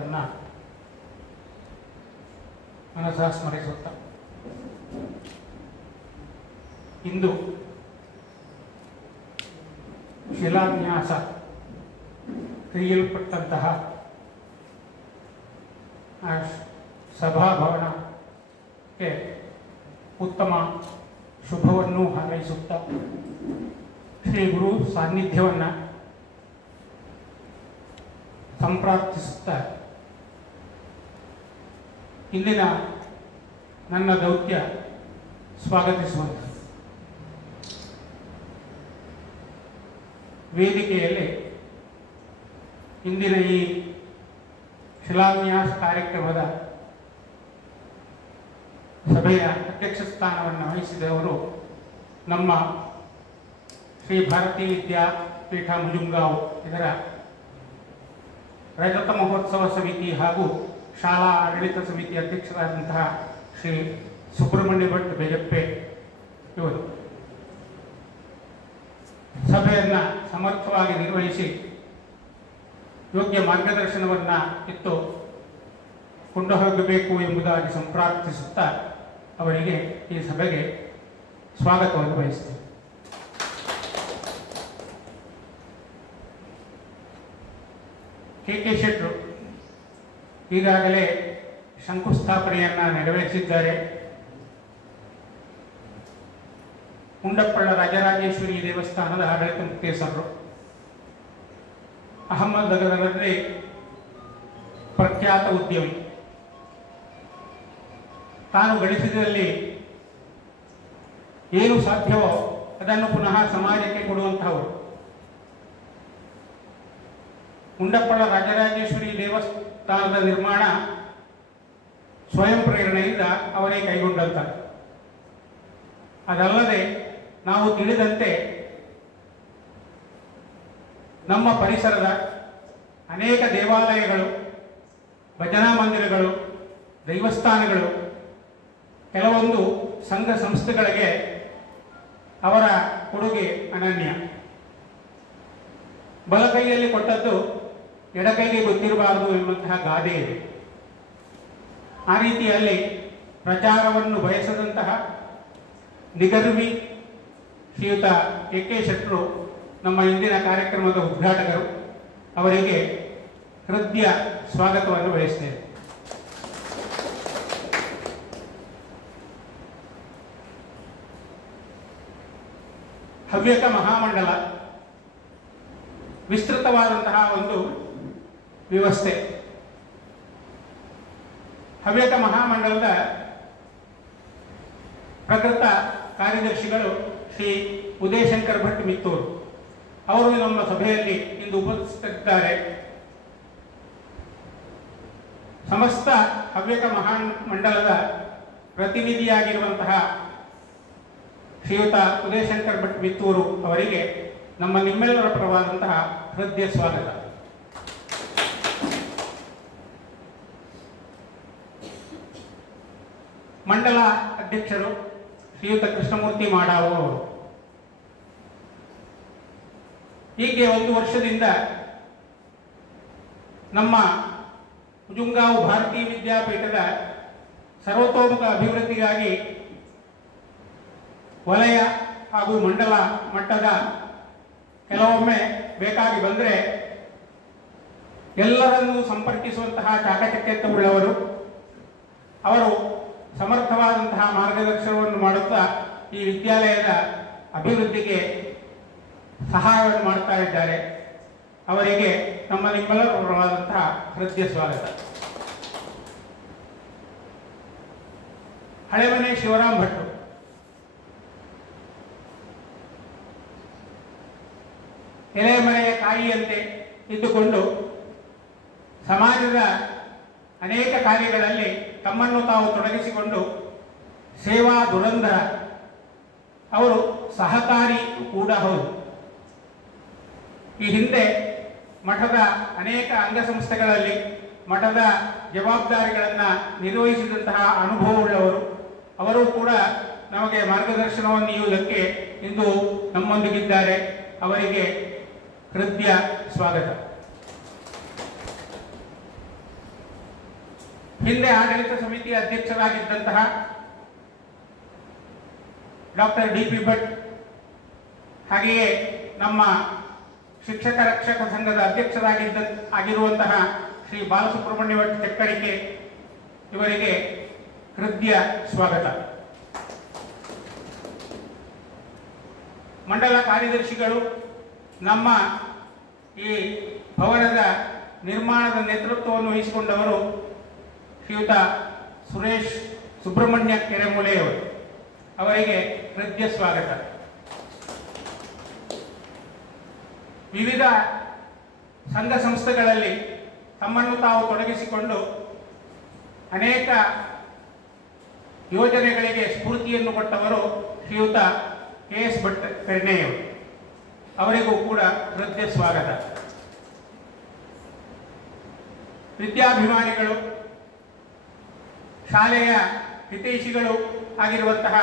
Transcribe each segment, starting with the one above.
ಅವರನ್ನು ಮನಸಾ ಸ್ಮರಿಸುತ್ತಾ ಇಂದು ಶಿಲಾನ್ಯಾಸ ಕ್ರಿಯಲ್ಪಟ್ಟಂತಹ ಸಭಾಭವನಕ್ಕೆ ಉತ್ತಮ ಶುಭವನ್ನು ಹಾರೈಸುತ್ತಾ ಶ್ರೀ ಗುರು ಸಾನ್ನಿಧ್ಯವನ್ನು ಸಂಪ್ರಾರ್ಥಿಸುತ್ತಾ ಇಂದಿನ ನನ್ನ ದೌತ್ಯ ಸ್ವಾಗತಿಸುವಂಥದ್ದು. ವೇದಿಕೆಯಲ್ಲಿ ಇಂದಿನ ಈ ಶಿಲಾನ್ಯಾಸ ಕಾರ್ಯಕ್ರಮದ ಸಭೆಯ ಅಧ್ಯಕ್ಷ ಸ್ಥಾನವನ್ನು ವಹಿಸಿದವರು ನಮ್ಮ ಶ್ರೀ ಭಾರತೀ ವಿದ್ಯಾಪೀಠ ಮುಜುಂಗಾಂವ್ ಇದರ ರಜತ ಮಹೋತ್ಸವ ಸಮಿತಿ ಹಾಗೂ ಶಾಲಾ ಆಡಳಿತ ಸಮಿತಿ ಅಧ್ಯಕ್ಷರಾದಂತಹ ಶ್ರೀ ಸುಬ್ರಹ್ಮಣ್ಯ ಭಟ್ ಬೆಜಪ್ಪೆ ಇವರು ಸಭೆಯನ್ನು ಸಮರ್ಥವಾಗಿ ನಿರ್ವಹಿಸಿ ಯೋಗ್ಯ ಮಾರ್ಗದರ್ಶನವನ್ನು ಇತ್ತು ಕೊಂಡು ಹೋಗಬೇಕು ಎಂಬುದಾಗಿ ಸಂಪ್ರಾರ್ಥಿಸುತ್ತಾ ಅವರಿಗೆ ಈ ಸಭೆಗೆ ಸ್ವಾಗತವನ್ನು ಬಯಸ್ತೇವೆ. ಕೆ ಶೆಟ್ಟರು ಈಗಾಗಲೇ ಶಂಕುಸ್ಥಾಪನೆಯನ್ನು ನೆರವೇರಿಸಿದ್ದಾರೆ. ಮುಂಡಪ್ಪಳ ರಾಜರಾಜೇಶ್ವರಿ ದೇವಸ್ಥಾನದ ಆಡಳಿತ ಮುಕ್ತೇಸರರು. ಅಹಮದನಗರದಲ್ಲಿ ಪ್ರಖ್ಯಾತ ಉದ್ಯಮಿ. ತಾನು ಗಳಿಸಿದಲ್ಲಿ ಏನು ಸಾಧ್ಯವೋ ಅದನ್ನು ಪುನಃ ಸಮಾಜಕ್ಕೆ ಕೊಡುವಂತಹವರು. ಮುಂಡಪ್ಪಳ ರಾಜರಾಜೇಶ್ವರಿ ದೇವಸ್ಥಾನದ ನಿರ್ಮಾಣ ಸ್ವಯಂ ಪ್ರೇರಣೆಯಿಂದ ಅವರೇ ಕೈಗೊಂಡಂತಾರೆ. ಅದಲ್ಲದೆ ನಾವು ತಿಳಿದಂತೆ ನಮ್ಮ ಪರಿಸರದ ಅನೇಕ ದೇವಾಲಯಗಳು, ಭಜನಾ ಮಂದಿರಗಳು, ದೈವಸ್ಥಾನಗಳು, ಕೆಲವೊಂದು ಸಂಘ ಸಂಸ್ಥೆಗಳಿಗೆ ಅವರ ಕೊಡುಗೆ ಅನನ್ಯ. ಬಲಕೈಯಲ್ಲಿ ಕೊಟ್ಟದ್ದು ಎಡಕೈಗೆ ಗೊತ್ತಿರಬಾರದು ಎಂಬಂತಹ ಗಾದೆ ಇದೆ. ಆ ರೀತಿಯಲ್ಲಿ ಪ್ರಚಾರವನ್ನು ಬಯಸದಂತಹ ನಿಗರ್ವಿ ಶ್ರೀಯುತ ಕೆ ಶೆಟ್ಟರು ನಮ್ಮ ಇಂದಿನ ಕಾರ್ಯಕ್ರಮದ ಉದ್ಘಾಟಕರು. ಅವರಿಗೆ ಹೃದಯ ಸ್ವಾಗತವನ್ನು ಬಯಸ್ತೇವೆ. ಹವ್ಯಕ ಮಹಾಮಂಡಲ ವಿಸ್ತೃತವಾದಂತಹ ಒಂದು ವ್ಯವಸ್ಥೆ. ಹವ್ಯಕ ಮಹಾಮಂಡಲದ ಪ್ರಕೃತ ಕಾರ್ಯದರ್ಶಿಗಳು ಶ್ರೀ ಉದಯಶಂಕರ್ ಭಟ್ ಮಿತ್ತೂರು ಅವರು ನಮ್ಮ ಸಭೆಯಲ್ಲಿ ಇಂದು ಉಪಸ್ಥಿತರಿದ್ದಾರೆ. ಸಮಸ್ತ ಹವ್ಯಕ ಮಹಾಮಂಡಲದ ಪ್ರತಿನಿಧಿಯಾಗಿರುವಂತಹ ಶ್ರೀಯುತ ಉದಯಶಂಕರ್ ಭಟ್ ಮಿತ್ತೂರು ಅವರಿಗೆ ನಮ್ಮ ನಿಮ್ಮೆಲ್ಲರ ಪರವಾದಂತಹ ಹೃದಯ ಸ್ವಾಗತ. ಮಂಡಲ ಅಧ್ಯಕ್ಷರು ಶ್ರೀಯುತ ಕೃಷ್ಣಮೂರ್ತಿ ಮಾಡಾವು ಅವರು. ಹೀಗೆ ಒಂದು ವರ್ಷದಿಂದ ನಮ್ಮ ಮುಜುಂಗಾಂವ್ ಭಾರತೀಯ ವಿದ್ಯಾಪೀಠದ ಸರ್ವತೋಮುಖ ಅಭಿವೃದ್ಧಿಗಾಗಿ ವಲಯ ಹಾಗೂ ಮಂಡಲ ಮಟ್ಟದ ಕೆಲವೊಮ್ಮೆ ಬೇಕಾಗಿ ಬಂದರೆ ಎಲ್ಲರನ್ನೂ ಸಂಪರ್ಕಿಸುವಂತಹ ಚಾಕಚಕ್ಯತೆಯುಳ್ಳವರು. ಅವರು ಸಮರ್ಥವಾದಂತಹ ಮಾರ್ಗದರ್ಶನವನ್ನು ಮಾಡುತ್ತಾ ಈ ವಿದ್ಯಾಲಯದ ಅಭಿವೃದ್ಧಿಗೆ ಸಹಾಯವನ್ನು ಮಾಡ್ತಾ ಇದ್ದಾರೆ. ಅವರಿಗೆ ನಮ್ಮ ನಿಮ್ಮೆಲ್ಲರ ಪರವಾದಂತಹ ಹೃದಯ ಸ್ವಾಗತ. ಹಳೆಮನೆ ಶಿವರಾಮ್ ಭಟ್ ಎಲೆಮರೆಯ ಕಾಯಿಯಂತೆ ಇದ್ದುಕೊಂಡು ಸಮಾಜದ ಅನೇಕ ಕಾರ್ಯಗಳಲ್ಲಿ ತಮ್ಮನ್ನು ತಾವು ತೊಡಗಿಸಿಕೊಂಡು ಸೇವಾ ದುರಂಧರ. ಅವರು ಸಹಕಾರಿ ಕೂಡ ಹೌದು. ಈ ಹಿಂದೆ ಮಠದ ಅನೇಕ ಅಂಗಸಂಸ್ಥೆಗಳಲ್ಲಿ ಮಠದ ಜವಾಬ್ದಾರಿಗಳನ್ನು ನಿರ್ವಹಿಸಿದಂತಹ ಅನುಭವವುಳ್ಳವರು. ಅವರು ಕೂಡ ನಮಗೆ ಮಾರ್ಗದರ್ಶನವನ್ನು ನೀಡುವುದಕ್ಕೆ ಇಂದು ನಮ್ಮೊಂದಿಗಿದ್ದಾರೆ. ಅವರಿಗೆ ಹೃದಯ ಸ್ವಾಗತ. ಹಿಂದೆ ಆಡಳಿತ ಸಮಿತಿಯ ಅಧ್ಯಕ್ಷರಾಗಿದ್ದಂತಹ ಡಾಕ್ಟರ್ ಡಿ ಪಿ ಭಟ್, ಹಾಗೆಯೇ ನಮ್ಮ ಶಿಕ್ಷಕ ರಕ್ಷಕ ಸಂಘದ ಆಗಿರುವಂತಹ ಶ್ರೀ ಬಾಲಸುಬ್ರಹ್ಮಣ್ಯ ಭಟ್ ಚಕ್ಕಡಿಕೆ ಇವರಿಗೆ ಹೃದಯ ಸ್ವಾಗತ. ಮಂಡಲ ಕಾರ್ಯದರ್ಶಿಗಳು, ನಮ್ಮ ಈ ಭವನದ ನಿರ್ಮಾಣದ ನೇತೃತ್ವವನ್ನು ವಹಿಸಿಕೊಂಡವರು ಶ್ರೀಯುತ ಸುರೇಶ್ ಸುಬ್ರಹ್ಮಣ್ಯ ಕೆರೆಮೂಲೆಯವರು, ಅವರಿಗೆ ಹೃದಯ ಸ್ವಾಗತ. ವಿವಿಧ ಸಂಘ ಸಂಸ್ಥೆಗಳಲ್ಲಿ ತಮ್ಮನ್ನು ತಾವು ತೊಡಗಿಸಿಕೊಂಡು ಅನೇಕ ಯೋಜನೆಗಳಿಗೆ ಸ್ಫೂರ್ತಿಯನ್ನು ಕೊಟ್ಟವರು ಶ್ರೀಯುತ ಕೆ.ಎಸ್. ಭಟ್ ಕರ್ಣೆಯವರು, ಅವರಿಗೂ ಕೂಡ ಹೃದಯ ಸ್ವಾಗತ. ವಿದ್ಯಾಭಿಮಾನಿಗಳು, ಶಾಲೆಯ ಹಿತೈಷಿಗಳು ಆಗಿರುವಂತಹ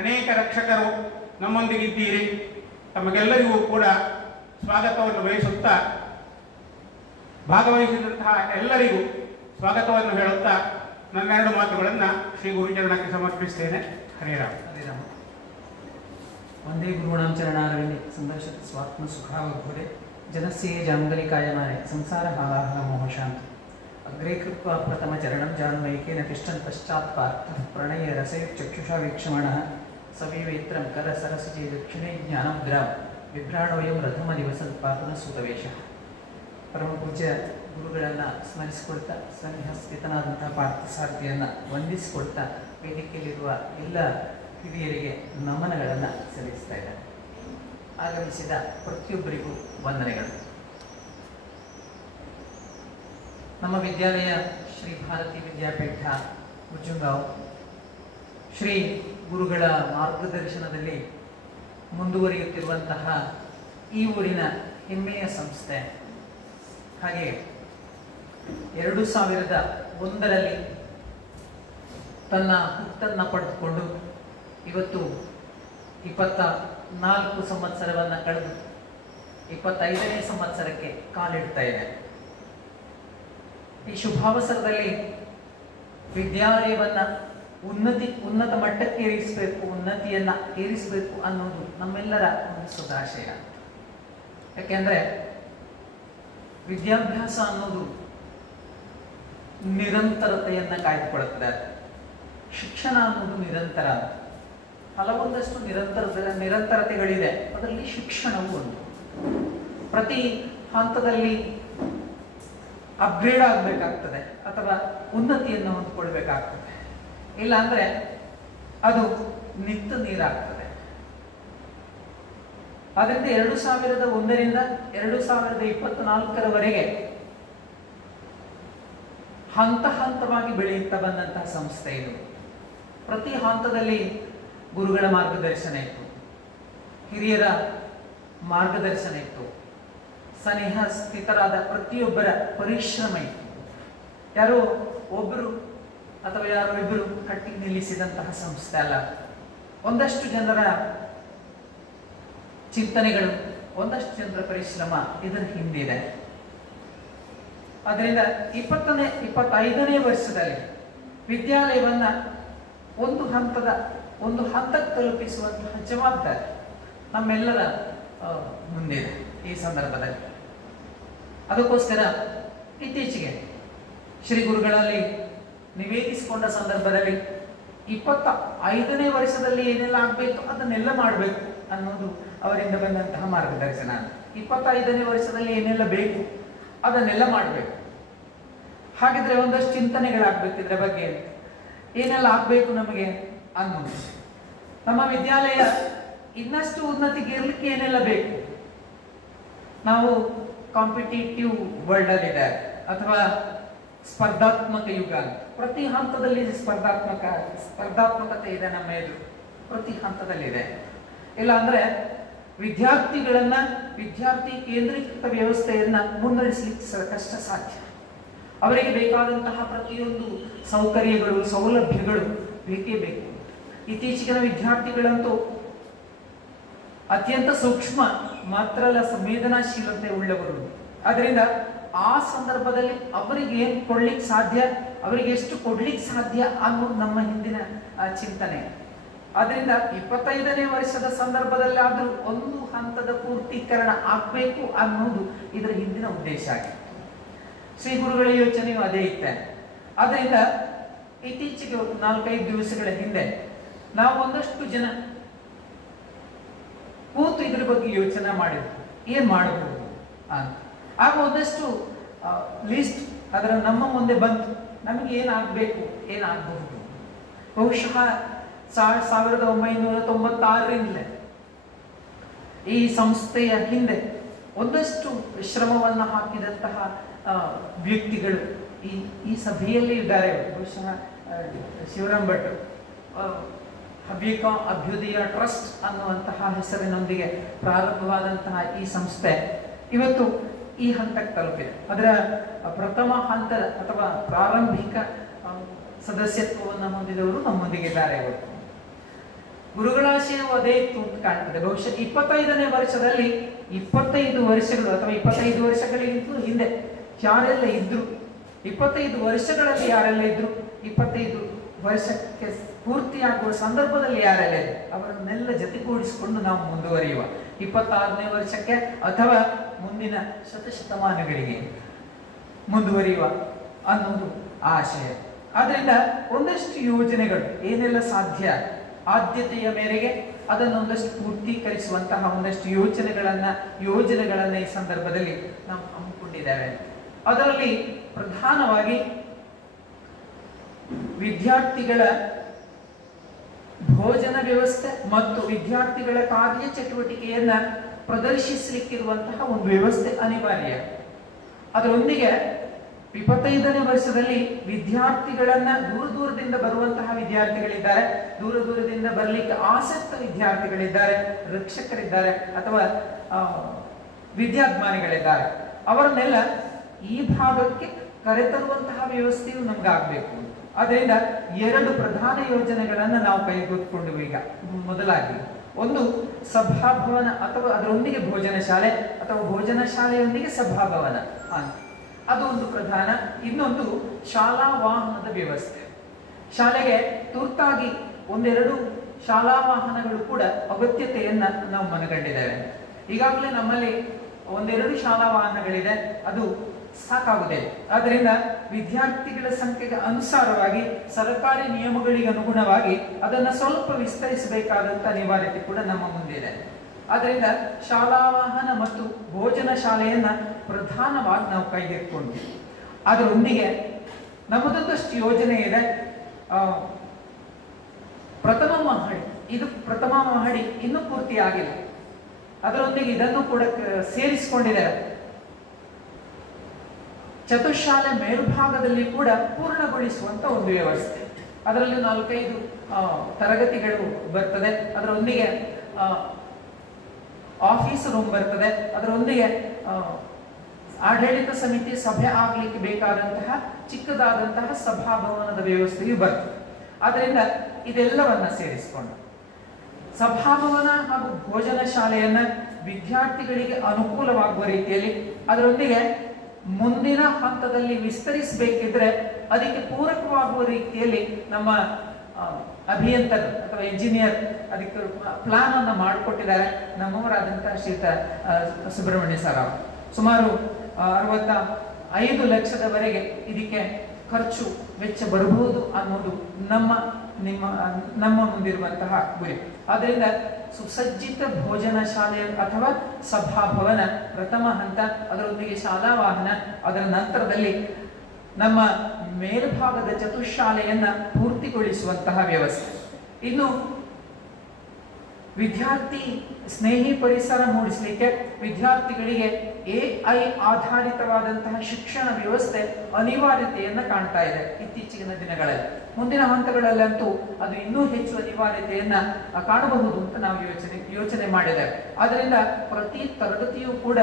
ಅನೇಕ ರಕ್ಷಕರು ನಮ್ಮೊಂದಿಗಿದ್ದೀರಿ. ತಮಗೆಲ್ಲರಿಗೂ ಕೂಡ ಸ್ವಾಗತವನ್ನು ಬಯಸುತ್ತಾ, ಭಾಗವಹಿಸಿದಂತಹ ಎಲ್ಲರಿಗೂ ಸ್ವಾಗತವನ್ನು ಹೇಳುತ್ತಾ ನನ್ನೆರಡು ಮಾತುಗಳನ್ನು ಶ್ರೀ ಗುರುಚರಣಕ್ಕೆ ಸಮರ್ಪಿಸ್ತೇನೆ. ಹರೇರಾಮ್. ಹರೇರಾಮ್. ವಂದೇ ಗುರುಣಾಂ ಚರಣಾರವಿಂದೇ ಸಂದರ್ಶಕ ಸ್ವಾತ್ಮ ಸುಖಾವಭೂರೆ ಜನಸ್ಯೇ ಜಾಂಗಲಿಕಾಯಮಾನೆ ಸಂಸಾರ ಹಾಲಾಹಲ ಮೋಹಶಾಂತ ಅಗ್ರೇ ಕೃತ್ವಾ ಪ್ರಥಮ ಚರಣಂ ಜಾನ್ಮೈಕೇನ ತಿಷ್ಠನ್ ಪಶ್ಚಾತ್ ಪಾರ್ಥಃ ಪ್ರಣಯ ರಸಯುಕ್ಚಕ್ಷುಷಾ ವೀಕ್ಷಮಾಣಃ ಸವಿವೇತ್ರಂ ಕರ ಸರಸಿಜೆ ದಕ್ಷಿಣೆ ಜ್ಞಾನಮುದ್ರಾಂ ವಿಭ್ರಾಣೋಯಂ ರಥಮ ದಿವಸ ಪಾಪನ ಸೂತವೇಶ. ಪರಮ ಪೂಜ್ಯ ಗುರುಗಳನ್ನು ಸ್ಮರಿಸಿಕೊಳ್ತಾ, ಸನ್ನಿಹ ಸ್ಥಿತನಾದಂತಹ ಪಾರ್ಥಸಾರಥಿಯನ್ನು ವಂದಿಸಿಕೊಳ್ತಾ, ವೇದಿಕೆಯಲ್ಲಿರುವ ಎಲ್ಲ ಹಿರಿಯರಿಗೆ ನಮನಗಳನ್ನು ಸಲ್ಲಿಸ್ತಾ ಇದ್ದಾರೆ. ಆಗಮಿಸಿದ ಪ್ರತಿಯೊಬ್ಬರಿಗೂ ವಂದನೆಗಳು. ನಮ್ಮ ವಿದ್ಯಾಲಯ ಶ್ರೀ ಭಾರತಿ ವಿದ್ಯಾಪೀಠ ಉಜ್ಜುಂಗಾಂವ್ ಶ್ರೀ ಗುರುಗಳ ಮಾರ್ಗದರ್ಶನದಲ್ಲಿ ಮುಂದುವರಿಯುತ್ತಿರುವಂತಹ ಈ ಊರಿನ ಹೆಮ್ಮೆಯ ಸಂಸ್ಥೆ. ಹಾಗೆ 2001ರಲ್ಲಿ ತನ್ನ ಹುಟ್ಟನ್ನು ಪಡೆದುಕೊಂಡು ಇವತ್ತು 24 ಸಂವತ್ಸರವನ್ನು ಕಳೆದು 25ನೇ ಸಂವತ್ಸರಕ್ಕೆ ಕಾಲಿಡ್ತಾ ಇದೆ. ಈ ಶುಭಾವಸರದಲ್ಲಿ ವಿದ್ಯಾಲಯವನ್ನ ಉನ್ನತ ಮಟ್ಟಕ್ಕೆ ಏರಿಸಬೇಕು ಅನ್ನೋದು ನಮ್ಮೆಲ್ಲರ ಒಂದು ಸದಾಶಯ. ಯಾಕೆಂದ್ರೆ ವಿದ್ಯಾಭ್ಯಾಸ ಅನ್ನೋದು ನಿರಂತರತೆಯನ್ನ ಕಾಯ್ದುಕೊಳ್ಳುತ್ತದೆ. ಶಿಕ್ಷಣ ಅನ್ನೋದು ನಿರಂತರ, ಹಲವೊಂದಷ್ಟು ನಿರಂತರತೆಗಳಿದೆ. ಅದರಲ್ಲಿ ಶಿಕ್ಷಣವು ಒಂದು. ಪ್ರತಿ ಹಂತದಲ್ಲಿ ಅಪ್ಗ್ರೇಡ್ ಆಗಬೇಕಾಗ್ತದೆ ಅಥವಾ ಉನ್ನತಿಯನ್ನು ಹೊಂದಿಕೊಳ್ಬೇಕಾಗ್ತದೆ. ಇಲ್ಲ ಅಂದ್ರೆ ಅದು ನಿಂತು ನೀರಾಗ್ತದೆ. ಅದರಿಂದ 2001ರಿಂದ 2024ರವರೆಗೆ ಹಂತ ಹಂತವಾಗಿ ಬೆಳೆಯುತ್ತಾ ಬಂದಂತಹ ಸಂಸ್ಥೆ ಇದು. ಪ್ರತಿ ಹಂತದಲ್ಲಿ ಗುರುಗಳ ಮಾರ್ಗದರ್ಶನ ಇತ್ತು, ಹಿರಿಯರ ಮಾರ್ಗದರ್ಶನ ಇತ್ತು, ಸನಿಹ ಸ್ಥಿತರಾದ ಪ್ರತಿಯೊಬ್ಬರ ಪರಿಶ್ರಮ ಇತ್ತು. ಯಾರೋ ಒಬ್ಬರು ಅಥವಾ ಯಾರೋ ಇಬ್ಬರು ಕಟ್ಟಿ ನಿಲ್ಲಿಸಿದಂತಹ ಸಂಸ್ಥೆ ಅಲ್ಲ. ಒಂದಷ್ಟು ಜನರ ಚಿಂತನೆಗಳು, ಒಂದಷ್ಟು ಜನರ ಪರಿಶ್ರಮ ಇದರ ಹಿಂದಿದೆ. ಅದರಿಂದ 25ನೇ ವರ್ಷದಲ್ಲಿ ವಿದ್ಯಾಲಯವನ್ನ ಒಂದು ಹಂತಕ್ಕೆ ತಲುಪಿಸುವಂತಹ ಜವಾಬ್ದಾರಿ ನಮ್ಮೆಲ್ಲರ ಮುಂದಿದೆ ಈ ಸಂದರ್ಭದಲ್ಲಿ. ಅದಕ್ಕೋಸ್ಕರ ಇತ್ತೀಚೆಗೆ ಶ್ರೀ ಗುರುಗಳಲ್ಲಿ ನಿವೇದಿಸಿಕೊಂಡ ಸಂದರ್ಭದಲ್ಲಿ 25ನೇ ವರ್ಷದಲ್ಲಿ ಏನೆಲ್ಲ ಆಗಬೇಕು ಅದನ್ನೆಲ್ಲ ಮಾಡಬೇಕು ಅನ್ನೋದು ಅವರಿಂದ ಬಂದಂತಹ ಮಾರ್ಗದರ್ಶನ. 25ನೇ ವರ್ಷದಲ್ಲಿ ಏನೆಲ್ಲ ಬೇಕು ಅದನ್ನೆಲ್ಲ ಮಾಡಬೇಕು. ಹಾಗಿದ್ರೆ ಒಂದಷ್ಟು ಚಿಂತನೆಗಳಾಗಬೇಕು ಇದರ ಬಗ್ಗೆ, ಏನೆಲ್ಲ ಆಗಬೇಕು ನಮಗೆ ಅನ್ನೋದು. ನಮ್ಮ ವಿದ್ಯಾಲಯ ಇನ್ನಷ್ಟು ಉನ್ನತಿಗೆ ಇರಲಿಕ್ಕೆ ಏನೆಲ್ಲ ಬೇಕು. ನಾವು ಕಾಂಪಿಟೇಟಿವ್ ವರ್ಲ್ಡ್ ಅಲ್ಲಿ ಇದೆ ಅಥವಾ ಸ್ಪರ್ಧಾತ್ಮಕ ಯುಗ. ಪ್ರತಿ ಹಂತದಲ್ಲಿ ಸ್ಪರ್ಧಾತ್ಮಕತೆ ಇದೆ ನಮ್ಮ ಎದುರು, ಪ್ರತಿ ಹಂತದಲ್ಲಿ ಇದೆ. ಇಲ್ಲ ಅಂದ್ರೆ ವಿದ್ಯಾರ್ಥಿ ಕೇಂದ್ರೀಕೃತ ವ್ಯವಸ್ಥೆಯನ್ನ ಮುನ್ನಡೆಸಲಿಕ್ಕೆ ಕಷ್ಟ ಸಾಧ್ಯ. ಅವರಿಗೆ ಬೇಕಾದಂತಹ ಪ್ರತಿಯೊಂದು ಸೌಕರ್ಯಗಳು, ಸೌಲಭ್ಯಗಳು ಬೇಕೇ ಬೇಕು. ಇತ್ತೀಚಿನ ವಿದ್ಯಾರ್ಥಿಗಳಂತೂ ಅತ್ಯಂತ ಸೂಕ್ಷ್ಮ ಮಾತ್ರ ಅಲ್ಲ, ಸಂವೇದನಾಶೀಲತೆ ಉಳ್ಳವರು. ಅದರಿಂದ ಆ ಸಂದರ್ಭದಲ್ಲಿ ಅವರಿಗೆ ಏನು ಕೊಡ್ಲಿಕ್ಕೆ ಸಾಧ್ಯ, ಅವರಿಗೆ ಎಷ್ಟು ಕೊಡ್ಲಿಕ್ಕೆ ಸಾಧ್ಯ ಅನ್ನೋದು ನಮ್ಮ ಹಿಂದಿನ ಚಿಂತನೆ. ಅದರಿಂದ 25ನೇ ವರ್ಷದ ಸಂದರ್ಭದಲ್ಲಿ ಆದ್ರೂ ಒಂದು ಹಂತದ ಪೂರ್ತೀಕರಣ ಆಗ್ಬೇಕು ಅನ್ನೋದು ಇದರ ಹಿಂದಿನ ಉದ್ದೇಶ ಆಗಿತ್ತು. ಶ್ರೀ ಗುರುಗಳ ಯೋಚನೆಯು ಅದೇ ಇತ್ತೆ. ಅದರಿಂದ ಇತ್ತೀಚೆಗೆ 4-5 ದಿವಸಗಳ ಹಿಂದೆ ನಾವು ಒಂದಷ್ಟು ಜನ ಕೂತು ಇದ್ರ ಬಗ್ಗೆ ಯೋಚನೆ ಮಾಡಿದ್ವಿ, ಏನ್ ಮಾಡಬಹುದು ಅಂತ. ಆಗ ಒಂದಷ್ಟು ಲಿಸ್ಟ್ ಅದರ ನಮ್ಮ ಮುಂದೆ ಬಂತು, ನಮಗೆ ಏನಾಗಬೇಕು, ಏನಾಗಬಹುದು. ಬಹುಶಃ 1996ರಿಂದಲೇ ಈ ಸಂಸ್ಥೆಯ ಹಿಂದೆ ಒಂದಷ್ಟು ಶ್ರಮವನ್ನು ಹಾಕಿದಂತಹ ವ್ಯಕ್ತಿಗಳು ಈ ಸಭೆಯಲ್ಲಿ ಇದ್ದಾರೆ. ಬಹುಶಃ ಶಿವರಾಮ್ ಭಟ್ ಹವ್ಯಕ ಅಭ್ಯುದಯ ಟ್ರಸ್ಟ್ ಅನ್ನುವಂತಹ ಹೆಸರಿನೊಂದಿಗೆ ಪ್ರಾರಂಭವಾದಂತಹ ಈ ಸಂಸ್ಥೆ ಇವತ್ತು ಈ ಹಂತಕ್ಕೆ ತಲುಪಿದೆ. ಅದರ ಪ್ರಥಮ ಹಂತದ ಅಥವಾ ಪ್ರಾರಂಭಿಕ ಸದಸ್ಯತ್ವವನ್ನು ಹೊಂದಿದವರು ನಮ್ಮೊಂದಿಗಿದ್ದಾರೆ. ಇವತ್ತು ಗುರುಗಳ ಆಶಯವು ಅದೇ ಇತ್ತು ಅಂತ ಕಾಣ್ತದೆ. ಬಹುಶಃ 25ನೇ ವರ್ಷದಲ್ಲಿ 25 ವರ್ಷಗಳು ಅಥವಾ 25 ವರ್ಷಗಳಿಗಿಂತಲೂ ಹಿಂದೆ ಯಾರೆಲ್ಲ ಇದ್ರು, 25 ವರ್ಷಗಳಲ್ಲಿ ಯಾರೆಲ್ಲ ಇದ್ರು, 25 ವರ್ಷಕ್ಕೆ ಪೂರ್ತಿಯಾಗುವ ಸಂದರ್ಭದಲ್ಲಿ ಯಾರೆಲ್ಲ ಇದೆ ಅವರನ್ನೆಲ್ಲ ಜೊತೆಗೂಡಿಸಿಕೊಂಡು ನಾವು ಮುಂದುವರಿಯುವ 26ನೇ ವರ್ಷಕ್ಕೆ ಅಥವಾ ಮುಂದಿನ ಶತಶತಮಾನಗಳಿಗೆ ಮುಂದುವರಿಯುವ ಅನ್ನೋದು ಆಶಯ. ಆದ್ರಿಂದ ಒಂದಷ್ಟು ಯೋಜನೆಗಳು ಏನೆಲ್ಲ ಸಾಧ್ಯ, ಆದ್ಯತೆಯ ಮೇರೆಗೆ ಅದನ್ನೊಂದಷ್ಟು ಪೂರ್ತೀಕರಿಸುವಂತಹ ಒಂದಷ್ಟು ಯೋಜನೆಗಳನ್ನ ಈ ಸಂದರ್ಭದಲ್ಲಿ ನಾವು ಹಮ್ಮಿಕೊಂಡಿದ್ದೇವೆ. ಅದರಲ್ಲಿ ಪ್ರಧಾನವಾಗಿ ವಿದ್ಯಾರ್ಥಿಗಳ ಭೋಜನ ವ್ಯವಸ್ಥೆ ಮತ್ತು ವಿದ್ಯಾರ್ಥಿಗಳ ಕಾರ್ಯ ಚಟುವಟಿಕೆಯನ್ನ ಪ್ರದರ್ಶಿಸಲಿಕ್ಕಿರುವಂತಹ ಒಂದು ವ್ಯವಸ್ಥೆ ಅನಿವಾರ್ಯ. ಅದರೊಂದಿಗೆ 25ನೇ ವರ್ಷದಲ್ಲಿ ವಿದ್ಯಾರ್ಥಿಗಳನ್ನ ದೂರದಿಂದ ಬರುವಂತಹ ವಿದ್ಯಾರ್ಥಿಗಳಿದ್ದಾರೆ, ದೂರದಿಂದ ಬರಲಿಕ್ಕೆ ಆಸಕ್ತ ವಿದ್ಯಾರ್ಥಿಗಳಿದ್ದಾರೆ, ರಕ್ಷಕರಿದ್ದಾರೆ ಅಥವಾ ವಿದ್ಯಾಭಿಮಾನಿಗಳಿದ್ದಾರೆ. ಅವರನ್ನೆಲ್ಲ ಈ ಭಾಗಕ್ಕೆ ಕರೆತರುವಂತಹ ವ್ಯವಸ್ಥೆಯು ನಮ್ಗಾಗಬೇಕು. ಅದರಿಂದ 2 ಪ್ರಧಾನ ಯೋಜನೆಗಳನ್ನ ನಾವು ಕೈಗೆತ್ತಿಕೊಂಡು ಈಗ ಮೊದಲಾಗಿ ಒಂದು ಸಭಾಭವನ ಅಥವಾ ಅದರೊಂದಿಗೆ ಭೋಜನ ಶಾಲೆ ಅಥವಾ ಭೋಜನ ಶಾಲೆಯೊಂದಿಗೆ ಸಭಾಭವನ ಅಂತ ಅದು ಒಂದು ಪ್ರಧಾನ. ಇನ್ನೊಂದು ಶಾಲಾ ವಾಹನದ ವ್ಯವಸ್ಥೆ. ಶಾಲೆಗೆ ತುರ್ತಾಗಿ 1-2 ಶಾಲಾ ವಾಹನಗಳು ಕೂಡ ಅಗತ್ಯತೆಯನ್ನ ನಾವು ಮನಗಂಡಿದ್ದೇವೆ. ಈಗಾಗಲೇ ನಮ್ಮಲ್ಲಿ 1-2 ಶಾಲಾ ವಾಹನಗಳಿದೆ, ಅದು ಸಾಕಾಗುತ್ತದೆ. ಆದ್ದರಿಂದ ವಿದ್ಯಾರ್ಥಿಗಳ ಸಂಖ್ಯೆಗೆ ಅನುಸಾರವಾಗಿ ಸರ್ಕಾರಿ ನಿಯಮಗಳಿಗೆ ಅನುಗುಣವಾಗಿ ಅದನ್ನ ಸ್ವಲ್ಪ ವಿಸ್ತರಿಸಬೇಕಾದಂತ ಅನಿವಾರ್ಯತೆ ಕೂಡ ನಮ್ಮ ಮುಂದೆ ಇದೆ. ಆದ್ದರಿಂದ ಶಾಲಾ ವಾಹನ ಮತ್ತು ಭೋಜನ ಶಾಲೆಯನ್ನ ಪ್ರಧಾನವಾಗಿ ನಾವು ಕೈಗೆತ್ತಿಕೊಂಡು ಅದರೊಂದಿಗೆ ನಮ್ಮದೊಂದಷ್ಟು ಯೋಜನೆ ಇದೆ. ಪ್ರಥಮ ಮಹಡಿ ಇನ್ನೂ ಪೂರ್ತಿ ಆಗಿಲ್ಲ. ಅದರೊಂದಿಗೆ ಇದನ್ನು ಕೂಡ ಸೇರಿಸಿಕೊಂಡಿದ್ದಾರೆ. ಚತುಶಾಲೆ ಮೇಲ್ಭಾಗದಲ್ಲಿ ಕೂಡ ಪೂರ್ಣಗೊಳಿಸುವಂತ ಒಂದು ವ್ಯವಸ್ಥೆ. ಅದರಲ್ಲಿ 4-5 ತರಗತಿಗಳು ಬರ್ತದೆ. ಅದರೊಂದಿಗೆ ಆಫೀಸ್ ರೂಮ್ ಬರ್ತದೆ. ಅದರೊಂದಿಗೆ ಆಡಳಿತ ಸಮಿತಿ ಸಭೆ ಆಗ್ಲಿಕ್ಕೆ ಬೇಕಾದಂತಹ ಚಿಕ್ಕದಾದಂತಹ ಸಭಾಭವನದ ವ್ಯವಸ್ಥೆಯು ಬರ್ತದೆ. ಆದ್ದರಿಂದ ಇದೆಲ್ಲವನ್ನ ಸೇರಿಸಿಕೊಂಡು ಸಭಾಭವನ ಹಾಗೂ ಭೋಜನ ಶಾಲೆಯನ್ನ ವಿದ್ಯಾರ್ಥಿಗಳಿಗೆ ಅನುಕೂಲವಾಗುವ ರೀತಿಯಲ್ಲಿ ಅದರೊಂದಿಗೆ ಮುಂದಿನ ಹಂತದಲ್ಲಿ ವಿಸ್ತರಿಸಬೇಕಿದ್ರೆ ಅದಕ್ಕೆ ಪೂರಕವಾಗುವ ರೀತಿಯಲ್ಲಿ ನಮ್ಮ ಅಭಿಯಂತರು ಅಥವಾ ಇಂಜಿನಿಯರ್ ಅದಕ್ಕೆ ಪ್ಲಾನ್ ಅನ್ನು ಮಾಡಿಕೊಟ್ಟಿದ್ದಾರೆ ನಮ್ಮವರಾದಂತಹ ಶ್ರೀಯುತ ಸುಬ್ರಹ್ಮಣ್ಯ ಸರ್ ಅವರು. ಸುಮಾರು 65 ಲಕ್ಷದವರೆಗೆ ಇದಕ್ಕೆ ಖರ್ಚು ವೆಚ್ಚ ಬರಬಹುದು ಅನ್ನೋದು ನಮ್ಮ ಮುಂದಿರುವಂತಹ ಗುರಿ. ಆದ್ದರಿಂದ ಸುಸಜ್ಜಿತ ಭೋಜನ ಶಾಲೆ ಅಥವಾ ಸಭಾಭವನ ಪ್ರಥಮ ಹಂತ, ಅದರೊಂದಿಗೆ ಶಾಲಾ ವಾಹನ, ಅದರ ನಂತರದಲ್ಲಿ ನಮ್ಮ ಮೇಲ್ಭಾಗದ ಚತುಶಾಲೆಯನ್ನ ಪೂರ್ತಿಗೊಳಿಸುವಂತಹ ವ್ಯವಸ್ಥೆ. ಇನ್ನು ವಿದ್ಯಾರ್ಥಿ ಸ್ನೇಹಿ ಪರಿಸರ ಮೂಡಿಸಲಿಕ್ಕೆ ವಿದ್ಯಾರ್ಥಿಗಳಿಗೆ AI ಆಧಾರಿತವಾದಂತಹ ಶಿಕ್ಷಣ ವ್ಯವಸ್ಥೆ ಅನಿವಾರ್ಯತೆಯನ್ನ ಕಾಣ್ತಾ ಇದೆ ಇತ್ತೀಚಿನ ದಿನಗಳಲ್ಲಿ. ಮುಂದಿನ ಹಂತಗಳಲ್ಲಂತೂ ಅದು ಇನ್ನೂ ಹೆಚ್ಚು ಅನಿವಾರ್ಯತೆಯನ್ನ ಕಾಣಬಹುದು ಅಂತ ನಾವು ಯೋಚನೆ ಮಾಡಿದ್ದೇವೆ. ಆದ್ದರಿಂದ ಪ್ರತಿ ತರಗತಿಯೂ ಕೂಡ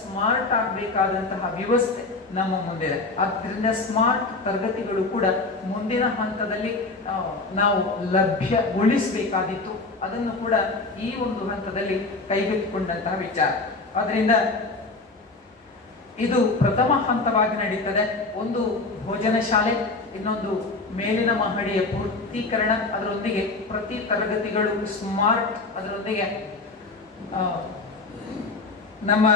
ಸ್ಮಾರ್ಟ್ ಆಗಬೇಕಾದಂತಹ ವ್ಯವಸ್ಥೆ ನಮ್ಮ ಮುಂದಿದೆ. ಆದ್ದರಿಂದ ಸ್ಮಾರ್ಟ್ ತರಗತಿಗಳು ಕೂಡ ಮುಂದಿನ ಹಂತದಲ್ಲಿ ನಾವು ಲಭ್ಯಗೊಳಿಸಬೇಕಾಗಿತ್ತು. ಅದನ್ನು ಕೂಡ ಈ ಒಂದು ಹಂತದಲ್ಲಿ ಕೈಗೆತ್ತಿಕೊಂಡಂತಹ ವಿಚಾರ. ಅದರಿಂದ ಇದು ಪ್ರಥಮ ಹಂತವಾಗಿ ನಡೀತದೆ. ಒಂದು ಭೋಜನ ಶಾಲೆ, ಇನ್ನೊಂದು ಮೇಲಿನ ಮಹಡಿಯ ಪೂರ್ತೀಕರಣ, ಅದರೊಂದಿಗೆ ಪ್ರತಿ ತರಗತಿಗಳು ಸ್ಮಾರ್ಟ್, ಅದರೊಂದಿಗೆ ನಮ್ಮ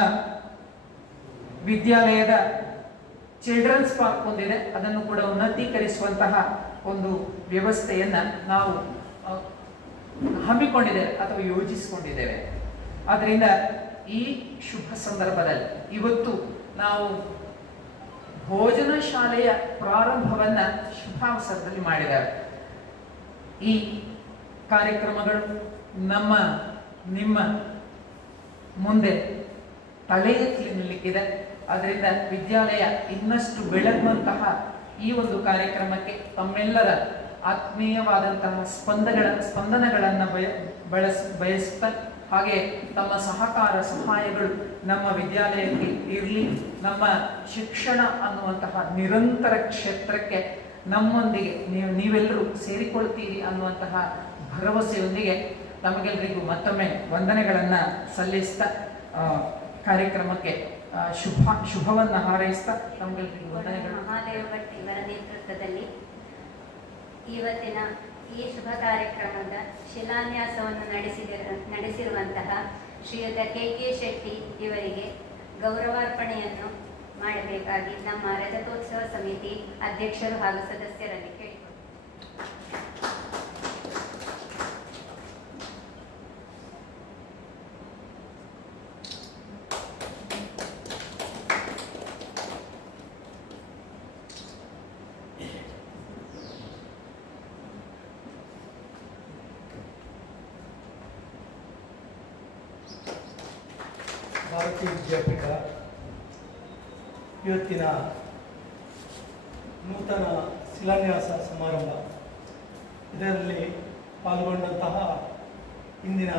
ವಿದ್ಯಾಲಯದ ಚಿಲ್ಡ್ರನ್ಸ್ ಪಾರ್ಕ್ ಒಂದಿದೆ, ಅದನ್ನು ಕೂಡ ಉನ್ನತೀಕರಿಸುವಂತಹ ಒಂದು ವ್ಯವಸ್ಥೆಯನ್ನ ನಾವು ಹಮ್ಮಿಕೊಂಡಿದ್ದೇವೆ ಅಥವಾ ಯೋಜಿಸಿಕೊಂಡಿದ್ದೇವೆ. ಆದ್ದರಿಂದ ಈ ಶುಭ ಸಂದರ್ಭದಲ್ಲಿ ಇವತ್ತು ನಾವು ಭೋಜನ ಶಾಲೆಯ ಪ್ರಾರಂಭವನ್ನ ಶುಭಾವಸರದಲ್ಲಿ ಮಾಡಿದ್ದೇವೆ. ಈ ಕಾರ್ಯಕ್ರಮಗಳು ನಿಮ್ಮ ಮುಂದೆ ತಲೆ ಎತ್ತಲಿ ನಿಲ್ಲಕ್ಕಿದೆ. ಅದರಿಂದ ವಿದ್ಯಾಲಯ ಇನ್ನಷ್ಟು ಬೆಳಗುವಂತಹ ಈ ಒಂದು ಕಾರ್ಯಕ್ರಮಕ್ಕೆ ತಮ್ಮೆಲ್ಲರ ಆತ್ಮೀಯವಾದಂತಹ ಸ್ಪಂದನಗಳನ್ನು ಬಯಸುತ್ತಾ, ಹಾಗೆ ತಮ್ಮ ಸಹಕಾರ ಸಹಾಯಗಳು ನಮ್ಮ ವಿದ್ಯಾಲಯಕ್ಕೆ ಇರಲಿ. ನಮ್ಮ ಶಿಕ್ಷಣ ಅನ್ನುವಂತಹ ನಿರಂತರ ಕ್ಷೇತ್ರಕ್ಕೆ ನಮ್ಮೊಂದಿಗೆ ನೀವೆಲ್ಲರೂ ಸೇರಿಕೊಳ್ತೀರಿ ಅನ್ನುವಂತಹ ಭರವಸೆಯೊಂದಿಗೆ ತಮಗೆಲ್ಲರಿಗೂ ಮತ್ತೊಮ್ಮೆ ವಂದನೆಗಳನ್ನು ಸಲ್ಲಿಸ್ತಾ ಕಾರ್ಯಕ್ರಮಕ್ಕೆ ಶುಭವನ್ನು ಹಾರೈಸ್ತಾ ತಮಗೆಲ್ಲರಿಗೂ ವಂದನೆಗಳು. ಮಹಾದೇವ ಭಟ್ ಇವರ ನೇತೃತ್ವದಲ್ಲಿ ಇವತ್ತಿನ ಈ ಶುಭ ಕಾರ್ಯಕ್ರಮದ ಶಿಲಾನ್ಯಾಸವನ್ನು ನಡೆಸಿರುವಂತಹ ಶ್ರೀಯುತ ಕೆ ಶೆಟ್ಟಿ ಇವರಿಗೆ ಗೌರವಾರ್ಪಣೆಯನ್ನು ಮಾಡಬೇಕಾಗಿ ನಮ್ಮ ರಜತೋತ್ಸವ ಸಮಿತಿ ಅಧ್ಯಕ್ಷರು ಹಾಗೂ ಸದಸ್ಯರಲ್ಲಿ ಕೇಳಿಕೊಳ್ಳುತ್ತೇವೆ. ಭಾರತೀಯ ವಿದ್ಯಾಪೀಠ ಇವತ್ತಿನ ನೂತನ ಶಿಲಾನ್ಯಾಸ ಸಮಾರಂಭ, ಇದರಲ್ಲಿ ಪಾಲ್ಗೊಂಡಂತಹ ಇಂದಿನ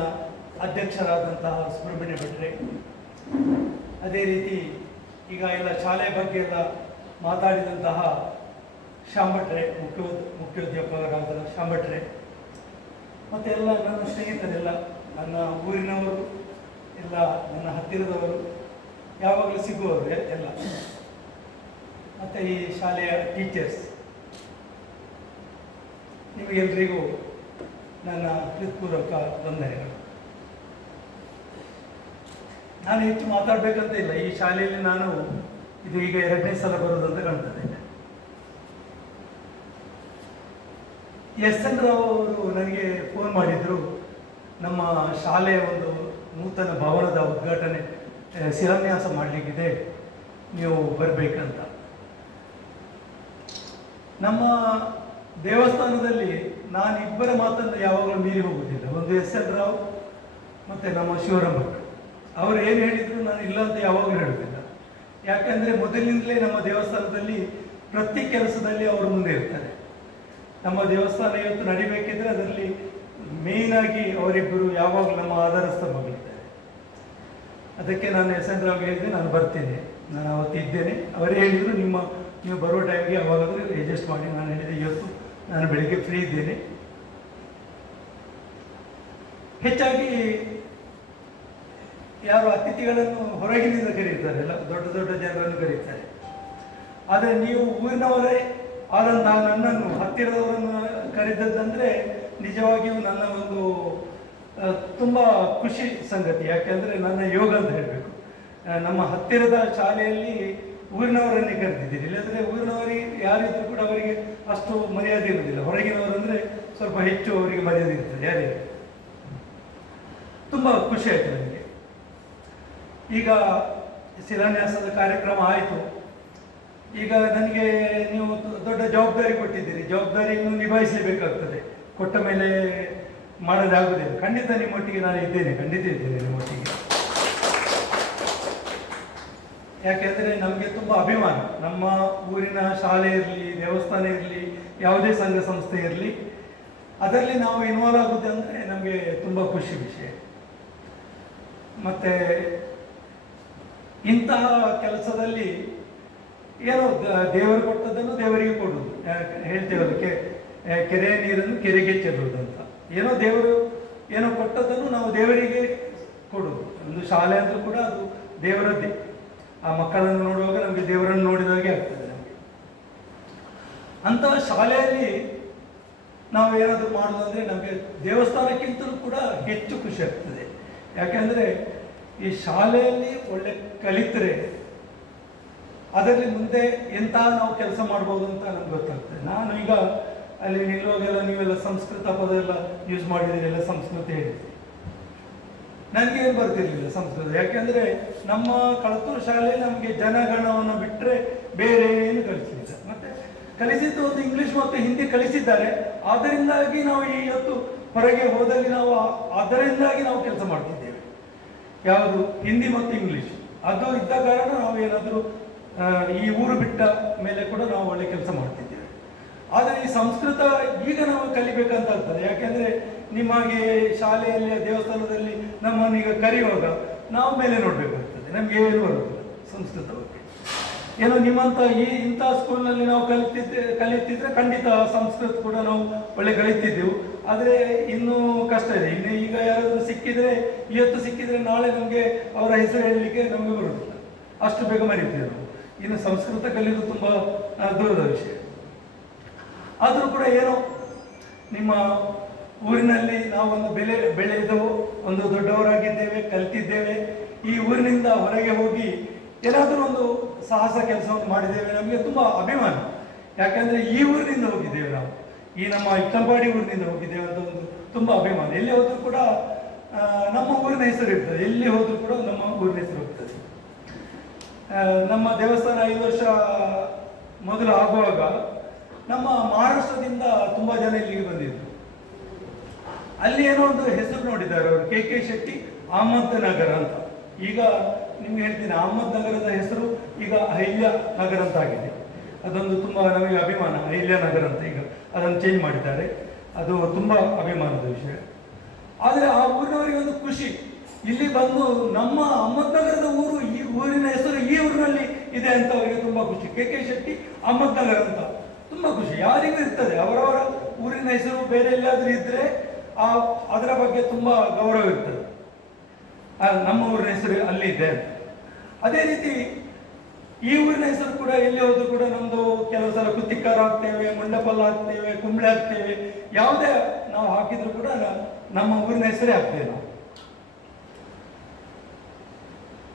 ಅಧ್ಯಕ್ಷರಾದಂತಹ ಸುಬ್ರಹ್ಮಣ್ಯ ಭಟ್ರೆ, ಅದೇ ರೀತಿ ಈಗ ಎಲ್ಲ ಶಾಲೆ ಬಗ್ಗೆ ಎಲ್ಲ ಮಾತಾಡಿದಂತಹ ಶ್ಯಾಮ್ ಭಟ್ರೆ, ಮುಖ್ಯೋಧ್ಯಾಪಕರಾದ ಶ್ಯಾಮ್ ಭಟ್ರೆ, ಮತ್ತು ಎಲ್ಲ ನನ್ನ ಸ್ನೇಹಿತರೆಲ್ಲ, ನನ್ನ ಊರಿನವರು ಎಲ್ಲ, ನನ್ನ ಹತ್ತಿರದವರು, ಯಾವಾಗಲೂ ಸಿಗುವವರು ಎಲ್ಲ, ಮತ್ತು ಈ ಶಾಲೆಯ ಟೀಚರ್ಸ್, ನಿಮಗೆಲ್ಲರಿಗೂ ನನ್ನ ಹೃತ್ಪೂರ್ವಕ ವಂದನೆಗಳು. ನಾನು ಹೆಚ್ಚು ಮಾತಾಡಬೇಕಂತ ಇಲ್ಲ. ಈ ಶಾಲೆಯಲ್ಲಿ ನಾನು ಇದು ಈಗ 2ನೇ ಸಲ ಬರೋದಂತ ಕಾಣ್ತದೆ. ಎಸ್.ಎನ್. ರಾವ್ ಅವರು ನನಗೆ ಫೋನ್ ಮಾಡಿದ್ರು, ನಮ್ಮ ಶಾಲೆಯ ಒಂದು ನೂತನ ಭವನದ ಉದ್ಘಾಟನೆ ಶಿಲಾನ್ಯಾಸ ಮಾಡಲಿಕ್ಕಿದೆ, ನೀವು ಬರಬೇಕಂತ. ನಮ್ಮ ದೇವಸ್ಥಾನದಲ್ಲಿ ನಾನು ಇಬ್ಬರ ಮಾತನ್ನು ಯಾವಾಗಲೂ ಮೀರಿ ಹೋಗುತ್ತಿಲ್ಲ. ಒಂದು ಎಸ್.ಎನ್. ರಾವ್ ಮತ್ತು ನಮ್ಮ ಶಿವರಾಮ್ ಭಟ್. ಅವರು ಏನು ಹೇಳಿದ್ರು ನಾನು ಇಲ್ಲ ಅಂತ ಯಾವಾಗಲೂ ಹೇಳುತ್ತಿಲ್ಲ. ಯಾಕೆಂದರೆ ಮೊದಲಿನಿಂದಲೇ ನಮ್ಮ ದೇವಸ್ಥಾನದಲ್ಲಿ ಪ್ರತಿ ಕೆಲಸದಲ್ಲಿ ಅವರು ಮುಂದೆ ಇರ್ತಾರೆ. ನಮ್ಮ ದೇವಸ್ಥಾನ ಇವತ್ತು ನಡಿಬೇಕಿದ್ರೆ ಅದರಲ್ಲಿ ಮೇಯ್ನಾಗಿ ಅವರಿಬ್ಬರು ಯಾವಾಗಲೂ ನಮ್ಮ ಆಧಾರ ಸ್ತಂಭಗಳಿದ್ದಾರೆ. ಅದಕ್ಕೆ ನಾನು ಎಸ್.ಎನ್. ರಾವ್ ಹೇಳಿದೆ, ನಾನು ಬರ್ತೀನಿ, ನಾನು ಅವತ್ತು ಇದ್ದೇನೆ. ಅವರೇ ಹೇಳಿದರು, ನೀವು ಬರುವ ಟೈಮ್ಗೆ ಯಾವಾಗಾದರೂ ಅಡ್ಜಸ್ಟ್ ಮಾಡಿ. ನಾನು ಹೇಳಿದೆ, ಇವತ್ತು ನಾನು ಬೆಳಿಗ್ಗೆ ಫ್ರೀ ಇದ್ದೇನೆ. ಹೆಚ್ಚಾಗಿ ಯಾರು ಅತಿಥಿಗಳನ್ನು ಹೊರಗಿನಿಂದ ಕರೀತಾರೆ, ಎಲ್ಲ ದೊಡ್ಡ ದೊಡ್ಡ ಜನರನ್ನು ಕರೀತಾರೆ. ಆದರೆ ನೀವು ಊರಿನವರೇ ಆದಂತಹ ನನ್ನನ್ನು, ಹತ್ತಿರದವರನ್ನು ಕರೆದದ್ದಂದರೆ ನಿಜವಾಗಿಯೂ ನನ್ನ ಒಂದು ತುಂಬ ಖುಷಿ ಸಂಗತಿ. ಯಾಕೆಂದರೆ ನನ್ನ ಯೋಗ ಅಂತ ಹೇಳಬೇಕು. ನಮ್ಮ ಹತ್ತಿರದ ಶಾಲೆಯಲ್ಲಿ ಊರಿನವರನ್ನೇ ಕರೆದಿದ್ದೀರಿ. ಇಲ್ಲಂದರೆ ಊರಿನವರಿಗೆ ಯಾರಿದ್ರು ಕೂಡ ಅವರಿಗೆ ಅಷ್ಟು ಮರ್ಯಾದೆ ಇರುವುದಿಲ್ಲ. ಹೊರಗಿನವರಂದರೆ ಸ್ವಲ್ಪ ಹೆಚ್ಚು ಅವರಿಗೆ ಮರ್ಯಾದೆ ಇರ್ತದೆ. ಯಾರೇ ತುಂಬ ಖುಷಿ ಆಯಿತು ನನಗೆ. ಈಗ ಶಿಲಾನ್ಯಾಸದ ಕಾರ್ಯಕ್ರಮ ಆಯಿತು. ಈಗ ನನಗೆ ನೀವು ದೊಡ್ಡ ಜವಾಬ್ದಾರಿ ಕೊಟ್ಟಿದ್ದೀರಿ. ಜವಾಬ್ದಾರಿಯನ್ನು ನಿಭಾಯಿಸಲೇಬೇಕಾಗ್ತದೆ. ಕೊಟ್ಟ ಮೇಲೆ ಮಾಡೋದಾಗುವುದಿಲ್ಲ. ಖಂಡಿತ ನಿಮ್ಮೊಟ್ಟಿಗೆ ನಾನು ಇದ್ದೇನೆ, ಖಂಡಿತ ಇದ್ದೇನೆ ನಿಮ್ಮೊಟ್ಟಿಗೆ. ಯಾಕೆಂದರೆ ನಮಗೆ ತುಂಬ ಅಭಿಮಾನ. ನಮ್ಮ ಊರಿನ ಶಾಲೆ ಇರಲಿ, ದೇವಸ್ಥಾನ ಇರಲಿ, ಯಾವುದೇ ಸಂಘ ಸಂಸ್ಥೆ ಇರಲಿ, ಅದರಲ್ಲಿ ನಾವು ಇನ್ವಾಲ್ವ್ ಆಗುವುದಂದರೆ ನಮಗೆ ತುಂಬ ಖುಷಿ ವಿಷಯ. ಮತ್ತು ಇಂತಹ ಕೆಲಸದಲ್ಲಿ ಏನೋ ದೇವರು ಕೊಟ್ಟದ್ದನ್ನು ದೇವರಿಗೆ ಕೊಡುವುದು. ಹೇಳ್ತೇವಲ್ಲ, ಕೆರೆಯ ನೀರನ್ನು ಕೆರೆಗೆ ಚೆಲ್ಲುವುದಂತ. ಏನೋ ದೇವರು ಏನೋ ಕೊಟ್ಟದ್ದನ್ನು ನಾವು ದೇವರಿಗೆ ಕೊಡುವುದು. ಒಂದು ಶಾಲೆ ಅಂದರೂ ಕೂಡ ಅದು ದೇವರದ್ದೇ. ಆ ಮಕ್ಕಳನ್ನು ನೋಡುವಾಗ ನಮಗೆ ದೇವರನ್ನು ನೋಡಿದಾಗೆ ಆಗ್ತದೆ ನಮಗೆ. ಅಂತಹ ಶಾಲೆಯಲ್ಲಿ ನಾವು ಏನಾದರೂ ಮಾಡೋದಂದ್ರೆ ನಮಗೆ ದೇವಸ್ಥಾನಕ್ಕಿಂತಲೂ ಕೂಡ ಹೆಚ್ಚು ಖುಷಿ ಆಗ್ತದೆ. ಯಾಕೆಂದರೆ ಈ ಶಾಲೆಯಲ್ಲಿ ಒಳ್ಳೆ ಕಲಿತರೆ ಅದರಲ್ಲಿ ಮುಂದೆ ಎಂಥ ನಾವು ಕೆಲಸ ಮಾಡ್ಬೋದು ಅಂತ ನಮ್ಗೆ ಗೊತ್ತಾಗ್ತದೆ. ನಾನು ಈಗ ಅಲ್ಲಿ ನಿಲ್ಲುವಾಗೆಲ್ಲ ನೀವೆಲ್ಲ ಸಂಸ್ಕೃತ ಪದ ಎಲ್ಲ ಯೂಸ್ ಮಾಡಿದ್ದೀರಿ, ಎಲ್ಲ ಸಂಸ್ಕೃತ ಹೇಳಿದ್ರಿ. ನನಗೇನು ಬರ್ತಿರ್ಲಿಲ್ಲ ಸಂಸ್ಕೃತ. ಯಾಕೆಂದರೆ ನಮ್ಮ ಕಳತೂರು ಶಾಲೆಯಲ್ಲಿ ನಮಗೆ ಜನಗಣವನ್ನು ಬಿಟ್ಟರೆ ಬೇರೆ ಏನು ಕಲಿಸಲಿಲ್ಲ. ಮತ್ತೆ ಕಲಿಸಿದ್ದು ಒಂದು ಇಂಗ್ಲಿಷ್ ಮತ್ತು ಹಿಂದಿ ಕಲಿಸಿದ್ದಾರೆ. ಅದರಿಂದಾಗಿ ನಾವು ಇವತ್ತು ಹೊರಗೆ ಹೋದಲ್ಲಿ ನಾವು ಅದರಿಂದಾಗಿ ನಾವು ಕೆಲಸ ಮಾಡ್ತಿದ್ದೇವೆ. ಯಾವುದು ಹಿಂದಿ ಮತ್ತು ಇಂಗ್ಲಿಷ್ ಅದು ಇದ್ದ ಕಾರಣ ನಾವು ಏನಾದರೂ ಈ ಊರು ಬಿಟ್ಟ ಮೇಲೆ ಕೂಡ ನಾವು ಒಳ್ಳೆ ಕೆಲಸ ಮಾಡ್ತಿದ್ದೇವೆ. ಆದರೆ ಈ ಸಂಸ್ಕೃತ ಈಗ ನಾವು ಕಲಿಬೇಕಂತ ಆಗ್ತದೆ. ಯಾಕೆಂದರೆ ನಿಮಗೆ ಶಾಲೆಯಲ್ಲಿ ದೇವಸ್ಥಾನದಲ್ಲಿ ನಮ್ಮನ್ನು ಈಗ ಕರೆಯುವಾಗ ನಾವು ಮೇಲೆ ನೋಡಬೇಕಾಗ್ತದೆ. ನಮಗೆ ಏನು ಬರುತ್ತಿಲ್ಲ ಸಂಸ್ಕೃತ ಬಗ್ಗೆ. ಏನೋ ನಿಮ್ಮಂಥ ಇಂಥ ಸ್ಕೂಲ್ನಲ್ಲಿ ನಾವು ಕಲಿತಿದ್ರೆ ಖಂಡಿತ ಸಂಸ್ಕೃತ ಕೂಡ ನಾವು ಒಳ್ಳೆ ಕಲಿತಿದ್ದೆವು. ಆದರೆ ಇನ್ನೂ ಕಷ್ಟ ಇದೆ. ಇನ್ನು ಈಗ ಯಾರಾದರೂ ಸಿಕ್ಕಿದರೆ, ಇವತ್ತು ಸಿಕ್ಕಿದರೆ ನಾಳೆ ನಮಗೆ ಅವರ ಹೆಸರು ಹೇಳಲಿಕ್ಕೆ ನಮಗೆ ಬರುತ್ತಿಲ್ಲ, ಅಷ್ಟು ಬೇಗ ಮರೀತೀವಿ ನಾವು. ಇನ್ನು ಸಂಸ್ಕೃತ ಕಲಿಯೋದು ತುಂಬ ದೂರದ ವಿಷಯ. ಆದರೂ ಕೂಡ ಏನೋ ನಿಮ್ಮ ಊರಿನಲ್ಲಿ ನಾವು ಒಂದು ಬೆಳೆದವು, ಒಂದು ದೊಡ್ಡವರಾಗಿದ್ದೇವೆ, ಕಲಿತಿದ್ದೇವೆ. ಈ ಊರಿನಿಂದ ಹೊರಗೆ ಹೋಗಿ ಏನಾದರೂ ಒಂದು ಸಾಹಸ ಕೆಲಸವನ್ನು ಮಾಡಿದ್ದೇವೆ, ನಮಗೆ ತುಂಬ ಅಭಿಮಾನ. ಯಾಕಂದರೆ ಈ ಊರಿನಿಂದ ಹೋಗಿದ್ದೇವೆ ನಾವು, ಈ ನಮ್ಮ ಇಟ್ಟಂಪಾಡಿ ಊರಿನಿಂದ ಹೋಗಿದ್ದೇವೆ ಅಂತ ಒಂದು ತುಂಬ ಅಭಿಮಾನ. ಎಲ್ಲಿ ಹೋದರೂ ಕೂಡ ನಮ್ಮ ಊರಿನ ಹೆಸರು ಇರ್ತದೆ, ಎಲ್ಲಿ ಹೋದರೂ ಕೂಡ ನಮ್ಮ ಊರಿನ ಹೆಸರು ಹೋಗ್ತದೆ. ನಮ್ಮ ದೇವಸ್ಥಾನ 5 ವರ್ಷ ಮೊದಲು ಆಗುವಾಗ ನಮ್ಮ ಮಹಾರಾಷ್ಟ್ರದಿಂದ ತುಂಬ ಜನ ಇಲ್ಲಿಗೆ ಬಂದಿದ್ರು. ಅಲ್ಲಿ ಏನೋ ಒಂದು ಹೆಸರು ನೋಡಿದ್ದಾರೆ ಅವರು, KK ಶೆಟ್ಟಿ ಅಹಮದ್ ನಗರ ಅಂತ. ಈಗ ನಿಮ್ಗೆ ಹೇಳ್ತೀನಿ, ಅಹಮದ್ ನಗರದ ಹೆಸರು ಈಗ ಅಹಿಲ್ಯ ನಗರ ಅಂತ ಆಗಿದೆ. ಅದೊಂದು ತುಂಬ ನಮಗೆ ಅಭಿಮಾನ, ಅಹಿಲ್ಯ ನಗರ ಅಂತ ಈಗ ಅದನ್ನು ಚೇಂಜ್ ಮಾಡಿದ್ದಾರೆ. ಅದು ತುಂಬ ಅಭಿಮಾನದ ವಿಷಯ. ಆದರೆ ಆ ಊರಿನವರಿಗೆ ಒಂದು ಖುಷಿ, ಇಲ್ಲಿ ಬಂದು ನಮ್ಮ ಅಹಮದ್ ನಗರದ ಊರು, ಈ ಊರಿನ ಹೆಸರು ಈ ಊರಿನಲ್ಲಿ ಇದೆ ಅಂತ ಅವರಿಗೆ ತುಂಬ ಖುಷಿ. KK ಶೆಟ್ಟಿ ಅಹಮದ್ ನಗರ ಅಂತ ತುಂಬ ಖುಷಿ. ಯಾರಿಗೂ ಇರ್ತದೆ, ಅವರವರ ಊರಿನ ಹೆಸರು ಬೇರೆ ಎಲ್ಲಾದರೂ ಇದ್ದರೆ ಅದರ ಬಗ್ಗೆ ತುಂಬ ಗೌರವ ಇರ್ತದೆ. ನಮ್ಮ ಊರಿನ ಹೆಸರು ಅಲ್ಲಿ ಇದೆ. ಅದೇ ರೀತಿ ಈ ಊರಿನ ಹೆಸರು ಕೂಡ ಎಲ್ಲಿ ಹೋದ್ರು ಕೂಡ ನಮ್ಮದು ಕೆಲವು ಸಲ ಕುತ್ತಿಕ್ಕಾರ ಹಾಕ್ತೇವೆ, ಮಂಡಪಲ್ಲ ಹಾಕ್ತೇವೆ, ಕುಂಬಳೆ ಹಾಕ್ತೇವೆ. ಯಾವುದೇ ನಾವು ಹಾಕಿದ್ರು ಕೂಡ ನಮ್ಮ ಊರಿನ ಹೆಸರೇ ಹಾಕ್ತೇವೆ ನಾವು.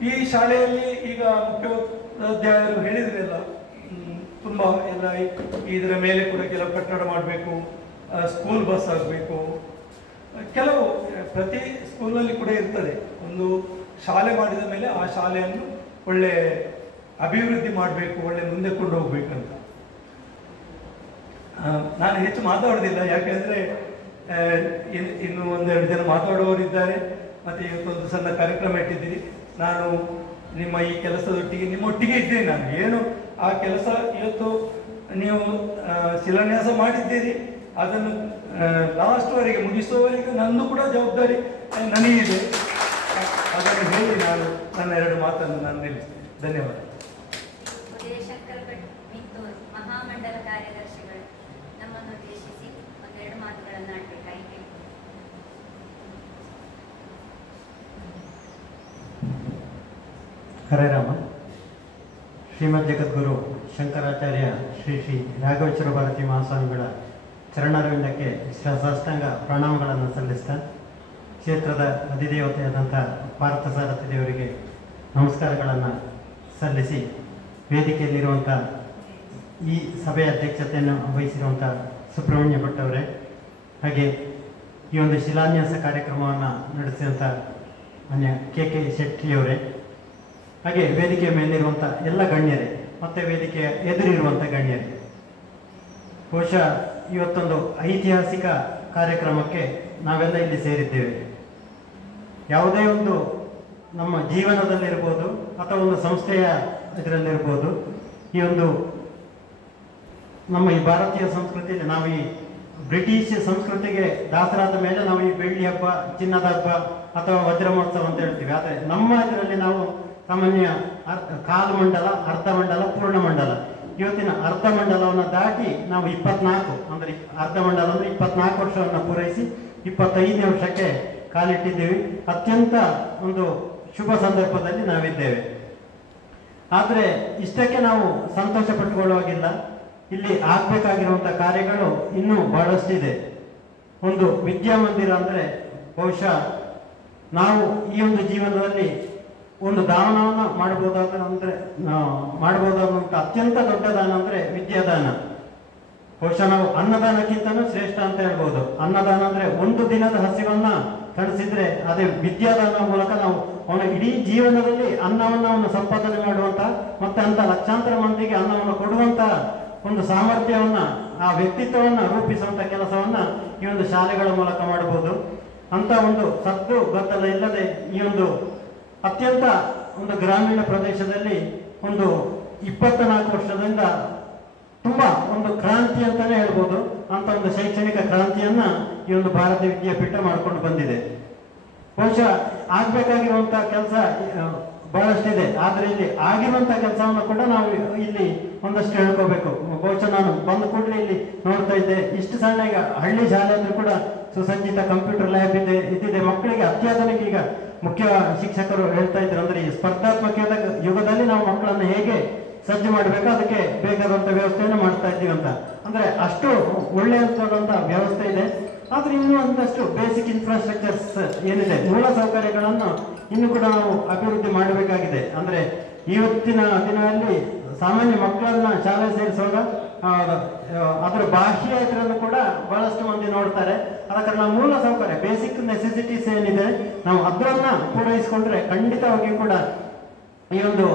ಈ ಶಾಲೆಯಲ್ಲಿ ಈಗ ಮುಖ್ಯೋಪಾಧ್ಯಾಯರು ಹೇಳಿದ್ರೆಲ್ಲ ತುಂಬ ಎಲ್ಲ ಇದರ ಮೇಲೆ ಕೂಡ ಕೆಲವು ಕಟ್ಟಡ ಮಾಡಬೇಕು, ಸ್ಕೂಲ್ ಬಸ್ ಆಗಬೇಕು, ಕೆಲವು ಪ್ರತಿ ಸ್ಕೂಲ್ನಲ್ಲಿ ಕೂಡ ಇರ್ತದೆ. ಒಂದು ಶಾಲೆ ಮಾಡಿದ ಮೇಲೆ ಆ ಶಾಲೆಯನ್ನು ಒಳ್ಳೆ ಅಭಿವೃದ್ಧಿ ಮಾಡಬೇಕು, ಒಳ್ಳೆ ಮುಂದೆ ಕೊಂಡು ಹೋಗ್ಬೇಕಂತ. ನಾನು ಹೆಚ್ಚು ಮಾತಾಡೋದಿಲ್ಲ, ಯಾಕೆಂದರೆ ಇನ್ನು 1-2 ಜನ ಮಾತಾಡುವವರಿದ್ದಾರೆ. ಮತ್ತು ಇವತ್ತೊಂದು ಸಣ್ಣ ಕಾರ್ಯಕ್ರಮ ಇಟ್ಟಿದ್ದೀರಿ. ನಾನು ನಿಮ್ಮ ಈ ಕೆಲಸದೊಟ್ಟಿಗೆ ನಿಮ್ಮೊಟ್ಟಿಗೆ ಇದ್ದೇನೆ. ನಾನು ಏನು ಆ ಕೆಲಸ ಇವತ್ತು ನೀವು ಶಿಲಾನ್ಯಾಸ ಮಾಡಿದ್ದೀರಿ, ಅದನ್ನು ಲಾಸ್ಟ್ವರೆಗೆ ಮುಗಿಸುವವರೆಗೆ ನನ್ನದು ಕೂಡ ಜವಾಬ್ದಾರಿ ನನಗಿದೆ. ಅದನ್ನು ಹೇಳಿ ನಾನು ನನ್ನ 2 ಮಾತನ್ನು ನಾನು ನಿಲ್ಲಿಸ್ತೇನೆ. ಧನ್ಯವಾದ. ಉದಯಶಂಕರ್ ಭಟ್ ಮಿತ್ತೂರು ಮಹಾಮಂಡಲ ಕಾರ್ಯದರ್ಶಿಗಳು ನಮ್ಮನ್ನು ಉದ್ದೇಶಿಸಿ 1-2 ಮಾತುಗಳನ್ನು ಆಡಬೇಕಾಗಿ. ಹರೇ ರಾಮ. ಶ್ರೀಮದ್ ಜಗದ್ಗುರು ಶಂಕರಾಚಾರ್ಯ ಶ್ರೀ ಶ್ರೀ ರಾಘವೇಶ್ವರ ಭಾರತಿ ಮಹಾಸ್ವಾಮಿಗಳ ಚರಣಾರವಿಂದಕ್ಕೆ ಸಾಷ್ಟಾಂಗ ಪ್ರಣಾಮಗಳನ್ನು ಸಲ್ಲಿಸ್ತಾ, ಕ್ಷೇತ್ರದ ಅಧಿದೇವತೆಯಾದಂಥ ಪಾರ್ಥಸಾರಥಿ ದೇವರಿಗೆ ನಮಸ್ಕಾರಗಳನ್ನು ಸಲ್ಲಿಸಿ, ವೇದಿಕೆಯಲ್ಲಿರುವಂಥ ಈ ಸಭೆಯ ಅಧ್ಯಕ್ಷತೆಯನ್ನು ವಹಿಸಿರುವಂಥ ಸುಬ್ರಹ್ಮಣ್ಯ ಭಟ್ ಅವರೇ, ಹಾಗೆ ಈ ಒಂದು ಶಿಲಾನ್ಯಾಸ ಕಾರ್ಯಕ್ರಮವನ್ನು ನಡೆಸಿದಂಥ ಮಾನ್ಯ KK ಶೆಟ್ಟಿಯವರೇ, ಹಾಗೆ ವೇದಿಕೆಯ ಮೇಲಿರುವಂಥ ಎಲ್ಲ ಗಣ್ಯರೇ ಮತ್ತು ವೇದಿಕೆಯ ಎದುರಿರುವಂಥ ಗಣ್ಯರೇ, ಬಹುಶಃ ಇವತ್ತೊಂದು ಐತಿಹಾಸಿಕ ಕಾರ್ಯಕ್ರಮಕ್ಕೆ ನಾವೆಲ್ಲ ಇಲ್ಲಿ ಸೇರಿದ್ದೇವೆ. ಯಾವುದೇ ಒಂದು ನಮ್ಮ ಜೀವನದಲ್ಲಿರ್ಬೋದು ಅಥವಾ ಒಂದು ಸಂಸ್ಥೆಯ ಇದರಲ್ಲಿರ್ಬೋದು, ಈ ಒಂದು ನಮ್ಮ ಈ ಭಾರತೀಯ ಸಂಸ್ಕೃತಿಯಲ್ಲಿ ನಾವು ಈ ಬ್ರಿಟಿಷ್ ಸಂಸ್ಕೃತಿಗೆ ದಾಸರಾದ ಮೇಲೆ ನಾವು ಈ ಬೆಳ್ಳಿ ಹಬ್ಬ, ಚಿನ್ನದ ಹಬ್ಬ ಅಥವಾ ವಜ್ರ ಮಹೋತ್ಸವ ಅಂತ ಹೇಳ್ತೀವಿ. ಆದರೆ ನಮ್ಮ ಇದರಲ್ಲಿ ನಾವು ಸಾಮಾನ್ಯ ಕಾಲು ಮಂಡಲ, ಅರ್ಧ ಮಂಡಲ, ಪೂರ್ಣ ಮಂಡಲ. ಇವತ್ತಿನ ಅರ್ಧ ಮಂಡಲವನ್ನು ದಾಟಿ ನಾವು 24 ಅಂದರೆ ಅರ್ಧ ಮಂಡಲ ಅಂದರೆ 24 ವರ್ಷವನ್ನು ಪೂರೈಸಿ 25ನೇ ವರ್ಷಕ್ಕೆ ಕಾಲಿಟ್ಟಿದ್ದೇವೆ. ಅತ್ಯಂತ ಒಂದು ಶುಭ ಸಂದರ್ಭದಲ್ಲಿ ನಾವಿದ್ದೇವೆ. ಆದರೆ ಇಷ್ಟಕ್ಕೆ ನಾವು ಸಂತೋಷ ಪಟ್ಟುಕೊಳ್ಳುವಾಗಿಲ್ಲ. ಇಲ್ಲಿ ಆಗ್ಬೇಕಾಗಿರುವಂಥ ಕಾರ್ಯಗಳು ಇನ್ನೂ ಬಹಳಷ್ಟಿದೆ. ಒಂದು ವಿದ್ಯಾಮಂದಿರ ಅಂದರೆ ಬಹುಶಃ ನಾವು ಈ ಒಂದು ಜೀವನದಲ್ಲಿ ಒಂದು ದಾನವನ್ನು ಮಾಡಬಹುದಾದಂಥ ಅತ್ಯಂತ ದೊಡ್ಡ ದಾನ ಅಂದರೆ ವಿದ್ಯಾದಾನ. ಬಹುಶಃ ನಾವು ಅನ್ನದಾನಕ್ಕಿಂತನೂ ಶ್ರೇಷ್ಠ ಅಂತ ಹೇಳ್ಬೋದು. ಅನ್ನದಾನ ಅಂದ್ರೆ ಒಂದು ದಿನದ ಹಸಿವನ್ನ ತಣಿಸಿದ್ರೆ ಅದೇ ವಿದ್ಯಾದಾನ ಮೂಲಕ ನಾವು ಅವನ ಇಡೀ ಜೀವನದಲ್ಲಿ ಅನ್ನವನ್ನು ಅವನು ಸಂಪಾದನೆ ಮಾಡುವಂತ ಮತ್ತೆ ಅಂತ ಲಕ್ಷಾಂತರ ಮಂದಿಗೆ ಅನ್ನವನ್ನು ಕೊಡುವಂತ ಒಂದು ಸಾಮರ್ಥ್ಯವನ್ನ, ಆ ವ್ಯಕ್ತಿತ್ವವನ್ನ ರೂಪಿಸುವಂತ ಕೆಲಸವನ್ನ ಈ ಒಂದು ಶಾಲೆಗಳ ಮೂಲಕ ಮಾಡಬಹುದು. ಅಂತ ಒಂದು ಸದ್ದು ಗದ್ದಲ ಇಲ್ಲದೆ ಈ ಒಂದು ಅತ್ಯಂತ ಒಂದು ಗ್ರಾಮೀಣ ಪ್ರದೇಶದಲ್ಲಿ ಒಂದು 24 ವರ್ಷದಿಂದ ತುಂಬಾ ಒಂದು ಕ್ರಾಂತಿ ಅಂತಾನೆ ಹೇಳ್ಬೋದು. ಅಂತ ಒಂದು ಶೈಕ್ಷಣಿಕ ಕ್ರಾಂತಿಯನ್ನ ಈ ಒಂದು ಭಾರತೀಯ ವಿದ್ಯಾಪೀಠ ಮಾಡ್ಕೊಂಡು ಬಂದಿದೆ. ಬಹುಶಃ ಆಗ್ಬೇಕಾಗಿರುವಂತಹ ಕೆಲಸ ಬಹಳಷ್ಟಿದೆ, ಆದ್ರೆ ಇಲ್ಲಿ ಆಗಿರುವಂತಹ ಕೆಲಸವನ್ನು ಕೂಡ ನಾವು ಇಲ್ಲಿ ಒಂದಷ್ಟು ಹೇಳ್ಕೋಬೇಕು. ಬಹುಶಃ ನಾನು ಬಂದ ಕೂಡಲೇ ಇಲ್ಲಿ ನೋಡ್ತಾ ಇದ್ದೆ, ಇಷ್ಟು ಸಣ್ಣ ಈಗ ಹಳ್ಳಿ ಶಾಲೆ ಅಂದ್ರೂ ಕೂಡ ಸುಸಜ್ಜಿತ ಕಂಪ್ಯೂಟರ್ ಲ್ಯಾಬ್ ಇದ್ದಿದೆ. ಮಕ್ಕಳಿಗೆ ಅತ್ಯಾಧುನಿಕ ಈಗ ಮುಖ್ಯ ಶಿಕ್ಷಕರು ಹೇಳ್ತಾ ಇದ್ರು, ಅಂದ್ರೆ ಈ ಸ್ಪರ್ಧಾತ್ಮಕ ಯುಗದಲ್ಲಿ ನಾವು ಮಕ್ಕಳನ್ನು ಹೇಗೆ ಸಜ್ಜು ಮಾಡಬೇಕು ಅದಕ್ಕೆ ಬೇಕಾದಂತ ವ್ಯವಸ್ಥೆಯನ್ನು ಮಾಡ್ತಾ ಇದ್ದೀವಿ ಅಂತ. ಅಂದ್ರೆ ಅಷ್ಟು ಒಳ್ಳೆಯದಾದಂತ ವ್ಯವಸ್ಥೆ ಇದೆ. ಆದ್ರೆ ಇನ್ನೂ ಒಂದಷ್ಟು ಬೇಸಿಕ್ ಇನ್ಫ್ರಾಸ್ಟ್ರಕ್ಚರ್ಸ್ ಏನಿದೆ, ಮೂಲ ಸೌಕರ್ಯಗಳನ್ನು ಇನ್ನು ಕೂಡ ನಾವು ಅಭಿವೃದ್ಧಿ ಮಾಡಬೇಕಾಗಿದೆ. ಅಂದ್ರೆ ಇವತ್ತಿನ ದಿನದಲ್ಲಿ ಸಾಮಾನ್ಯ ಮಕ್ಕಳನ್ನ ಶಾಲೆ ಸೇರಿಸುವಾಗ ಅದರ ಬಾಹ್ಯ ಇದರನ್ನು ಕೂಡ ಬಹಳಷ್ಟು ಮಂದಿ ನೋಡ್ತಾರೆ. ಆದ ಕಾರಣ ಮೂಲ ಸೌಕರ್ಯ, ಬೇಸಿಕ್ ನೆಸೆಸಿಟೀಸ್ ಏನಿದೆ ನಾವು ಅದರನ್ನ ಪೂರೈಸಿಕೊಂಡ್ರೆ ಖಂಡಿತವಾಗಿ ಕೂಡ ಈ ಒಂದು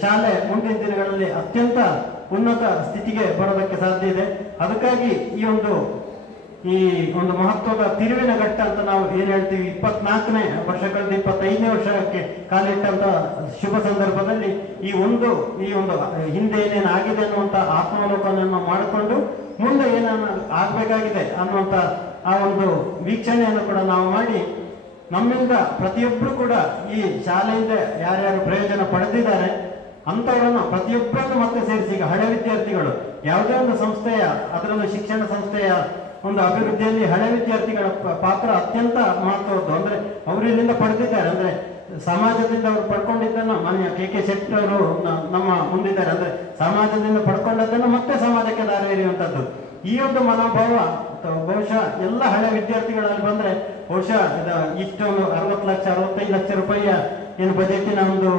ಶಾಲೆ ಮುಂದಿನ ದಿನಗಳಲ್ಲಿ ಅತ್ಯಂತ ಉನ್ನತ ಸ್ಥಿತಿಗೆ ಬರೋದಕ್ಕೆ ಸಾಧ್ಯ ಇದೆ. ಅದಕ್ಕಾಗಿ ಈ ಒಂದು ಮಹತ್ವದ ತಿರುವಿನ ಘಟ್ಟ ಅಂತ ನಾವು ಏನ್ ಹೇಳ್ತೀವಿ, 24ನೇ ವರ್ಷ ಕಳೆದು 25ನೇ ವರ್ಷಕ್ಕೆ ಕಾಲಿಟ್ಟಂತ ಶುಭ ಸಂದರ್ಭದಲ್ಲಿ ಈ ಒಂದು ಹಿಂದೆ ಏನೇನು ಆಗಿದೆ ಅನ್ನುವಂತ ಆತ್ಮಾವಲೋಕನವನ್ನು ಮಾಡಿಕೊಂಡು ಮುಂದೆ ಏನೇನು ಆಗ್ಬೇಕಾಗಿದೆ ಅನ್ನುವಂತ ಆ ಒಂದು ವೀಕ್ಷಣೆಯನ್ನು ಕೂಡ ನಾವು ಮಾಡಿ, ನಮ್ಮಿಂದ ಪ್ರತಿಯೊಬ್ಬರು ಕೂಡ ಈ ಶಾಲೆಯಿಂದ ಯಾರ್ಯಾರು ಪ್ರಯೋಜನ ಪಡೆದಿದ್ದಾರೆ ಅಂತವರನ್ನು ಪ್ರತಿಯೊಬ್ಬರನ್ನು ಮತ್ತೆ ಸೇರಿಸಿ, ಈಗ ಹಳೆ ವಿದ್ಯಾರ್ಥಿಗಳು ಯಾವುದೇ ಒಂದು ಸಂಸ್ಥೆಯ ಅದರಲ್ಲೂ ಶಿಕ್ಷಣ ಸಂಸ್ಥೆಯ ಒಂದು ಅಭಿವೃದ್ಧಿಯಲ್ಲಿ ಹಳೆ ವಿದ್ಯಾರ್ಥಿಗಳ ಪಾತ್ರ ಅತ್ಯಂತ ಮಹತ್ವದ್ದು. ಅಂದ್ರೆ ಅವರು ಇಲ್ಲಿಂದ ಪಡೆದಿದ್ದಾರೆ, ಅಂದ್ರೆ ಸಮಾಜದಿಂದ ಅವರು ಪಡ್ಕೊಂಡಿದ್ದನ್ನು ಮಾನ್ಯ KK ಶೆಟ್ಟಿ ಅವರು ನಮ್ಮ ಮುಂದಿದ್ದಾರೆ. ಅಂದ್ರೆ ಸಮಾಜದಿಂದ ಪಡ್ಕೊಂಡದ್ದನ್ನು ಮತ್ತೆ ಸಮಾಜಕ್ಕೆ ದಾರಿ ಎರೆಯುವಂಥದ್ದು ಈ ಒಂದು ಮನೋಭಾವ ಬಹುಶಃ ಎಲ್ಲ ಹಳೆ ವಿದ್ಯಾರ್ಥಿಗಳಲ್ಲಿ ಬಂದ್ರೆ ಬಹುಶಃ ಇಷ್ಟೊಂದು 60 ಲಕ್ಷ 65 ಲಕ್ಷ ರೂಪಾಯಿಯ ಏನು ಬಜೆಟಿನ ಒಂದು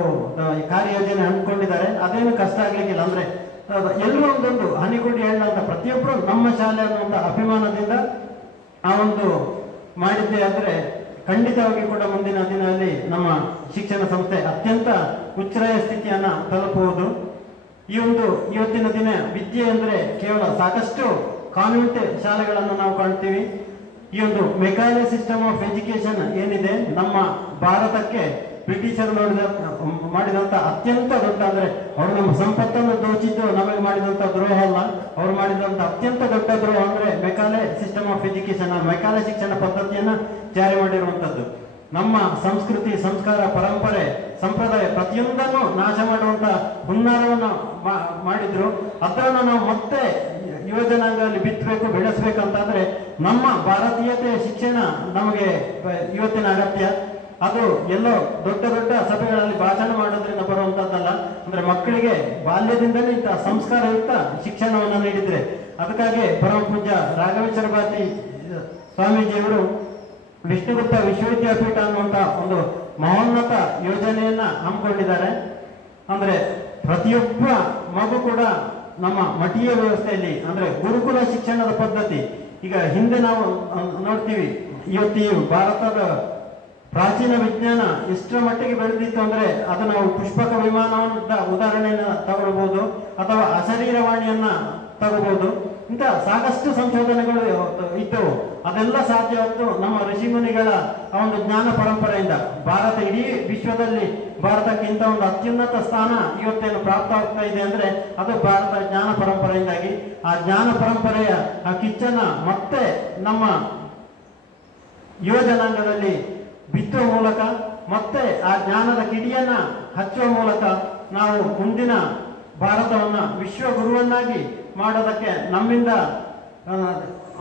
ಕಾರ್ಯಯೋಜನೆ ಹಮ್ಮಿಕೊಂಡಿದ್ದಾರೆ, ಅದೇನು ಕಷ್ಟ ಆಗ್ಲಿಕ್ಕಿಲ್ಲ. ಅಂದ್ರೆ ಎಲ್ಲರೂ ಒಂದೊಂದು ಹನಿಗುಡಿ ಹೇಳಂತ ಪ್ರತಿಯೊಬ್ಬರು ನಮ್ಮ ಶಾಲೆ ಅನ್ನುವಂಥ ಅಭಿಮಾನದಿಂದ ಆ ಒಂದು ಮಾಡಿದ್ದೆ ಆದ್ರೆ ಖಂಡಿತವಾಗಿ ಕೂಡ ಮುಂದಿನ ದಿನದಲ್ಲಿ ನಮ್ಮ ಶಿಕ್ಷಣ ಸಂಸ್ಥೆ ಅತ್ಯಂತ ಉಚ್ಛ್ರಾಯ ಸ್ಥಿತಿಯನ್ನ ತಲುಪುವುದು. ಇವತ್ತಿನ ದಿನ ವಿದ್ಯೆ ಅಂದ್ರೆ ಕೇವಲ ಸಾಕಷ್ಟು ಕಾನ್ವೆಂಟ್ ಶಾಲೆಗಳನ್ನು ನಾವು ಕಾಣ್ತೀವಿ. ಈ ಒಂದು ಮೆಕಾಲೆ ಸಿಸ್ಟಮ್ ಆಫ್ ಎಜುಕೇಶನ್ ಏನಿದೆ ನಮ್ಮ ಭಾರತಕ್ಕೆ ಬ್ರಿಟಿಷರು ಮಾಡಿದಂತ ಅತ್ಯಂತ ದೊಡ್ಡ, ಅಂದ್ರೆ ಅವರು ನಮ್ಮ ಸಂಪತ್ತನ್ನು ದೋಚಿದ್ದು ನಮಗೆ ಮಾಡಿದಂತ ದ್ರೋಹ ಅಲ್ಲ, ಅವರು ಮಾಡಿದಂತ ಅತ್ಯಂತ ದೊಡ್ಡ ದ್ರೋಹ ಅಂದ್ರೆ Macaulay system of education, Macaulay ಶಿಕ್ಷಣ ಪದ್ಧತಿಯನ್ನ ಜಾರಿ ಮಾಡಿರುವಂತದ್ದು. ನಮ್ಮ ಸಂಸ್ಕೃತಿ, ಸಂಸ್ಕಾರ, ಪರಂಪರೆ, ಸಂಪ್ರದಾಯ ಪ್ರತಿಯೊಂದನ್ನು ನಾಶ ಮಾಡುವಂತ ಹುನ್ನಾರವನ್ನು ಮಾಡಿದ್ರು. ಅದನ್ನು ನಾವು ಮತ್ತೆ ಯುವಜನಾಂಗದಲ್ಲಿ ಬಿತ್ತಬೇಕು, ಬೆಳೆಸ್ಬೇಕಂತಾದ್ರೆ ನಮ್ಮ ಭಾರತೀಯತೆಯ ಶಿಕ್ಷಣ ನಮಗೆ ಇವತ್ತಿನ ಅಗತ್ಯ. ಅದು ಎಲ್ಲೋ ದೊಡ್ಡ ದೊಡ್ಡ ಸಭೆಗಳಲ್ಲಿ ಭಾಷಣ ಮಾಡೋದ್ರಿಂದ ಬರುವಂತದ್ದಲ್ಲ. ಅಂದ್ರೆ ಮಕ್ಕಳಿಗೆ ಬಾಲ್ಯದಿಂದಲೇ ಇಂತಹ ಸಂಸ್ಕಾರಯುಕ್ತ ಶಿಕ್ಷಣವನ್ನು ನೀಡಿದ್ರೆ, ಅದಕ್ಕಾಗಿ ಪರಮ ಪೂಜ್ಯ ರಾಘವೇಶ್ವರ ಭಾರತಿ ಸ್ವಾಮೀಜಿಯವರು ವಿಷ್ಣುಗುಪ್ತ ವಿಶ್ವವಿದ್ಯಾಪೀಠ ಅನ್ನುವಂತ ಒಂದು ಮಹೋನ್ನತ ಯೋಜನೆಯನ್ನ ಹಮ್ಮಿಕೊಂಡಿದ್ದಾರೆ. ಅಂದ್ರೆ ಪ್ರತಿಯೊಬ್ಬ ಮಗು ಕೂಡ ನಮ್ಮ ಮಠೀಯ ವ್ಯವಸ್ಥೆಯಲ್ಲಿ, ಅಂದ್ರೆ ಗುರುಕುಲ ಶಿಕ್ಷಣದ ಪದ್ಧತಿ. ಈಗ ಹಿಂದೆ ನಾವು ನೋಡ್ತೀವಿ, ಇವತ್ತು ಭಾರತದ ಪ್ರಾಚೀನ ವಿಜ್ಞಾನ ಎಷ್ಟರ ಮಟ್ಟಿಗೆ ಬೆಳೆದಿತ್ತು ಅಂದ್ರೆ ಅದು ನಾವು ಪುಷ್ಪಕ ವಿಮಾನದ ಉದಾಹರಣೆಯನ್ನ ತಗೊಳ್ಬಹುದು, ಅಥವಾ ಅಶರೀರವಾಣಿಯನ್ನ ತಗೋಬಹುದು. ಇಂಥ ಸಾಕಷ್ಟು ಸಂಶೋಧನೆಗಳು ಇದ್ದವು. ಅದೆಲ್ಲ ಸಾಧ್ಯವಾದ್ದು ನಮ್ಮ ಋಷಿಮುನಿಗಳ ಆ ಒಂದು ಜ್ಞಾನ ಪರಂಪರೆಯಿಂದ. ಭಾರತ ಇಡೀ ವಿಶ್ವದಲ್ಲಿ ಭಾರತಕ್ಕೆ ಇಂಥ ಒಂದು ಅತ್ಯುನ್ನತ ಸ್ಥಾನ ಇವತ್ತೇನು ಪ್ರಾಪ್ತ ಆಗ್ತಾ ಇದೆ ಅಂದ್ರೆ ಅದು ಭಾರತ ಜ್ಞಾನ ಪರಂಪರೆಯಿಂದಾಗಿ. ಆ ಜ್ಞಾನ ಪರಂಪರೆಯ ಆ ಕಿಚ್ಚನ್ನ ಮತ್ತೆ ನಮ್ಮ ಯುವ ಜನಾಂಗದಲ್ಲಿ ಬಿತ್ತುವ ಮೂಲಕ, ಮತ್ತೆ ಆ ಜ್ಞಾನದ ಕಿಡಿಯನ್ನ ಹಚ್ಚುವ ಮೂಲಕ ನಾವು ಮುಂದಿನ ಭಾರತವನ್ನ ವಿಶ್ವಗುರುವನ್ನಾಗಿ ಮಾಡೋದಕ್ಕೆ ನಮ್ಮಿಂದ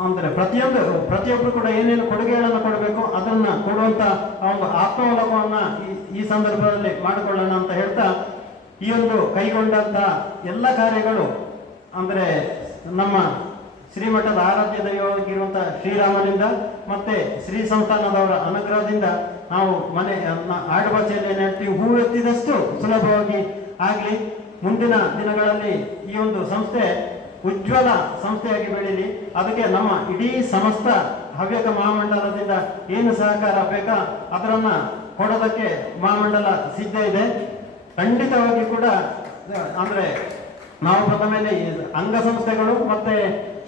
ಅಂದ್ರೆ ಪ್ರತಿಯೊಬ್ಬರು ಕೂಡ ಏನೇನು ಕೊಡುಗೆಗಳನ್ನು ಕೊಡಬೇಕು ಅದನ್ನ ಕೊಡುವಂತ ಒಂದು ಆತ್ಮಾವಲೋಕವನ್ನ ಈ ಸಂದರ್ಭದಲ್ಲಿ ಮಾಡಿಕೊಳ್ಳೋಣ ಅಂತ ಹೇಳ್ತಾ, ಈ ಒಂದು ಕೈಗೊಂಡಂತಹ ಎಲ್ಲ ಕಾರ್ಯಗಳು ಅಂದರೆ ನಮ್ಮ ಶ್ರೀಮಠದ ಆರಾಧ್ಯ ದೈವವಾಗಿರುವಂತಹ ಶ್ರೀರಾಮನಿಂದ ಮತ್ತೆ ಶ್ರೀ ಸಂಸ್ಥಾನದವರ ಅನುಗ್ರಹದಿಂದ ನಾವು ಮನೆ ಆಡುಭಾಷೆಯಲ್ಲಿ ಏನು ಹೇಳ್ತೀವಿ, ಹೂ ಎತ್ತಿದಷ್ಟು ಸುಲಭವಾಗಿ ಆಗಲಿ. ಮುಂದಿನ ದಿನಗಳಲ್ಲಿ ಈ ಒಂದು ಸಂಸ್ಥೆ ಉಜ್ವಲ ಸಂಸ್ಥೆಯಾಗಿ ಬೆಳೀಲಿ. ಅದಕ್ಕೆ ನಮ್ಮ ಇಡೀ ಸಮಸ್ತ ಹವ್ಯಕ ಮಹಾಮಂಡಲದಿಂದ ಏನು ಸಹಕಾರ ಬೇಕಾ ಅದರನ್ನ ಕೊಡೋದಕ್ಕೆ ಮಹಾಮಂಡಲ ಸಿದ್ಧ ಇದೆ. ಖಂಡಿತವಾಗಿ ಕೂಡ ಅಂದ್ರೆ ನಾವು ಪ್ರಥಮೇಲೆ ಅಂಗಸಂಸ್ಥೆಗಳು ಮತ್ತೆ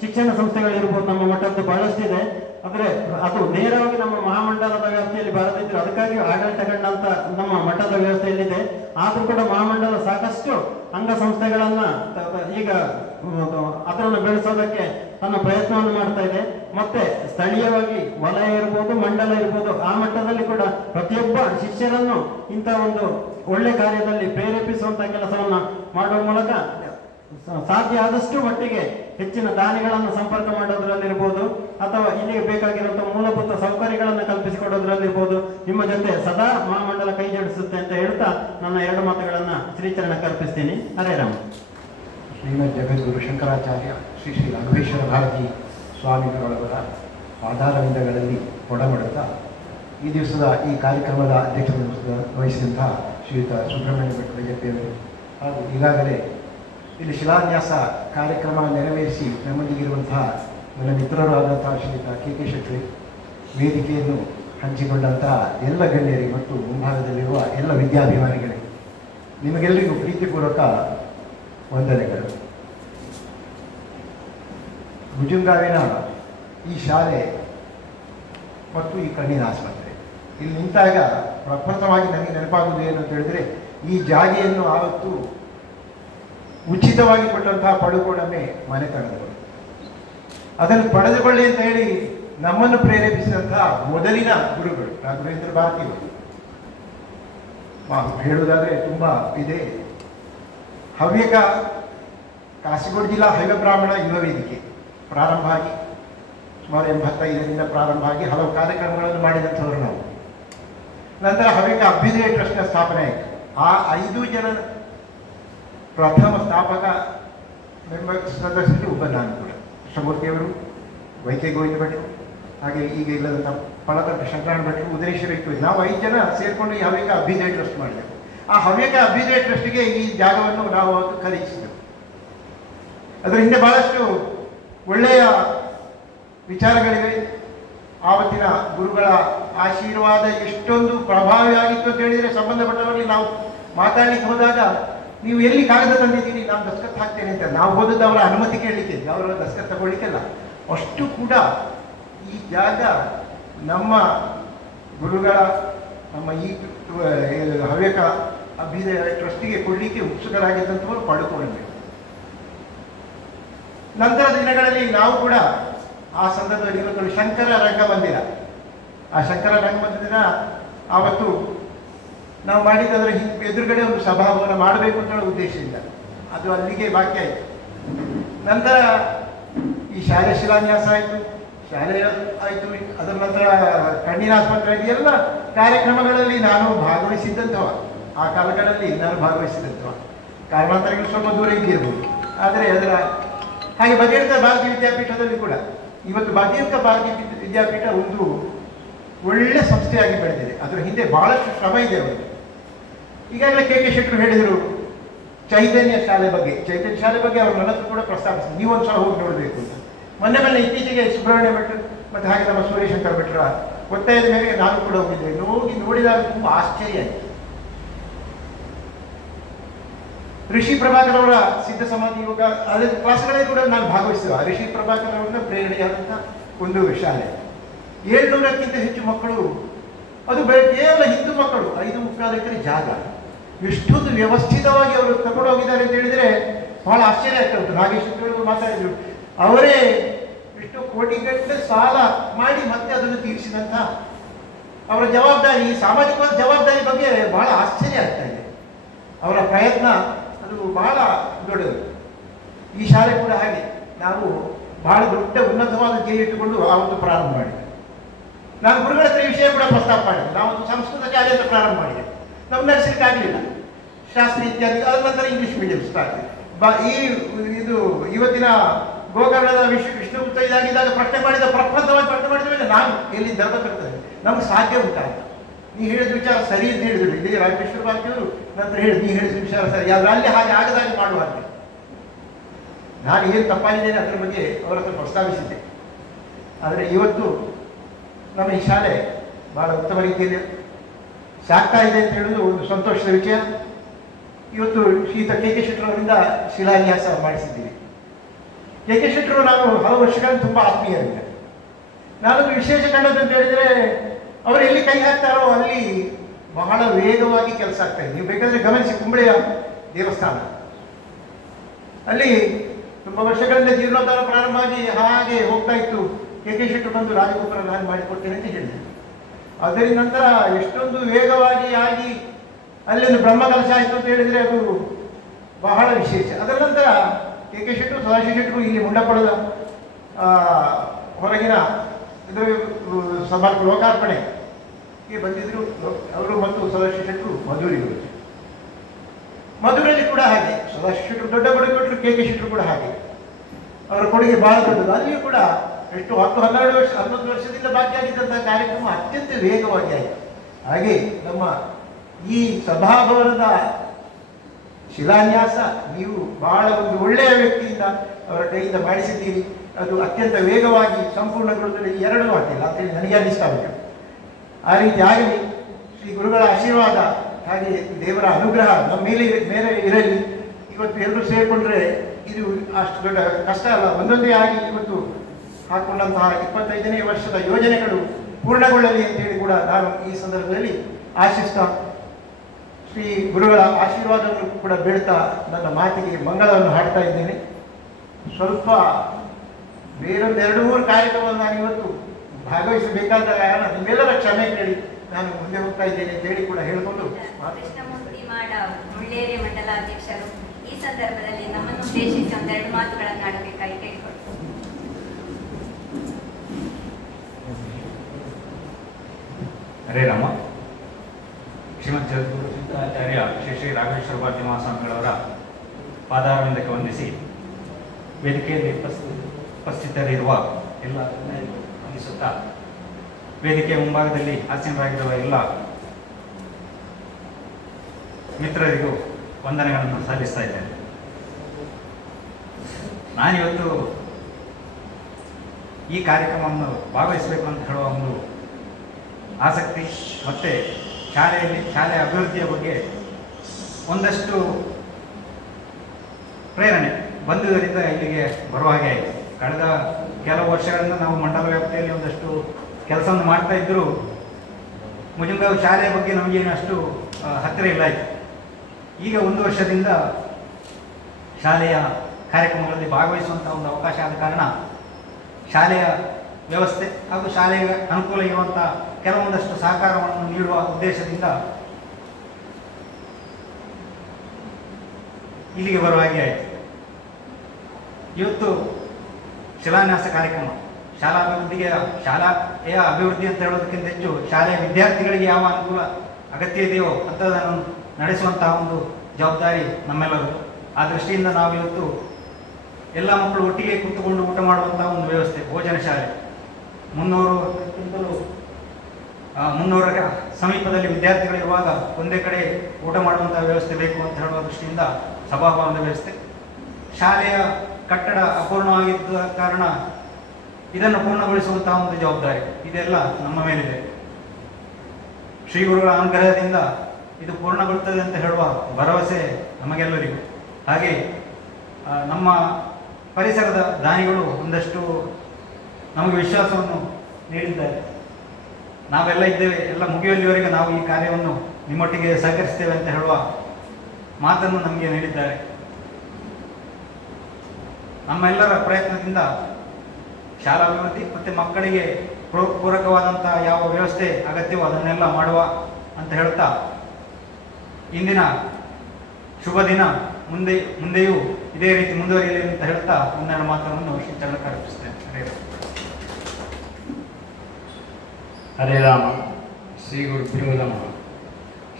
ಶಿಕ್ಷಣ ಸಂಸ್ಥೆಗಳಿರ್ಬೋದು ನಮ್ಮ ಮಠದ್ದು ಬಹಳಷ್ಟಿದೆ. ಆದರೆ ಅದು ನೇರವಾಗಿ ನಮ್ಮ ಮಹಾಮಂಡಲದ ವ್ಯವಸ್ಥೆಯಲ್ಲಿ ಬರದಿದ್ರು ಅದಕ್ಕಾಗಿ ಆಡಳಿತಗೊಂಡಂತ ನಮ್ಮ ಮಠದ ವ್ಯವಸ್ಥೆಯಲ್ಲಿದೆ. ಆದ್ರೂ ಕೂಡ ಮಹಾಮಂಡಲ ಸಾಕಷ್ಟು ಅಂಗಸಂಸ್ಥೆಗಳನ್ನ ಈಗ ಅದನ್ನು ಬೆಳೆಸೋದಕ್ಕೆ ತನ್ನ ಪ್ರಯತ್ನವನ್ನು ಮಾಡ್ತಾ ಇದೆ. ಮತ್ತೆ ಸ್ಥಳೀಯವಾಗಿ ವಲಯ ಇರ್ಬೋದು, ಮಂಡಲ ಇರ್ಬೋದು, ಆ ಮಟ್ಟದಲ್ಲಿ ಕೂಡ ಪ್ರತಿಯೊಬ್ಬ ಶಿಷ್ಯರನ್ನು ಇಂಥ ಒಂದು ಒಳ್ಳೆ ಕಾರ್ಯದಲ್ಲಿ ಪ್ರೇರೇಪಿಸುವಂತ ಕೆಲಸವನ್ನ ಮಾಡುವ ಮೂಲಕ ಸಾಧ್ಯ ಆದಷ್ಟು ಮಟ್ಟಿಗೆ ಹೆಚ್ಚಿನ ದಾನಿಗಳನ್ನು ಸಂಪರ್ಕ ಮಾಡೋದ್ರಲ್ಲಿರ್ಬೋದು ಅಥವಾ ಇಲ್ಲಿಗೆ ಬೇಕಾಗಿರುವಂತಹ ಮೂಲಭೂತ ಸೌಕರ್ಯಗಳನ್ನು ಕಲ್ಪಿಸಿಕೊಡೋದ್ರಲ್ಲಿರ್ಬೋದು ನಿಮ್ಮ ಜೊತೆ ಸದಾ ಮಹಾಮಂಡಲ ಕೈ ಜೋಡಿಸುತ್ತೆ ಅಂತ ಹೇಳ್ತಾ ನನ್ನ 2 ಮಾತುಗಳನ್ನ ಶ್ರೀಚರಣಕ್ಕೆ ಅರ್ಪಿಸ್ತೀನಿ. ಹರೇ ರಾಮ. ಶ್ರೀಮದ್ ಜಗದ್ಗುರು ಶಂಕರಾಚಾರ್ಯ ಶ್ರೀ ಶ್ರೀ ರಾಘವೇಶ್ವರ ಭಾರತಿ ಸ್ವಾಮಿಗಳವರ ಪಾದಾರವಿಂದಗಳಲ್ಲಿ ಒಡಮಡುತ್ತಾ ಈ ದಿವಸದ ಈ ಕಾರ್ಯಕ್ರಮದ ಅಧ್ಯಕ್ಷತೆ ವಹಿಸಿದಂತಹ ಶ್ರೀಯುತ ಸುಬ್ರಹ್ಮಣ್ಯ ಭಟ್ ಬೆಜಪ್ಪಿಯವರು ಹಾಗೂ ಈಗಾಗಲೇ ಇಲ್ಲಿ ಶಿಲಾನ್ಯಾಸ ಕಾರ್ಯಕ್ರಮ ನೆರವೇರಿಸಿ ನಮ್ಮೊಂದಿಗಿರುವಂತಹ ನನ್ನ ಮಿತ್ರರಾದಂತಹ ಶ್ರೀಯುತ ಕೆ ಶೆಟ್ಟಿ, ವೇದಿಕೆಯನ್ನು ಹಂಚಿಕೊಂಡಂತಹ ಎಲ್ಲ ಗಣ್ಯರಿಗೆ ಮತ್ತು ಮುಂಭಾಗದಲ್ಲಿರುವ ಎಲ್ಲ ವಿದ್ಯಾಭಿಮಾನಿಗಳಿಗೆ ನಿಮಗೆಲ್ಲರಿಗೂ ಪ್ರೀತಿಪೂರ್ವಕ ವಂದನೆಗಳು. ಭುಜಂಗಾವಿನ ಈ ಶಾಲೆ ಮತ್ತು ಈ ಕಣ್ಣಿನ ಆಸ್ಪತ್ರೆ ಇಲ್ಲಿ ನಿಂತಾಗ ಪ್ರಪ್ರಥಮವಾಗಿ ನನಗೆ ನೆನಪಾಗುವುದು ಏನು ಅಂತ ಹೇಳಿದ್ರೆ, ಈ ಜಾಗೆಯನ್ನು ಆವತ್ತು ಉಚಿತವಾಗಿ ಕೊಟ್ಟಂತಹ ಪಡುಕೋಡಮ್ಮೆ ಮನೆತನದವರು. ಅದನ್ನು ಪಡೆದುಕೊಳ್ಳಿ ಅಂತ ಹೇಳಿ ನಮ್ಮನ್ನು ಪ್ರೇರೇಪಿಸಿದಂತಹ ಮೊದಲಿನ ಗುರುಗಳು ರಾಘವೇಂದ್ರ ಭಾರತಿಯವರು. ಹೇಳುವುದಾದ್ರೆ ತುಂಬಾ ಇದೆ. ಹವ್ಯಕ ಕಾಸರಗೋಡು ಜಿಲ್ಲಾ ಹವ್ಯ ಬ್ರಾಹ್ಮಣ ಯುವ ವೇದಿಕೆ ಪ್ರಾರಂಭ ಆಗಿ ಸುಮಾರು 85ರಿಂದ ಪ್ರಾರಂಭ ಆಗಿ ಹಲವು ಕಾರ್ಯಕ್ರಮಗಳನ್ನು ಮಾಡಿದಂಥವರು ನಾವು. ನಂತರ ಹವ್ಯಕ ಅಭ್ಯುದಯ ಟ್ರಸ್ಟ್ನ ಸ್ಥಾಪನೆ ಆಯಿತು. ಆ 5 ಜನ ಪ್ರಥಮ ಸ್ಥಾಪಕ ಸದಸ್ಯರು ಒಬ್ಬ ನಾನು ಕೂಡ, ಕೃಷ್ಣಮೂರ್ತಿಯವರು, ವೈಕೆ ಗೋವಿಂದ ಭಟ್ರು, ಹಾಗೆ ಈಗ ಇಲ್ಲದಂಥ ಪಳಕಟ್ಟ ಶಂಕರಣ್ಣ ಭಟ್ರು, ಉದರೇಶ್ವರ ಇತ್ತು. ನಾವು 5 ಜನ ಸೇರಿಕೊಂಡು ಈ ಹವ್ಯಕ ಅಭ್ಯುದಯ ಟ್ರಸ್ಟ್ ಮಾಡಿದೆವು. ಆ ಹವ್ಯಕ ಅಭ್ಯುದಯ ಟ್ರಸ್ಟ್ಗೆ ಈ ಜಾಗವನ್ನು ನಾವು ಖರೀದಿಸಿದೆವು. ಅದರ ಹಿಂದೆ ಬಹಳಷ್ಟು ಒಳ್ಳೆಯ ವಿಚಾರಗಳಿವೆ. ಆವತ್ತಿನ ಗುರುಗಳ ಆಶೀರ್ವಾದ ಎಷ್ಟೊಂದು ಪ್ರಭಾವಿಯಾಗಿತ್ತು ಅಂತ ಹೇಳಿದರೆ, ಸಂಬಂಧಪಟ್ಟವರಲ್ಲಿ ನಾವು ಮಾತಾಡಲಿಕ್ಕೆ ಹೋದಾಗ ನೀವು ಎಲ್ಲಿ ಕಾಗದ ತಂದಿದ್ದೀರಿ, ನಾನು ದಸ್ಕತ್ ಹಾಕ್ತೇನೆ ಅಂತ. ನಾವು ಹೋದದ್ದು ಅವರ ಅನುಮತಿ ಕೇಳಲಿಕ್ಕೆ, ಅವರ ದಸ್ಕತ್ ತಗೊಳ್ಳಿಕ್ಕೆಲ್ಲ. ಅಷ್ಟು ಕೂಡ ಈ ಜಾಗ ನಮ್ಮ ಗುರುಗಳ ನಮ್ಮ ಈ ಹವ್ಯಕ ಅಭ್ಯುದಯ ಟ್ರಸ್ಟಿಗೆ ಕೊಡಲಿಕ್ಕೆ ಉತ್ಸುಕರಾಗಿದ್ದಂಥವರು ಪಡೆದುಕೊಳ್ಳಬೇಕು. ನಂತರದ ದಿನಗಳಲ್ಲಿ ನಾವು ಕೂಡ ಆ ಸಂದರ್ಭದಲ್ಲಿ ಇವತ್ತು ಶಂಕರ ರಂಗಮಂದಿರ, ಆ ಶಂಕರ ರಂಗಮಂದಿರ ಆವತ್ತು ನಾವು ಮಾಡಿದ್ದರ ಎದುರುಗಡೆ ಒಂದು ಸಭಾಭವನ ಮಾಡಬೇಕು ಅಂತ ಹೇಳೋ ಉದ್ದೇಶದಿಂದ ಅದು ಅಲ್ಲಿಗೆ ಬಾಕಿ ಆಯಿತು. ನಂತರ ಈ ಶಾಲೆ ಶಿಲಾನ್ಯಾಸ ಆಯಿತು, ಶಾಲೆ ಆಯಿತು. ಅದರ ನಂತರ ಕಣ್ಣಿನ ಆಸ್ಪತ್ರೆ ಎಲ್ಲ ಕಾರ್ಯಕ್ರಮಗಳಲ್ಲಿ ನಾನು ಭಾಗವಹಿಸಿದ್ದಂಥವ. ಆ ಕಾಲಗಳಲ್ಲಿ ನಾನು ಭಾಗವಹಿಸಿದಂಥವ. ಕಾರಣಾಂತರಗಳು ಸ್ವಲ್ಪ ದೂರ ಇದ್ದಿರ್ಬೋದು. ಆದರೆ ಅದರ ಹಾಗೆ ಭಗೀರಥ ಭಾರತೀಯ ವಿದ್ಯಾಪೀಠದಲ್ಲಿ ಕೂಡ ಇವತ್ತು ಭಗೀರಥ ಭಾರತೀಯ ವಿದ್ಯಾಪೀಠ ಒಂದು ಒಳ್ಳೆ ಸಂಸ್ಥೆಯಾಗಿ ಬೆಳೆದಿದೆ. ಅದರ ಹಿಂದೆ ಬಹಳಷ್ಟು ಶ್ರಮ ಇದೆ ಅವರು. ಈಗಾಗಲೇ ಕೆ ಶೆಟ್ಟರು ಹೇಳಿದರು ಚೈತನ್ಯ ಶಾಲೆ ಬಗ್ಗೆ. ಚೈತನ್ಯ ಶಾಲೆ ಬಗ್ಗೆ ಅವರು ನನ್ನ ಹತ್ರ ಕೂಡ ಪ್ರಸ್ತಾಪಿಸಿದ್ರು, ನೀವೊಂದು ಸಲ ಹೋಗಿ ನೋಡಬೇಕು ಅಂತ. ಮೊನ್ನೆ ಇತ್ತೀಚೆಗೆ ಸುಬ್ರಹ್ಮಣ್ಯ ಭಟ್ರು ಮತ್ತು ಹಾಗೆ ನಮ್ಮ ಸೂರ್ಯಶಂಕರ್ ಭಟ್ರ ಒತ್ತಾಯದ ಮೇರೆಗೆ ನಾನು ಕೂಡ ಹೋಗಿದ್ದೆ. ನೋಡಿದಾಗ ತುಂಬ ಆಶ್ಚರ್ಯ ಆಯಿತು. ಋಷಿ ಪ್ರಭಾಕರ್ ಅವರ ಸಿದ್ಧ ಸಮಾಧಿ ಯೋಗ ಅದೇ ಕ್ಲಾಸ್ಗಳಲ್ಲಿ ಕೂಡ ನಾನು ಭಾಗವಹಿಸಿದೆ. ಋಷಿ ಪ್ರಭಾಕರ್ ಅವರನ್ನ ಪ್ರೇರಣೆಯಾದಂಥ ಒಂದು ಶಾಲೆ. 700ಕ್ಕಿಂತ ಹೆಚ್ಚು ಮಕ್ಕಳು, ಅದು ಕೇವಲ ಹಿಂದೂ ಮಕ್ಕಳು. 5.25 ಎಕರೆ ಜಾಗ, ಎಷ್ಟೊಂದು ವ್ಯವಸ್ಥಿತವಾಗಿ ಅವರು ತಗೊಂಡು ಹೋಗಿದ್ದಾರೆ ಅಂತ ಹೇಳಿದ್ರೆ ಬಹಳ ಆಶ್ಚರ್ಯ ಆಗ್ತಾ ಉಂಟು. ನಾಗೇಶ್ವರ ಮಾತಾಡಿದ್ರು, ಅವರೇ ಎಷ್ಟೋ ಕೋಟಿಗಟ್ಟಲೆ ಸಾಲ ಮಾಡಿ ಮತ್ತೆ ಅದನ್ನು ತೀರಿಸಿದಂಥ ಅವರ ಜವಾಬ್ದಾರಿ, ಸಾಮಾಜಿಕವಾದ ಜವಾಬ್ದಾರಿ ಬಗ್ಗೆ ಬಹಳ ಆಶ್ಚರ್ಯ ಆಗ್ತಾ ಇದೆ. ಅವರ ಪ್ರಯತ್ನ ಅದು ಬಹಳ ದೊಡ್ಡದು. ಈ ಶಾಲೆ ಕೂಡ ಹಾಗೆ ನಾವು ಬಹಳ ದೊಡ್ಡ ಉನ್ನತವಾದ ಧ್ಯೇಯ ಇಟ್ಟುಕೊಂಡು ಆವತ್ತು ಪ್ರಾರಂಭ ಮಾಡಿದೆ. ನಾನು ಗುರುಗಳ ಹತ್ರ ವಿಷಯ ಕೂಡ ಪ್ರಸ್ತಾಪ ಮಾಡಿದೆ. ನಾವೊಂದು ಸಂಸ್ಕೃತ ಶಾಲೆ ಅಂತ ಪ್ರಾರಂಭ ಮಾಡಿದೆ. ನಾವು ನಡೆಸಲಿಕ್ಕಾಗಲಿಲ್ಲ. ಶಾಸ್ತ್ರಿ ಇತ್ಯಾದಿ, ಅದ ನಂತರ ಇಂಗ್ಲಿಷ್ ಮೀಡಿಯಂ ಸ್ಟಾರ್ಟ್. ಇದು ಇವತ್ತಿನ ಗೋಕರ್ಣದ ವಿಷ್ಣುಗುಪ್ತ ಇದಾಗಿದ್ದಾಗ ಪ್ರಶ್ನೆ ಮಾಡಿದ ಪ್ರಪ್ರಥಮವಾಗಿ ಪ್ರಶ್ನೆ ಮಾಡಿದ ಮೇಲೆ ನಾನು ಎಲ್ಲಿಂದ ಬರ್ತದೆ, ನಮ್ಗೆ ಸಾಧ್ಯ ಉಂಟಾ ಅಂತ. ನೀ ಹೇಳಿದ ವಿಚಾರ ಸರಿ ಅಂತ ಹೇಳಿದ್ರು. ಇಲ್ಲಿ ರಾಜೇಶ್ವರ ಭಾರತಿಯವರು ನಂತರ ಹೇಳಿದ್ರು, ನೀ ಹೇಳಿದ ವಿಚಾರ ಸರಿ, ಆದ್ರೆ ಅಲ್ಲಿ ಹಾಗೆ ಆಗದಾಗೆ ಮಾಡುವಂತೆ ನಾನು ಏನು ತಪ್ಪಾಗಿದ್ದೇನೆ ಅದರ ಬಗ್ಗೆ ಅವರ ಹತ್ರ ಪ್ರಸ್ತಾವಿಸಿದ್ದೆ. ಆದರೆ ಇವತ್ತು ನಮ್ಮ ಈ ಶಾಲೆ ಬಹಳ ಉತ್ತಮ ರೀತಿಯಲ್ಲಿ ಸಾಗ್ತಾ ಇದೆ ಅಂತ ಹೇಳುವುದು ಒಂದು ಸಂತೋಷದ ವಿಷಯ. ಇವತ್ತು ಶ್ರೀಯುತ ಕೆ ಕೆ ಶೆಟ್ಟರ್ ಅವರಿಂದ ಶಿಲಾನ್ಯಾಸ ಮಾಡಿಸಿದ್ದೀವಿ. ಕೆ ಕೆ ಶೆಟ್ಟರು ನಾನು ಹಲವು ವರ್ಷಗಳಿಂದ ತುಂಬ ಆತ್ಮೀಯರಿದ್ದೆ. ನಾನೊಂದು ವಿಶೇಷ ಕಂಡದ್ದು ಅಂತ ಹೇಳಿದರೆ, ಅವರು ಎಲ್ಲಿ ಕೈ ಹಾಕ್ತಾರೋ ಅಲ್ಲಿ ಬಹಳ ವೇಗವಾಗಿ ಕೆಲಸ ಆಗ್ತಾ ಇದೆ. ನೀವು ಬೇಕಾದರೆ ಗಮನಿಸಿ, ಕುಂಬಳೆಯ ದೇವಸ್ಥಾನ ಅಲ್ಲಿ ತುಂಬ ವರ್ಷಗಳಿಂದ ಜೀರ್ಣೋದ್ಧಾರ ಪ್ರಾರಂಭ ಆಗಿ ಹಾಗೆ ಹೋಗ್ತಾ ಇತ್ತು. ಕೆ ಕೆ ಶೆಟ್ಟರು ಬಂದು ರಾಜಗೋಪುರ ನಾನು ಮಾಡಿಕೊಡ್ತೇನೆ ಅಂತ ಹೇಳಿದರು. ಅದರ ನಂತರ ಎಷ್ಟೊಂದು ವೇಗವಾಗಿ ಆಗಿ ಅಲ್ಲೊಂದು ಬ್ರಹ್ಮಕಲಶ ಆಯಿತು ಅಂತ ಹೇಳಿದರೆ ಅದು ಬಹಳ ವಿಶೇಷ. ಅದರ ನಂತರ ಕೆ ಕೆ ಶೆಟ್ಟರು, ಸದಾಶಿವ ಶೆಟ್ಟರು ಇಲ್ಲಿ ಮುಂಡಪಡದ ಹೊರಗಿನ ಇದರ ಸಭಾ ಲೋಕಾರ್ಪಣೆಗೆ ಬಂದಿದ್ರು. ಅವರು ಮತ್ತು ಸದಾಶಿವ ಶೆಟ್ಟರು ಮಧುರಿಗಳು. ಮಧುರಲ್ಲಿ ಕೂಡ ಹಾಗೆ ಸದಾಶಿವ ಶೆಟ್ಟರು ದೊಡ್ಡ ಕೊಡುಗೆ ಕೊಟ್ಟರು, ಕೆ ಕೆ ಶೆಟ್ಟರು ಕೂಡ ಹಾಗೆ. ಅವರ ಕೊಡುಗೆ ಬಹಳ ದೊಡ್ಡದು. ಅಲ್ಲಿಯೂ ಕೂಡ ಎಷ್ಟು 10-11 ವರ್ಷದಿಂದ ಬಾಕಿಯಾಗಿದ್ದಂತಹ ಕಾರ್ಯಕ್ರಮ ಅತ್ಯಂತ ವೇಗವಾಗಿ ಆಯಿತು. ಹಾಗೆ ನಮ್ಮ ಈ ಸಭಾಭವನದ ಶಿಲಾನ್ಯಾಸ ನೀವು ಬಹಳ ಒಂದು ಒಳ್ಳೆಯ ವ್ಯಕ್ತಿಯಿಂದ ಅವರ ಕೈಯಿಂದ ಮಾಡಿಸಿದ್ದೀರಿ. ಅದು ಅತ್ಯಂತ ವೇಗವಾಗಿ ಸಂಪೂರ್ಣಗೊಳ್ಳುತ್ತದೆ, 2 ಮಾತಿಲ್ಲ ಅಂತೇಳಿ ನನಗೆ ಅನ್ನಿಸ್ತಾಯಿತು. ಆ ರೀತಿ ಆಗಲಿ. ಶ್ರೀ ಗುರುಗಳ ಆಶೀರ್ವಾದ ಹಾಗೆ ದೇವರ ಅನುಗ್ರಹ ನಮ್ಮ ಮೇಲೆ ಇರಲಿ. ಇವತ್ತು ಎಲ್ಲರೂ ಸೇರಿಕೊಂಡ್ರೆ ಇದು ಅಷ್ಟು ದೊಡ್ಡ ಕಷ್ಟ ಅಲ್ಲ. ಒಂದೊಂದೇ ಆಗಿ ಇವತ್ತು ಹಾಕೊಂಡಂತಹ 25ನೇ ವರ್ಷದ ಯೋಜನೆಗಳು ಪೂರ್ಣಗೊಳ್ಳಲಿ ಅಂತೇಳಿ ಕೂಡ ನಾನು ಈ ಸಂದರ್ಭದಲ್ಲಿ ಆಶಿಸ್ತಾ, ಶ್ರೀ ಗುರುಗಳ ಆಶೀರ್ವಾದವನ್ನು ಕೂಡ ಬೇಡ್ತಾ ನನ್ನ ಮಾತಿಗೆ ಮಂಗಳವನ್ನು ಹಾಡ್ತಾ ಇದ್ದೇನೆ. ಸ್ವಲ್ಪ ಬೇರೊಂದು 2-3 ಕಾರ್ಯಕ್ರಮವನ್ನು ನಾನು ಇವತ್ತು ಭಾಗವಹಿಸಬೇಕಾದ ಕಾರಣ ನಿಮ್ಮೆಲ್ಲರ ಕ್ಷಮೆ ಕೇಳಿ ನಾನು ಮುಂದೆ ಹೋಗ್ತಾ ಇದ್ದೇನೆ ಅಂತ ಹೇಳಿ ಕೂಡ ಹೇಳಿಕೊಂಡು, ಕೃಷ್ಣಮೂರ್ತಿ ಮಾಡ ಮುಳ್ಳೇರಿಯ ಮಂಡಲಾಧ್ಯಕ್ಷರು ಈ ಸಂದರ್ಭದಲ್ಲಿ ನಮ್ಮನ್ನು ಉದ್ದೇಶಿಸಿ 2 ಮಾತುಗಳನ್ನು ಆಡಬೇಕಾಗಿ ಕೇಳಿಕೊಳ್ತಾರೆ. ಹರೇ ರಾಮ. ಶ್ರೀಮದ್ ಜಗದ್ಗುರು ಸಿದ್ಧಾಚಾರ್ಯ ಶ್ರೀ ಶ್ರೀ ರಾಘವೇಶ್ವರ ಭಾರತಿ ಮಹಾಸ್ವಾಮಿಗಳವರ ಪಾದಾರವಿಂದಕ್ಕೆ ವಂದಿಸಿ, ವೇದಿಕೆಯಲ್ಲಿ ಉಪಸ್ಥಿತರಿರುವ ಎಲ್ಲ ವಂದಿಸುತ್ತಾ, ವೇದಿಕೆಯ ಮುಂಭಾಗದಲ್ಲಿ ಆಸೀನರಾಗಿರುವ ಎಲ್ಲ ಮಿತ್ರರಿಗೂ ವಂದನೆಗಳನ್ನು ಸಲ್ಲಿಸ್ತಾ ಇದ್ದೇನೆ. ನಾನಿವತ್ತು ಈ ಕಾರ್ಯಕ್ರಮವನ್ನು ಭಾಗವಹಿಸಬೇಕು ಅಂತ ಹೇಳುವ ಒಂದು ಆಸಕ್ತಿ ಮತ್ತು ಶಾಲೆಯ ಅಭಿವೃದ್ಧಿಯ ಬಗ್ಗೆ ಒಂದಷ್ಟು ಪ್ರೇರಣೆ ಬಂದುದರಿಂದ ಇಲ್ಲಿಗೆ ಬರುವ ಹಾಗೆ ಆಯಿತು. ಕಳೆದ ಕೆಲವು ವರ್ಷಗಳಿಂದ ನಾವು ಮಂಡಲ ವ್ಯಾಪ್ತಿಯಲ್ಲಿ ಒಂದಷ್ಟು ಕೆಲಸವನ್ನು ಮಾಡ್ತಾ ಇದ್ದರೂ ಮುಜುಂಗಾವ್ ಶಾಲೆಯ ಬಗ್ಗೆ ನಮಗೇನು ಅಷ್ಟು ಹತ್ತಿರ ಇಲ್ಲ ಆಯಿತು. ಈಗ 1 ವರ್ಷದಿಂದ ಶಾಲೆಯ ಕಾರ್ಯಕ್ರಮಗಳಲ್ಲಿ ಭಾಗವಹಿಸುವಂಥ ಒಂದು ಅವಕಾಶ ಆದ ಕಾರಣ ಶಾಲೆಯ ವ್ಯವಸ್ಥೆ ಹಾಗೂ ಶಾಲೆಗೆ ಅನುಕೂಲ ಇರುವಂಥ ಕೆಲವೊಂದಷ್ಟು ಸಹಕಾರವನ್ನು ನೀಡುವ ಉದ್ದೇಶದಿಂದ ಇಲ್ಲಿಗೆ ಬರುವ ಹಾಗೆ ಆಯಿತು. ಇವತ್ತು ಶಿಲಾನ್ಯಾಸ ಕಾರ್ಯಕ್ರಮ ಶಾಲೆಯ ಅಭಿವೃದ್ಧಿ ಅಂತ ಹೇಳೋದಕ್ಕಿಂತ ಹೆಚ್ಚು ಶಾಲೆಯ ವಿದ್ಯಾರ್ಥಿಗಳಿಗೆ ಯಾವ ಅನುಕೂಲ ಅಗತ್ಯ ಇದೆಯೋ ಅಂಥದ್ದನ್ನು ನಡೆಸುವಂತಹ ಒಂದು ಜವಾಬ್ದಾರಿ ನಮ್ಮೆಲ್ಲರೂ. ಆ ದೃಷ್ಟಿಯಿಂದ ನಾವು ಇವತ್ತು ಎಲ್ಲ ಮಕ್ಕಳು ಒಟ್ಟಿಗೆ ಕೂತುಕೊಂಡು ಊಟ ಮಾಡುವಂತಹ ಒಂದು ವ್ಯವಸ್ಥೆ, ಭೋಜನ ಶಾಲೆ 300ರ ಸಮೀಪದಲ್ಲಿ ವಿದ್ಯಾರ್ಥಿಗಳಿರುವಾಗ ಒಂದೇ ಕಡೆ ಊಟ ಮಾಡುವಂತಹ ವ್ಯವಸ್ಥೆ ಬೇಕು ಅಂತ ಹೇಳುವ ದೃಷ್ಟಿಯಿಂದ ಸಭಾಭವನದ ವ್ಯವಸ್ಥೆ. ಶಾಲೆಯ ಕಟ್ಟಡ ಅಪೂರ್ಣವಾಗಿದ್ದ ಕಾರಣ ಇದನ್ನು ಪೂರ್ಣಗೊಳಿಸುವಂತಹ ಒಂದು ಜವಾಬ್ದಾರಿ ಇದೆಲ್ಲ ನಮ್ಮ ಮೇಲಿದೆ. ಶ್ರೀ ಗುರುಗಳ ಅನುಗ್ರಹದಿಂದ ಇದು ಪೂರ್ಣಗೊಳ್ಳುತ್ತದೆ ಅಂತ ಹೇಳುವ ಭರವಸೆ ನಮಗೆಲ್ಲರಿಗೂ. ಹಾಗೆ ನಮ್ಮ ಪರಿಸರದ ದಾನಿಗಳು ಒಂದಷ್ಟು ನಮಗೆ ವಿಶ್ವಾಸವನ್ನು ನೀಡಿದ್ದಾರೆ. ನಾವೆಲ್ಲ ಇದ್ದೇವೆ, ಎಲ್ಲ ಮುಗಿಯುವಲ್ಲಿವರೆಗೆ ನಾವು ಈ ಕಾರ್ಯವನ್ನು ನಿಮ್ಮೊಟ್ಟಿಗೆ ಸಹಕರಿಸ್ತೇವೆ ಅಂತ ಹೇಳುವ ಮಾತನ್ನು ನಮಗೆ ನೀಡಿದ್ದಾರೆ. ನಮ್ಮೆಲ್ಲರ ಪ್ರಯತ್ನದಿಂದ ಶಾಲಾ ಅಭಿವೃದ್ಧಿ ಮತ್ತು ಮಕ್ಕಳಿಗೆ ಪೂರಕವಾದಂಥ ಯಾವ ವ್ಯವಸ್ಥೆ ಅಗತ್ಯವೋ ಅದನ್ನೆಲ್ಲ ಮಾಡುವ ಅಂತ ಹೇಳ್ತಾ, ಇಂದಿನ ಶುಭ ದಿನ ಮುಂದೆಯೂ ಇದೇ ರೀತಿ ಮುಂದುವರಿಯಲಿ ಅಂತ ಹೇಳ್ತಾ ಒಂದೆರಡು ಮಾತನ್ನು ಶ್ರೀ ಚಂದ್ರಕ್ಕೆ ಅರ್ಪಿಸ್ತೇನೆ. ಹರೇ ರಾಮ. ಶ್ರೀ ಗುರುಭ್ಯೋ ನಮಃ.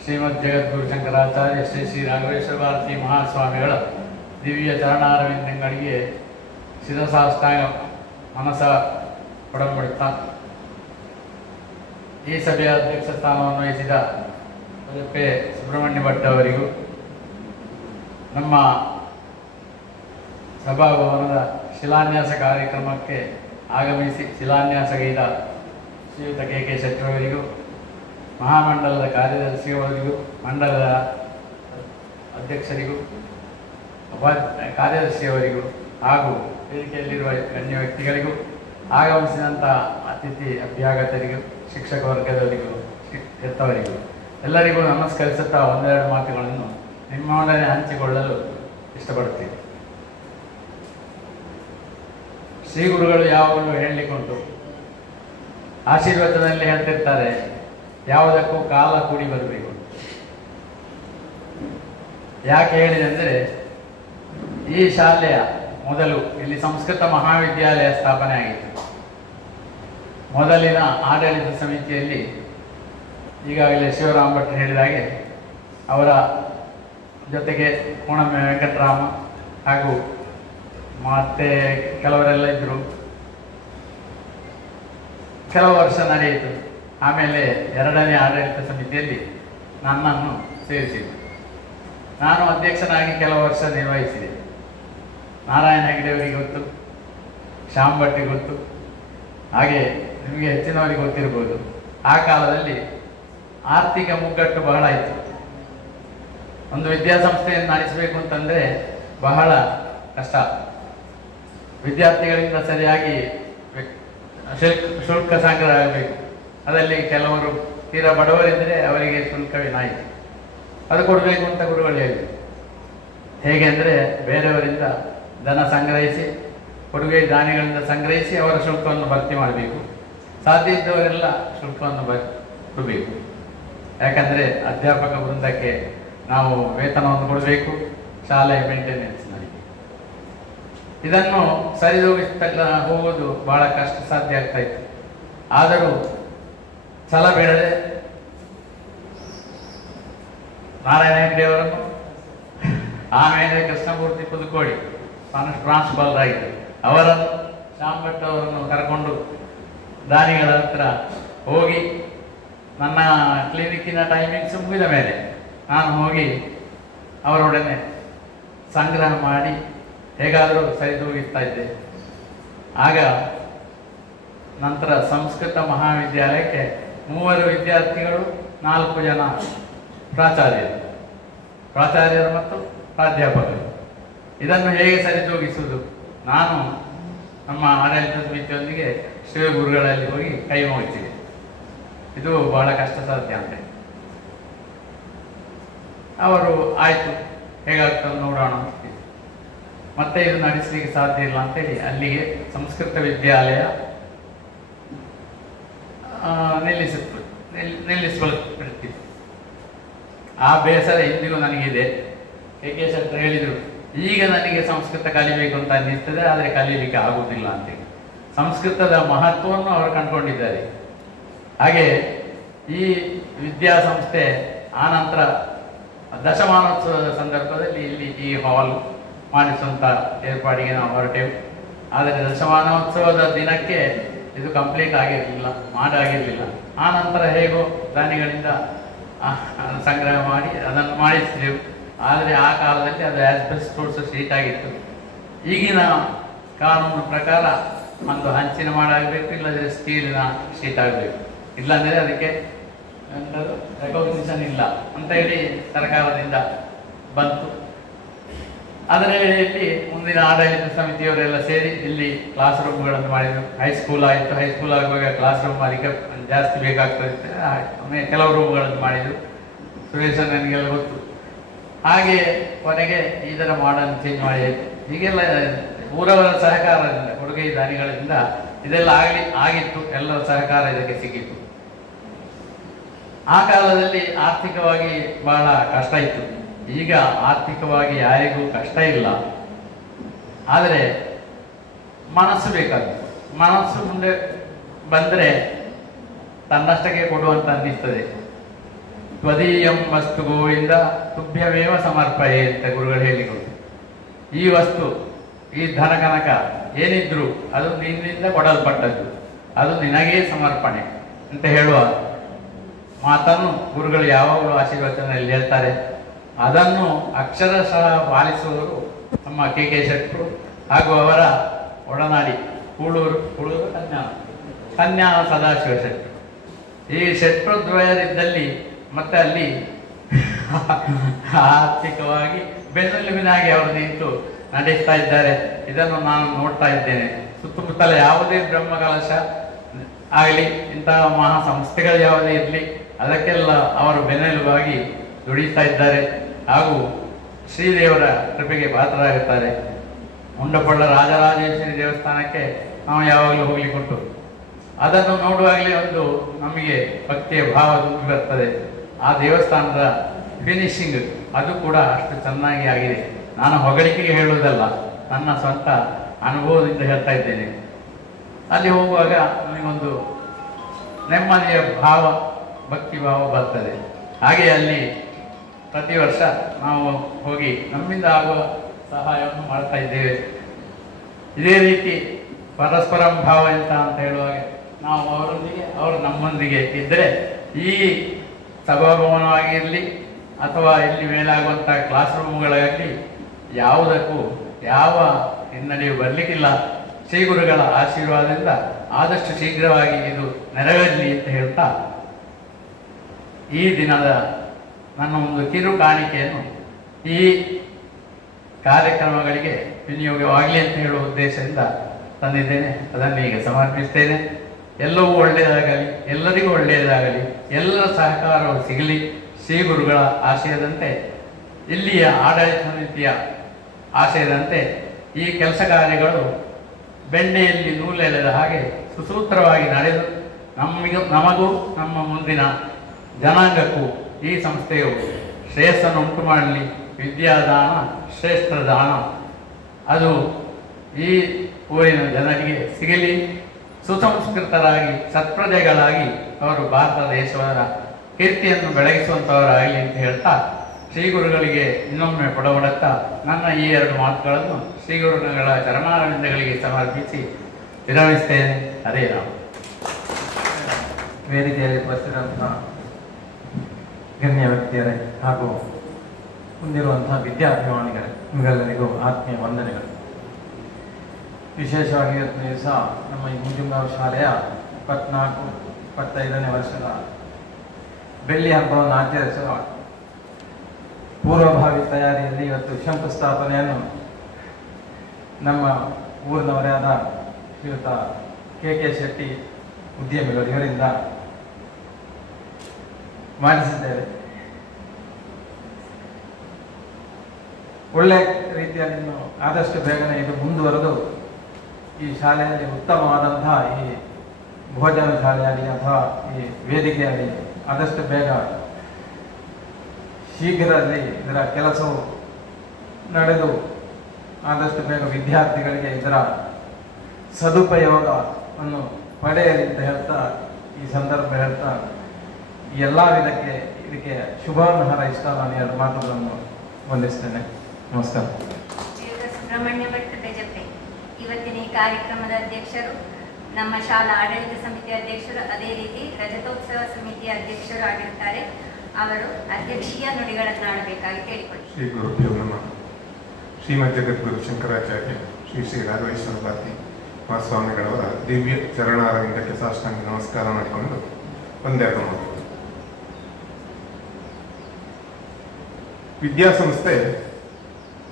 ಶ್ರೀಮದ್ ಜಗದ್ಗುರು ಶಂಕರಾಚಾರ್ಯ ಶ್ರೀ ಶ್ರೀ ರಾಘವೇಶ್ವರ ಭಾರತಿ ಮಹಾಸ್ವಾಮಿಗಳ ದಿವ್ಯ ಚರಣಾರವಿಂದಗಳಿಗೆ ಶಿರಸಾಷ್ಟಾಂಗ ಮನಸ ಒಡಂಬಡುತ್ತಾ ಈ ಸಭೆಯ ಅಧ್ಯಕ್ಷ ಸ್ಥಾನವನ್ನು ವಹಿಸಿದ ಪೆ ಸುಬ್ರಹ್ಮಣ್ಯ ಭಟ್ ಅವರಿಗೂ ನಮ್ಮ ಸಭಾಭವನದ ಶಿಲಾನ್ಯಾಸ ಕಾರ್ಯಕ್ರಮಕ್ಕೆ ಆಗಮಿಸಿ ಶಿಲಾನ್ಯಾಸಗೈದ ಶ್ರೀಯುತ ಕೆ ಶೆಟ್ಟರವರಿಗೂ ಮಹಾಮಂಡಲದ ಕಾರ್ಯದರ್ಶಿಯವರಿಗೂ ಮಂಡಲದ ಅಧ್ಯಕ್ಷರಿಗೂ ಕಾರ್ಯದರ್ಶಿಯವರಿಗೂ ಹಾಗೂ ವೇದಿಕೆಯಲ್ಲಿರುವ ಗಣ್ಯ ವ್ಯಕ್ತಿಗಳಿಗೂ ಆಗಮಿಸಿದಂಥ ಅತಿಥಿ ಅಭ್ಯಾಗತರಿಗೂ ಶಿಕ್ಷಕ ವರ್ಗದವರಿಗೂ ಎತ್ತವರಿಗೂ ಎಲ್ಲರಿಗೂ ನಮಸ್ಕರಿಸುತ್ತಾ ಒಂದೆರಡು ಮಾತುಗಳನ್ನು ನಿಮ್ಮೊಡನೆ ಹಂಚಿಕೊಳ್ಳಲು ಇಷ್ಟಪಡುತ್ತೇನೆ. ಶ್ರೀ ಗುರುಗಳು ಯಾವಾಗಲೂ ಹೇಳಲಿಕ್ಕುಂಟು, ಆಶೀರ್ವಾದದಲ್ಲಿ ಹೇಳ್ತಿರ್ತಾರೆ, ಯಾವುದಕ್ಕೂ ಕಾಲ ಕೂಡಿ ಬರಬೇಕು. ಯಾಕೆ ಹೇಳಿದೆಂದರೆ, ಈ ಶಾಲೆಯ ಮೊದಲು ಇಲ್ಲಿ ಸಂಸ್ಕೃತ ಮಹಾವಿದ್ಯಾಲಯ ಸ್ಥಾಪನೆ ಆಗಿತ್ತು. ಮೊದಲಿನ ಆಡಳಿತ ಸಮಿತಿಯಲ್ಲಿ ಈಗಾಗಲೇ ಶಿವರಾಮ್ ಭಟ್ ಹೇಳಿದ ಹಾಗೆ ಅವರ ಜೊತೆಗೆ ಕೋಣಮೆ ವೆಂಕಟರಾಮ ಹಾಗೂ ಮತ್ತೆ ಕೆಲವರೆಲ್ಲ ಇದ್ದರು. ಕೆಲವು ವರ್ಷ ನಡೆಯಿತು. ಆಮೇಲೆ ಎರಡನೇ ಆಡಳಿತ ಸಮಿತಿಯಲ್ಲಿ ನನ್ನನ್ನು ಸೇರಿಸಿದರು. ನಾನು ಅಧ್ಯಕ್ಷನಾಗಿ ಕೆಲವು ವರ್ಷ ನಿರ್ವಹಿಸಿದೆ. ನಾರಾಯಣ ಹೆಗಡೆಯವರಿಗೆ ಗೊತ್ತು, ಶ್ಯಾಮ್ ಭಟ್ಟಿಗೆ ಗೊತ್ತು, ಹಾಗೆ ನಿಮಗೆ ಹೆಚ್ಚಿನವರಿಗೆ ಗೊತ್ತಿರ್ಬೋದು. ಆ ಕಾಲದಲ್ಲಿ ಆರ್ಥಿಕ ಮುಗ್ಗಟ್ಟು ಬಹಳ ಇತ್ತು. ಒಂದು ವಿದ್ಯಾಸಂಸ್ಥೆಯನ್ನು ನಡೆಸಬೇಕು ಅಂತಂದರೆ ಬಹಳ ಕಷ್ಟ. ವಿದ್ಯಾರ್ಥಿಗಳಿಂದ ಸರಿಯಾಗಿ ಶುಲ್ಕ ಸಂಗ್ರಹ ಆಗಬೇಕು. ಅದರಲ್ಲಿ ಕೆಲವರು ತೀರಾ ಬಡವರಿದ್ದರೆ ಅವರಿಗೆ ಶುಲ್ಕ ವಿನಾಯಿತಿ ಅದು ಕೊಡಬೇಕು ಅಂತ ಗುರುಗಳು ಹೇಳಿದರು. ಹೇಗೆ ಅಂದರೆ, ಬೇರೆಯವರಿಂದ ಧನ ಸಂಗ್ರಹಿಸಿ, ಕೊಡುಗೆ ದಾನಿಗಳಿಂದ ಸಂಗ್ರಹಿಸಿ ಅವರ ಶುಲ್ಕವನ್ನು ಭರ್ತಿ ಮಾಡಬೇಕು. ಸಾಧ್ಯ ಇದ್ದವರೆಲ್ಲ ಶುಲ್ಕವನ್ನು ಕೊಡಬೇಕು. ಯಾಕಂದರೆ ಅಧ್ಯಾಪಕ ವೃಂದಕ್ಕೆ ನಾವು ವೇತನವನ್ನು ಕೊಡಬೇಕು, ಶಾಲೆಯ ಮೇಂಟೆನೆನ್ಸ್ನಲ್ಲಿ. ಇದನ್ನು ಸರಿದೂಗಿಸ್ತಾ ಹೋಗುವುದು ಬಹಳ ಕಷ್ಟ ಸಾಧ್ಯ ಆಗ್ತಾ ಇತ್ತು. ಆದರೂ ಛಲ ಬೇಡದೆ ನಾರಾಯಣ ಹೆಗಡೆಯವರನ್ನು, ಆಮೇಲೆ ಕೃಷ್ಣಮೂರ್ತಿ ಪುದುಕೋಡಿ ಪ್ರಾನ್ಸಿಪಾಲ್ ಆಗಿದ್ದರು, ಅವರನ್ನು, ಶ್ಯಾಮ್ ಭಟ್ ಅವರನ್ನು ಕರ್ಕೊಂಡು ದಾನಿಗಳ ಹತ್ರ ಹೋಗಿ, ನನ್ನ ಕ್ಲಿನಿಕ್ಕಿನ ಟೈಮಿಂಗ್ಸ್ ಮುಗಿದ ಮೇಲೆ ನಾನು ಹೋಗಿ ಅವರೊಡನೆ ಸಂಗ್ರಹ ಮಾಡಿ ಹೇಗಾದರೂ ಸರಿದೂಗಿಸ್ತಾ ಇದ್ದೆ. ಆಗ ನಂತರ ಸಂಸ್ಕೃತ ಮಹಾವಿದ್ಯಾಲಯಕ್ಕೆ 3 ವಿದ್ಯಾರ್ಥಿಗಳು, 4 ಜನ ಪ್ರಾಚಾರ್ಯರು ಮತ್ತು ಪ್ರಾಧ್ಯಾಪಕರು. ಇದನ್ನು ಹೇಗೆ ಸರಿದೂಗಿಸುವುದು? ನಾನು ನಮ್ಮ ಆಡಳಿತ ಸಮಿತಿಯೊಂದಿಗೆ ಶ್ರೀ ಗುರುಗಳಲ್ಲಿ ಹೋಗಿ ಕೈ ಮುಗಿಸಿದೆ. ಇದು ಬಹಳ ಕಷ್ಟ ಸಾಧ್ಯ ಅಂತೆ. ಅವರು ಆಯಿತು, ಹೇಗಾಗ್ತದೆ ನೋಡೋಣ, ಮತ್ತೆ ಇದು ನಡೆಸಲಿಕ್ಕೆ ಸಾಧ್ಯ ಇಲ್ಲ ಅಂತೇಳಿ ಅಲ್ಲಿಗೆ ಸಂಸ್ಕೃತ ವಿದ್ಯಾಲಯ ನಿಲ್ಲಿಸ್ಬಿಡ್ತಿತ್ತು. ಆ ಬೇಸರ ಇಂದಿಗೂ ನನಗಿದೆ. ಕೆ ಶೆಟ್ಟರ್ ಹೇಳಿದರು, ಈಗ ನನಗೆ ಸಂಸ್ಕೃತ ಕಲಿಬೇಕು ಅಂತ ಅನ್ನಿಸ್ತದೆ, ಆದರೆ ಕಲೀಲಿಕ್ಕೆ ಆಗುವುದಿಲ್ಲ ಅಂತೇಳಿ. ಸಂಸ್ಕೃತದ ಮಹತ್ವವನ್ನು ಅವರು ಕಂಡುಕೊಂಡಿದ್ದಾರೆ. ಹಾಗೆ ಈ ವಿದ್ಯಾಸಂಸ್ಥೆ ಆನಂತರ ದಶಮಾನೋತ್ಸವದ ಸಂದರ್ಭದಲ್ಲಿ ಇಲ್ಲಿ ಈ ಹಾಲ್ ಮಾಡಿಸುವಂಥ ಏರ್ಪಾಡಿಗೆ ನಾವು ಹೊರಟೆವು. ಆದರೆ ದಶಮಾನೋತ್ಸವದ ದಿನಕ್ಕೆ ಇದು ಕಂಪ್ಲೀಟ್ ಆಗಿರಲಿಲ್ಲ, ಮಾಡಾಗಿರಲಿಲ್ಲ. ಆ ನಂತರ ಹೇಗೋ ದಾನಿಗಳಿಂದ ಸಂಗ್ರಹ ಮಾಡಿ ಅದನ್ನು ಮಾಡಿಸಿದೆವು. ಆದರೆ ಆ ಕಾಲದಲ್ಲಿ ಅದು ಆಸ್ಬೆಸ್ಟೋಸ್ ಶೀಟ್ ಆಗಿತ್ತು. ಈಗಿನ ಕಾನೂನು ಪ್ರಕಾರ ಒಂದು ಹಂಚಿನ ಮಾಡಾಗಬೇಕು, ಇಲ್ಲದ್ರೆ ಸ್ಟೀಲಿನ ಶೀಟ್ ಆಗಬೇಕು, ಇಲ್ಲಾಂದರೆ ಅದಕ್ಕೆ ರೆಕಾಗ್ನಿಷನ್ ಇಲ್ಲ ಅಂತ ಹೇಳಿ ಸರ್ಕಾರದಿಂದ ಬಂತು. ಅದರಲ್ಲಿ ಮುಂದಿನ ಆಡಳಿತ ಸಮಿತಿಯವರೆಲ್ಲ ಸೇರಿ ಇಲ್ಲಿ ಕ್ಲಾಸ್ ರೂಮ್ಗಳನ್ನು ಮಾಡಿದರು. ಹೈಸ್ಕೂಲ್ ಆಯಿತು. ಹೈಸ್ಕೂಲ್ ಆಗುವಾಗ ಕ್ಲಾಸ್ ರೂಮ್ ಅದಕ್ಕೆ ಜಾಸ್ತಿ ಬೇಕಾಗ್ತದೆ, ಕೆಲವು ರೂಮ್ಗಳನ್ನು ಮಾಡಿದರು. ಸುರೇಶ ನನಗೆಲ್ಲ ಗೊತ್ತು. ಹಾಗೆ ಕೊನೆಗೆ ಇದರ ಮಾಡನ್ನು ಚೇಂಜ್ ಮಾಡಿ ಹೀಗೆಲ್ಲ ಊರವರ ಸಹಕಾರದಿಂದ, ಕೊಡುಗೆ ದಾನಿಗಳಿಂದ ಇದೆಲ್ಲ ಆಗಿತ್ತು. ಎಲ್ಲರ ಸಹಕಾರ ಇದಕ್ಕೆ ಸಿಕ್ಕಿತ್ತು. ಆ ಕಾಲದಲ್ಲಿ ಆರ್ಥಿಕವಾಗಿ ಬಹಳ ಕಷ್ಟ ಇತ್ತು. ಈಗ ಆರ್ಥಿಕವಾಗಿ ಯಾರಿಗೂ ಕಷ್ಟ ಇಲ್ಲ, ಆದರೆ ಮನಸ್ಸು ಬೇಕಾದ್ದು. ಮನಸ್ಸು ಮುಂದೆ ಬಂದರೆ ತನ್ನಷ್ಟಕ್ಕೆ ಕೊಡುವಂತ ಅನ್ನಿಸ್ತದೆ. ತ್ವದೀಯಂ ವಸ್ತು ಗೋವಿಂದ ತುಭ್ಯಮೇವ ಸಮರ್ಪಯೆ ಅಂತ ಗುರುಗಳು ಹೇಳಿಕೊಡು. ಈ ವಸ್ತು, ಈ ಧನ ಕನಕ ಏನಿದ್ರು ಅದು ನಿನ್ನಿಂದ ಕೊಡಲ್ಪಟ್ಟದ್ದು, ಅದು ನಿನಗೇ ಸಮರ್ಪಣೆ ಅಂತ ಹೇಳುವ ಮಾತನ್ನು ಗುರುಗಳು ಯಾವಾಗಲೂ ಆಶೀರ್ವಚನದಲ್ಲಿ ಹೇಳ್ತಾರೆ. ಅದನ್ನು ಅಕ್ಷರಶಃ ಪಾಲಿಸುವವರು ನಮ್ಮ ಕೆ ಶೆಟ್ಟರು ಹಾಗೂ ಅವರ ಒಡನಾಡಿ ಕೂಳೂರು ಕನ್ಯಾ ಸದಾಶಿವ ಶೆಟ್ಟರು. ಈ ಶೆಟ್ಟರುದ್ವಯರಿದ್ದಲ್ಲಿ ಮತ್ತೆ ಅಲ್ಲಿ ಆರ್ಥಿಕವಾಗಿ ಬೆನ್ನೆಲುಬಿನಾಗಿ ಅವರು ನಿಂತು ನಡೆಸ್ತಾ ಇದ್ದಾರೆ. ಇದನ್ನು ನಾನು ನೋಡ್ತಾ ಇದ್ದೇನೆ. ಸುತ್ತಮುತ್ತಲ ಯಾವುದೇ ಬ್ರಹ್ಮಕಲಶ ಆಗಲಿ, ಇಂತಹ ಮಹಾ ಸಂಸ್ಥೆಗಳು ಯಾವುದೇ ಇರಲಿ, ಅದಕ್ಕೆಲ್ಲ ಅವರು ಬೆನ್ನೆಲುಬಾಗಿ ದುಡಿತಾ ಇದ್ದಾರೆ ಹಾಗೂ ಶ್ರೀದೇವರ ಕೃಪೆಗೆ ಪಾತ್ರರಾಗುತ್ತಾರೆ. ಮುಂಡಪಳ್ಳ ರಾಜರಾಜೇಶ್ವರಿ ದೇವಸ್ಥಾನಕ್ಕೆ ನಾವು ಯಾವಾಗಲೂ ಹೋಗ್ಲಿಕ್ಕೆ ಅದನ್ನು ನೋಡುವಾಗಲೇ ಒಂದು ನಮಗೆ ಭಕ್ತಿಯ ಭಾವ ತುಂಬಿ ಬರ್ತದೆ. ಆ ದೇವಸ್ಥಾನದ ಫಿನಿಶಿಂಗ್ ಅದು ಕೂಡ ಅಷ್ಟು ಚೆನ್ನಾಗಿ ಆಗಿದೆ. ನಾನು ಹೊಗಳಿಕೆಗೆ ಹೇಳುವುದಲ್ಲ, ನನ್ನ ಸ್ವಂತ ಅನುಭವದಿಂದ ಹೇಳ್ತಾ ಇದ್ದೇನೆ. ಅಲ್ಲಿ ಹೋಗುವಾಗ ನನಗೊಂದು ನೆಮ್ಮದಿಯ ಭಾವ, ಭಕ್ತಿ ಭಾವ ಬರ್ತದೆ. ಹಾಗೆ ಅಲ್ಲಿ ಪ್ರತಿ ವರ್ಷ ನಾವು ಹೋಗಿ ನಮ್ಮಿಂದ ಆಗುವ ಸಹಾಯವನ್ನು ಮಾಡ್ತಾ ಇದ್ದೇವೆ. ಇದೇ ರೀತಿ ಪರಸ್ಪರಂ ಭಾವ ಅಂತ ಹೇಳುವಾಗ ನಾವು ಅವರೊಂದಿಗೆ, ಅವರು ನಮ್ಮೊಂದಿಗೆ ಇದ್ದರೆ ಈ ಸಭಾಭವನವಾಗಿರಲಿ ಅಥವಾ ಇಲ್ಲಿ ಮೇಲಾಗುವಂಥ ಕ್ಲಾಸ್ ರೂಮ್ಗಳಾಗಲಿ ಯಾವುದಕ್ಕೂ ಯಾವ ಹಿನ್ನಡೆಯು ಬರಲಿಕ್ಕಿಲ್ಲ. ಶ್ರೀ ಗುರುಗಳ ಆಶೀರ್ವಾದದಿಂದ ಆದಷ್ಟು ಶೀಘ್ರವಾಗಿ ಇದು ನೆರವೇರಲಿ ಅಂತ ಹೇಳ್ತಾ ಈ ದಿನದ ನನ್ನ ಒಂದು ಕಿರು ಕಾಣಿಕೆಯನ್ನು ಈ ಕಾರ್ಯಕ್ರಮಗಳಿಗೆ ವಿನಿಯೋಗವಾಗಲಿ ಅಂತ ಹೇಳುವ ಉದ್ದೇಶದಿಂದ ತಂದಿದ್ದೇನೆ. ಅದನ್ನು ಈಗ ಸಮರ್ಪಿಸ್ತೇನೆ. ಎಲ್ಲವೂ ಒಳ್ಳೆಯದಾಗಲಿ, ಎಲ್ಲರಿಗೂ ಒಳ್ಳೆಯದಾಗಲಿ, ಎಲ್ಲರ ಸಹಕಾರವು ಸಿಗಲಿ. ಶ್ರೀ ಗುರುಗಳ ಆಶಯದಂತೆ, ಇಲ್ಲಿಯ ಆಡಳಿತ ಸಮಿತಿಯ ಆಶಯದಂತೆ ಈ ಕೆಲಸ ಕಾರ್ಯಗಳು ಬೆಣ್ಣೆಯಲ್ಲಿ ನೂಲೆಳೆದ ಹಾಗೆ ಸುಸೂತ್ರವಾಗಿ ನಡೆದು ನಮಗೂ ನಮ್ಮ ಮುಂದಿನ ಜನಾಂಗಕ್ಕೂ ಈ ಸಂಸ್ಥೆಯು ಶ್ರೇಯಸ್ಸನ್ನು ಉಂಟು ಮಾಡಲಿ. ವಿದ್ಯಾದಾನ ಶ್ರೇಷ್ಠ ದಾನ, ಅದು ಈ ಊರಿನ ಜನರಿಗೆ ಸಿಗಲಿ. ಸುಸಂಸ್ಕೃತರಾಗಿ ಸತ್ಪ್ರಜೆಗಳಾಗಿ ಅವರು ಭಾರತ ದೇಶದ ಕೀರ್ತಿಯನ್ನು ಬೆಳಗಿಸುವಂಥವರಾಗಲಿ ಅಂತ ಹೇಳ್ತಾ ಶ್ರೀ ಗುರುಗಳಿಗೆ ಇನ್ನೊಮ್ಮೆ ಕೊಡಬಡುತ್ತಾ ನನ್ನ ಈ ಎರಡು ಮಾತುಗಳನ್ನು ಶ್ರೀ ಗುರುಗಳ ಚರಣಾರವಿಂದಗಳಿಗೆ ಸಮರ್ಪಿಸಿ ವಿರಮಿಸ್ತೇನೆ. ಹರೇ ರಾಮ. ವೇದಿಕೆಯಲ್ಲಿ ಬರೆಸಿರುವಂತಹ ಗಣ್ಯ ವ್ಯಕ್ತಿಯರೇ ಹಾಗೂ ಮುಂದಿರುವಂತಹ ವಿದ್ಯಾಭಿಮಾನಿಗಳೇ, ನಿಮಗೆಲ್ಲರಿಗೂ ಆತ್ಮೀಯ ವಂದನೆಗಳು. ವಿಶೇಷವಾಗಿ ಇವತ್ತು ದಿವಸ ನಮ್ಮ ಈ ಮುಂಜುಂಗಾಂವ್ ಶಾಲೆಯ 24-25ನೇ ವರ್ಷದ ಬೆಳ್ಳಿ ಹಬ್ಬವನ್ನು ಆಚರಿಸುವ ಪೂರ್ವಭಾವಿ ತಯಾರಿಯಲ್ಲಿ ಇವತ್ತು ಶಂಕುಸ್ಥಾಪನೆಯನ್ನು ನಮ್ಮ ಊರಿನವರೇ ಆದ ಶ್ರೀಯುತ ಕೆ ಶೆಟ್ಟಿ ಉದ್ಯಮಿಗಳು ಇವರಿಂದ ಮಾಡಿಸಿದ್ದೇವೆ. ಒಳ್ಳೆ ರೀತಿಯಲ್ಲಿ ಆದಷ್ಟು ಬೇಗನೆ ಇದು ಮುಂದುವರೆದು ಈ ಶಾಲೆಯಲ್ಲಿ ಉತ್ತಮವಾದಂತಹ ಈ ಭೋಜನ ಶಾಲೆಯಾಗಲಿ ಅಥವಾ ಈ ವೇದಿಕೆಯಾಗಲಿ ಆದಷ್ಟು ಬೇಗ ಶೀಘ್ರದಲ್ಲಿ ಇದರ ಕೆಲಸವು ನಡೆದು ಆದಷ್ಟು ಬೇಗ ವಿದ್ಯಾರ್ಥಿಗಳಿಗೆ ಇದರ ಸದುಪಯೋಗವನ್ನು ಪಡೆಯಲಿ ಅಂತ ಹೇಳ್ತಾ ಈ ಸಂದರ್ಭ ಹೇಳ್ತಾ ಎಲ್ಲ ಇದಕ್ಕೆ ಶುಭವನ್ನು ಹಾರೈಸ್ತಾ ನಾನು ಎರಡು ಮಾತುಗಳನ್ನು ವಂದಿಸ್ತೇನೆ. ನಮಸ್ಕಾರ. ಸುಬ್ರಹ್ಮಣ್ಯ ಭಟ್ ಬೆಜಪ್ಪೆ ಇವತ್ತಿನ ಈ ಕಾರ್ಯಕ್ರಮದ ಅಧ್ಯಕ್ಷರು, ನಮ್ಮ ಶಾಲಾ ಆಡಳಿತ ಸಮಿತಿ ಅಧ್ಯಕ್ಷರು, ಅದೇ ರೀತಿ ರಜತೋತ್ಸವ ಸಮಿತಿಯ ಅಧ್ಯಕ್ಷರು ಆಗಿರುತ್ತಾರೆ. ಅವರು ಅಧ್ಯಕ್ಷೀಯ ನುಡಿಗಳನ್ನು ಆಡಬೇಕಾಗಿ ಕೇಳಿಕೊಳ್ಳಿ. ಶ್ರೀ ಗುರುಭ್ಯೋ ನಮಃ. ಶ್ರೀಮದ್ ಜಗದ್ಗುರು ಶಂಕರಾಚಾರ್ಯ ಶ್ರೀ ರಾಘವೇಶ್ವರ ಭಾರತಿ ಮಹಾಸ್ವಾಮಿಗಳವರ ದಿವ್ಯ ಚರಣಾರವಿಂದಕ್ಕೆ ಸಾಷ್ಟಾಂಗ ನಮಸ್ಕಾರ ಮಾಡಿಕೊಂಡು ಒಂದೆರಡು ಮಾತು. ವಿದ್ಯಾಸಂಸ್ಥೆ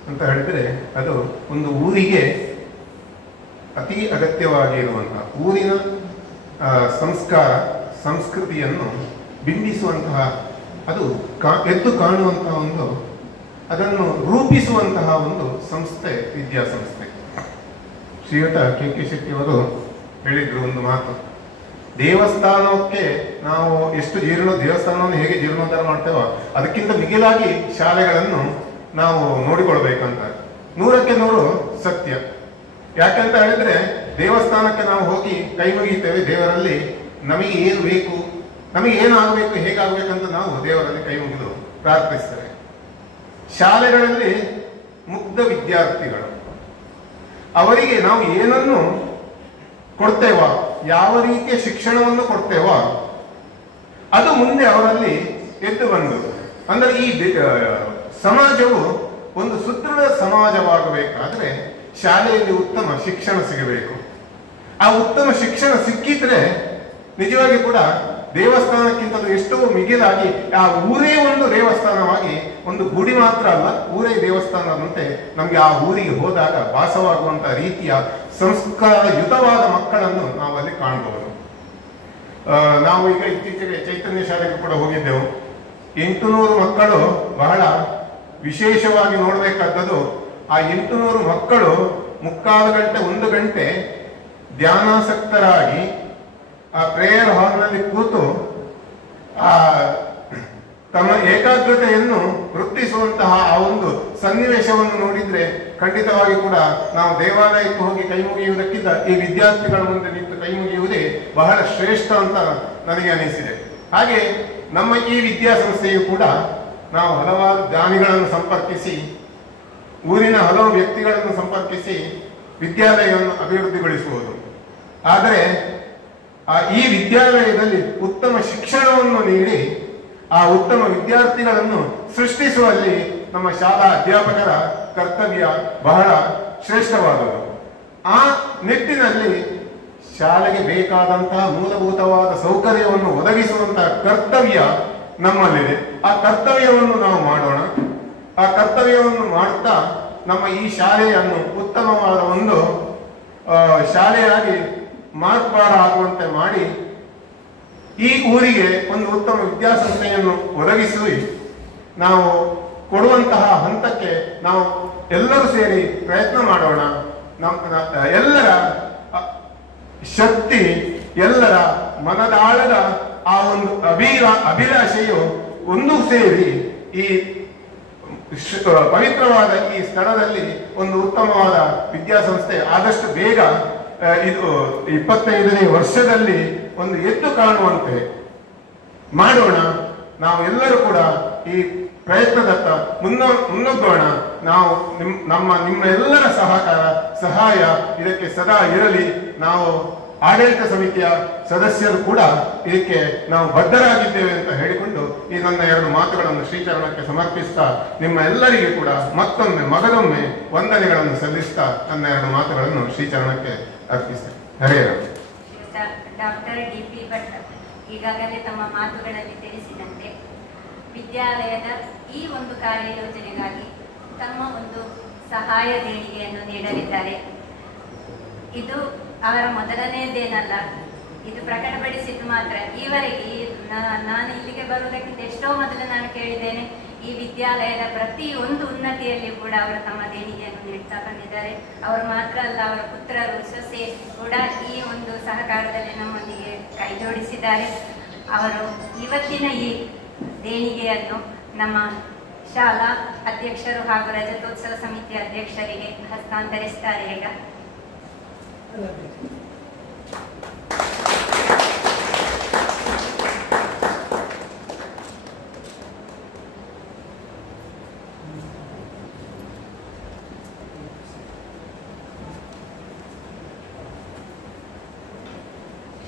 ಅಂತ ಹೇಳಿದರೆ ಅದು ಒಂದು ಊರಿಗೆ ಅತಿ ಅಗತ್ಯವಾಗಿರುವಂತಹ ಊರಿನ ಸಂಸ್ಕಾರ ಸಂಸ್ಕೃತಿಯನ್ನು ಬಿಂಬಿಸುವಂತಹ, ಅದು ಎದ್ದು ಕಾಣುವಂತಹ ಒಂದು, ಅದನ್ನು ರೂಪಿಸುವಂತಹ ಒಂದು ಸಂಸ್ಥೆ ವಿದ್ಯಾಸಂಸ್ಥೆ. ಶ್ರೀಯುತ ಕೆ ಶೆಟ್ಟಿಯವರು ಹೇಳಿದ್ರು ಒಂದು ಮಾತು, ದೇವಸ್ಥಾನಕ್ಕೆ ನಾವು ಎಷ್ಟು ದೇವಸ್ಥಾನವನ್ನು ಹೇಗೆ ಜೀರ್ಣೋದ್ಧಾರ ಮಾಡ್ತೇವೋ ಅದಕ್ಕಿಂತ ಮಿಗಿಲಾಗಿ ಶಾಲೆಗಳನ್ನು ನಾವು ನೋಡಿಕೊಳ್ಬೇಕಂತ. 100ಕ್ಕೆ 100 ಸತ್ಯ. ಯಾಕಂತ ಹೇಳಿದ್ರೆ ದೇವಸ್ಥಾನಕ್ಕೆ ನಾವು ಹೋಗಿ ಕೈ ಮುಗಿತೇವೆ ದೇವರಲ್ಲಿ, ನಮಗೆ ಏನು ಬೇಕು ನಮಗೆ ಏನಾಗಬೇಕು ಹೇಗಾಗಬೇಕಂತ ನಾವು ದೇವರಲ್ಲಿ ಕೈ ಮುಗಿದು ಪ್ರಾರ್ಥಿಸ್ತೇವೆ. ಶಾಲೆಗಳಲ್ಲಿ ಮುಗ್ಧ ವಿದ್ಯಾರ್ಥಿಗಳು, ಅವರಿಗೆ ನಾವು ಏನನ್ನು ಕೊಡ್ತೇವೋ, ಯಾವ ರೀತಿಯ ಶಿಕ್ಷಣವನ್ನು ಕೊಡ್ತೇವೋ ಅದು ಮುಂದೆ ಅವರಲ್ಲಿ ಎದ್ದು ಬಂದು, ಅಂದರೆ ಈ ಸಮಾಜವು ಒಂದು ಸುದೃಢ ಸಮಾಜವಾಗಬೇಕಾದ್ರೆ ಶಾಲೆಯಲ್ಲಿ ಉತ್ತಮ ಶಿಕ್ಷಣ ಸಿಗಬೇಕು. ಆ ಉತ್ತಮ ಶಿಕ್ಷಣ ಸಿಕ್ಕಿದ್ರೆ ನಿಜವಾಗಿ ಕೂಡ ದೇವಸ್ಥಾನಕ್ಕಿಂತಲೂ ಎಷ್ಟೋ ಮಿಗಿಲಾಗಿ ಆ ಊರೇ ಒಂದು ದೇವಸ್ಥಾನವಾಗಿ, ಒಂದು ಗುಡಿ ಮಾತ್ರ ಅಲ್ಲ, ಊರೇ ದೇವಸ್ಥಾನದಂತೆ ನಮಗೆ ಆ ಊರಿಗೆ ಹೋದಾಗ ಭಾಸವಾಗುವಂತಹ ರೀತಿಯ ಸಂಸ್ಕಾರಯುತವಾದ ಮಕ್ಕಳನ್ನು ನಾವು ಅಲ್ಲಿ ಕಾಣಬಹುದು. ನಾವು ಈಗ ಇತ್ತೀಚೆಗೆ ಚೈತನ್ಯ ಶಾಲೆಗೆ ಕೂಡ ಹೋಗಿದ್ದೆವು. 800 ಮಕ್ಕಳು ಬಹಳ ವಿಶೇಷವಾಗಿ ನೋಡಬೇಕಾದದ್ದು, ಆ 800 ಮಕ್ಕಳು 3/4 ಗಂಟೆ 1 ಗಂಟೆ ಧ್ಯಾನಾಸಕ್ತರಾಗಿ ಆ ಪ್ರೇಯರ್ ಹಾಲ್ನಲ್ಲಿ ಕೂತು ಆ ತಮ್ಮ ಏಕಾಗ್ರತೆಯನ್ನು ವೃದ್ಧಿಸುವಂತಹ ಆ ಒಂದು ಸನ್ನಿವೇಶವನ್ನು ನೋಡಿದ್ರೆ ಖಂಡಿತವಾಗಿ ಕೂಡ ನಾವು ದೇವಾಲಯಕ್ಕೆ ಹೋಗಿ ಕೈ ಮುಗಿಯುವುದಕ್ಕಿಂತ ಈ ವಿದ್ಯಾರ್ಥಿಗಳ ಮುಂದೆ ನಿಂತು ಕೈ ಮುಗಿಯುವುದೇ ಬಹಳ ಶ್ರೇಷ್ಠ ಅಂತ ನನಗೆ ಅನಿಸಿದೆ. ಹಾಗೆ ನಮ್ಮ ಈ ವಿದ್ಯಾಸಂಸ್ಥೆಯು ಕೂಡ ನಾವು ಹಲವಾರು ದಾನಿಗಳನ್ನು ಸಂಪರ್ಕಿಸಿ, ಊರಿನ ಹಲವು ವ್ಯಕ್ತಿಗಳನ್ನು ಸಂಪರ್ಕಿಸಿ ವಿದ್ಯಾಲಯವನ್ನು ಅಭಿವೃದ್ಧಿಗೊಳಿಸುವುದು. ಆದರೆ ಈ ವಿದ್ಯಾಲಯದಲ್ಲಿ ಉತ್ತಮ ಶಿಕ್ಷಣವನ್ನು ನೀಡಿ ಆ ಉತ್ತಮ ವಿದ್ಯಾರ್ಥಿಗಳನ್ನು ಸೃಷ್ಟಿಸುವಲ್ಲಿ ನಮ್ಮ ಶಾಲಾ ಅಧ್ಯಾಪಕರ ಕರ್ತವ್ಯ ಬಹಳ ಶ್ರೇಷ್ಠವಾದುದು. ಆ ನಿಟ್ಟಿನಲ್ಲಿ ಶಾಲೆಗೆ ಬೇಕಾದಂತಹ ಮೂಲಭೂತವಾದ ಸೌಕರ್ಯವನ್ನು ಒದಗಿಸುವಂತಹ ಕರ್ತವ್ಯ ನಮ್ಮಲ್ಲಿದೆ. ಆ ಕರ್ತವ್ಯವನ್ನು ನಾವು ಮಾಡೋಣ. ಆ ಕರ್ತವ್ಯವನ್ನು ಮಾಡುತ್ತಾ ನಮ್ಮ ಈ ಶಾಲೆಯನ್ನು ಉತ್ತಮವಾದ ಒಂದು ಶಾಲೆಯಾಗಿ ಮಾರ್ಪಾಡಾಗುವಂತೆ ಮಾಡಿ ಈ ಊರಿಗೆ ಒಂದು ಉತ್ತಮ ವಿದ್ಯಾಸಂಸ್ಥೆಯನ್ನು ಒದಗಿಸಿ ನಾವು ಕೊಡುವಂತಹ ಹಂತಕ್ಕೆ ನಾವು ಎಲ್ಲರೂ ಸೇರಿ ಪ್ರಯತ್ನ ಮಾಡೋಣ. ಎಲ್ಲರ ಶಕ್ತಿ, ಎಲ್ಲರ ಮನದಾಳದ ಆ ಒಂದು ಅಭಿಲಾಷೆಯು ಒಂದು ಸೇರಿ ಈ ಪವಿತ್ರವಾದ ಈ ಸ್ಥಳದಲ್ಲಿ ಒಂದು ಉತ್ತಮವಾದ ವಿದ್ಯಾಸಂಸ್ಥೆ ಆದಷ್ಟು ಬೇಗ ಇದು 25ನೇ ವರ್ಷದಲ್ಲಿ ಒಂದು ಎದ್ದು ಕಾಣುವಂತೆ ಮಾಡೋಣ. ನಾವು ಎಲ್ಲರೂ ಕೂಡ ಈ ಪ್ರಯತ್ನದತ್ತ ಮುನ್ನಗ್ಗೋಣ. ನಾವು ನಿಮ್ಮ ಎಲ್ಲರ ಸಹಾಯ ಇದಕ್ಕೆ ಸದಾ ಇರಲಿ. ನಾವು ಆಡಳಿತ ಸಮಿತಿಯ ಸದಸ್ಯರು ಕೂಡ ಇದಕ್ಕೆ ನಾವು ಬದ್ಧರಾಗಿದ್ದೇವೆ ಅಂತ ಹೇಳಿಕೊಂಡು ಈ ನನ್ನ 2 ಮಾತುಗಳನ್ನು ಶ್ರೀಚರಣಕ್ಕೆ ಸಮರ್ಪಿಸ್ತಾ ನಿಮ್ಮ ಎಲ್ಲರಿಗೂ ಕೂಡ ಮತ್ತೊಮ್ಮೆ ಮಗದೊಮ್ಮೆ ವಂದನೆಗಳನ್ನು ಸಲ್ಲಿಸ್ತಾ ನನ್ನ 2 ಮಾತುಗಳನ್ನು ಶ್ರೀಚರಣಕ್ಕೆ ಅರ್ಪಿಸ್ತೇನೆ. ಹರೇ ರಾಮ. ಡಾಕ್ಟರ್ DP ಭಟ್ ಈಗಾಗಲೇ ತಮ್ಮ ಮಾತುಗಳಲ್ಲಿ ತಿಳಿಸಿದಂತೆ ವಿದ್ಯಾಲಯದ ಈ ಒಂದು ಕಾರ್ಯಯೋಜನೆಗಾಗಿ ತಮ್ಮ ಒಂದು ಸಹಾಯ ದೇಣಿಗೆಯನ್ನು ನೀಡಲಿದ್ದಾರೆ. ಇದು ಅವರ ಮೊದಲನೆಯದೇನಲ್ಲ, ಇದು ಪ್ರಕಟಪಡಿಸಿದ್ದು ಮಾತ್ರ. ಈವರೆಗೆ ನಾನು ಇಲ್ಲಿಗೆ ಬರುವುದಕ್ಕಿಂತ ಎಷ್ಟೋ ಮೊದಲು ನಾನು ಕೇಳಿದ್ದೇನೆ, ಈ ವಿದ್ಯಾಲಯದ ಪ್ರತಿಯೊಂದು ಉನ್ನತಿಯಲ್ಲಿ ಕೂಡ ಅವರು ತಮ್ಮ ದೇಣಿಗೆಯನ್ನು ನೀಡ್ತಾ ಬಂದಿದ್ದಾರೆ. ಅವರು ಮಾತ್ರ ಅಲ್ಲ, ಅವರ ಪುತ್ರರು ಸೊಸೆ ಕೂಡ ಈ ಒಂದು ಸಹಕಾರದಲ್ಲಿ ನಮ್ಮೊಂದಿಗೆ ಕೈ ಜೋಡಿಸಿದ್ದಾರೆ. ಅವರು ಇವತ್ತಿನ ಈ ದೇಣಿಗೆಯನ್ನು ನಮ್ಮ ಶಾಲಾ ಅಧ್ಯಕ್ಷರು ಹಾಗೂ ರಜತೋತ್ಸವ ಸಮಿತಿ ಅಧ್ಯಕ್ಷರಿಗೆ ಹಸ್ತಾಂತರಿಸ್ತಾರೆ. ಈಗ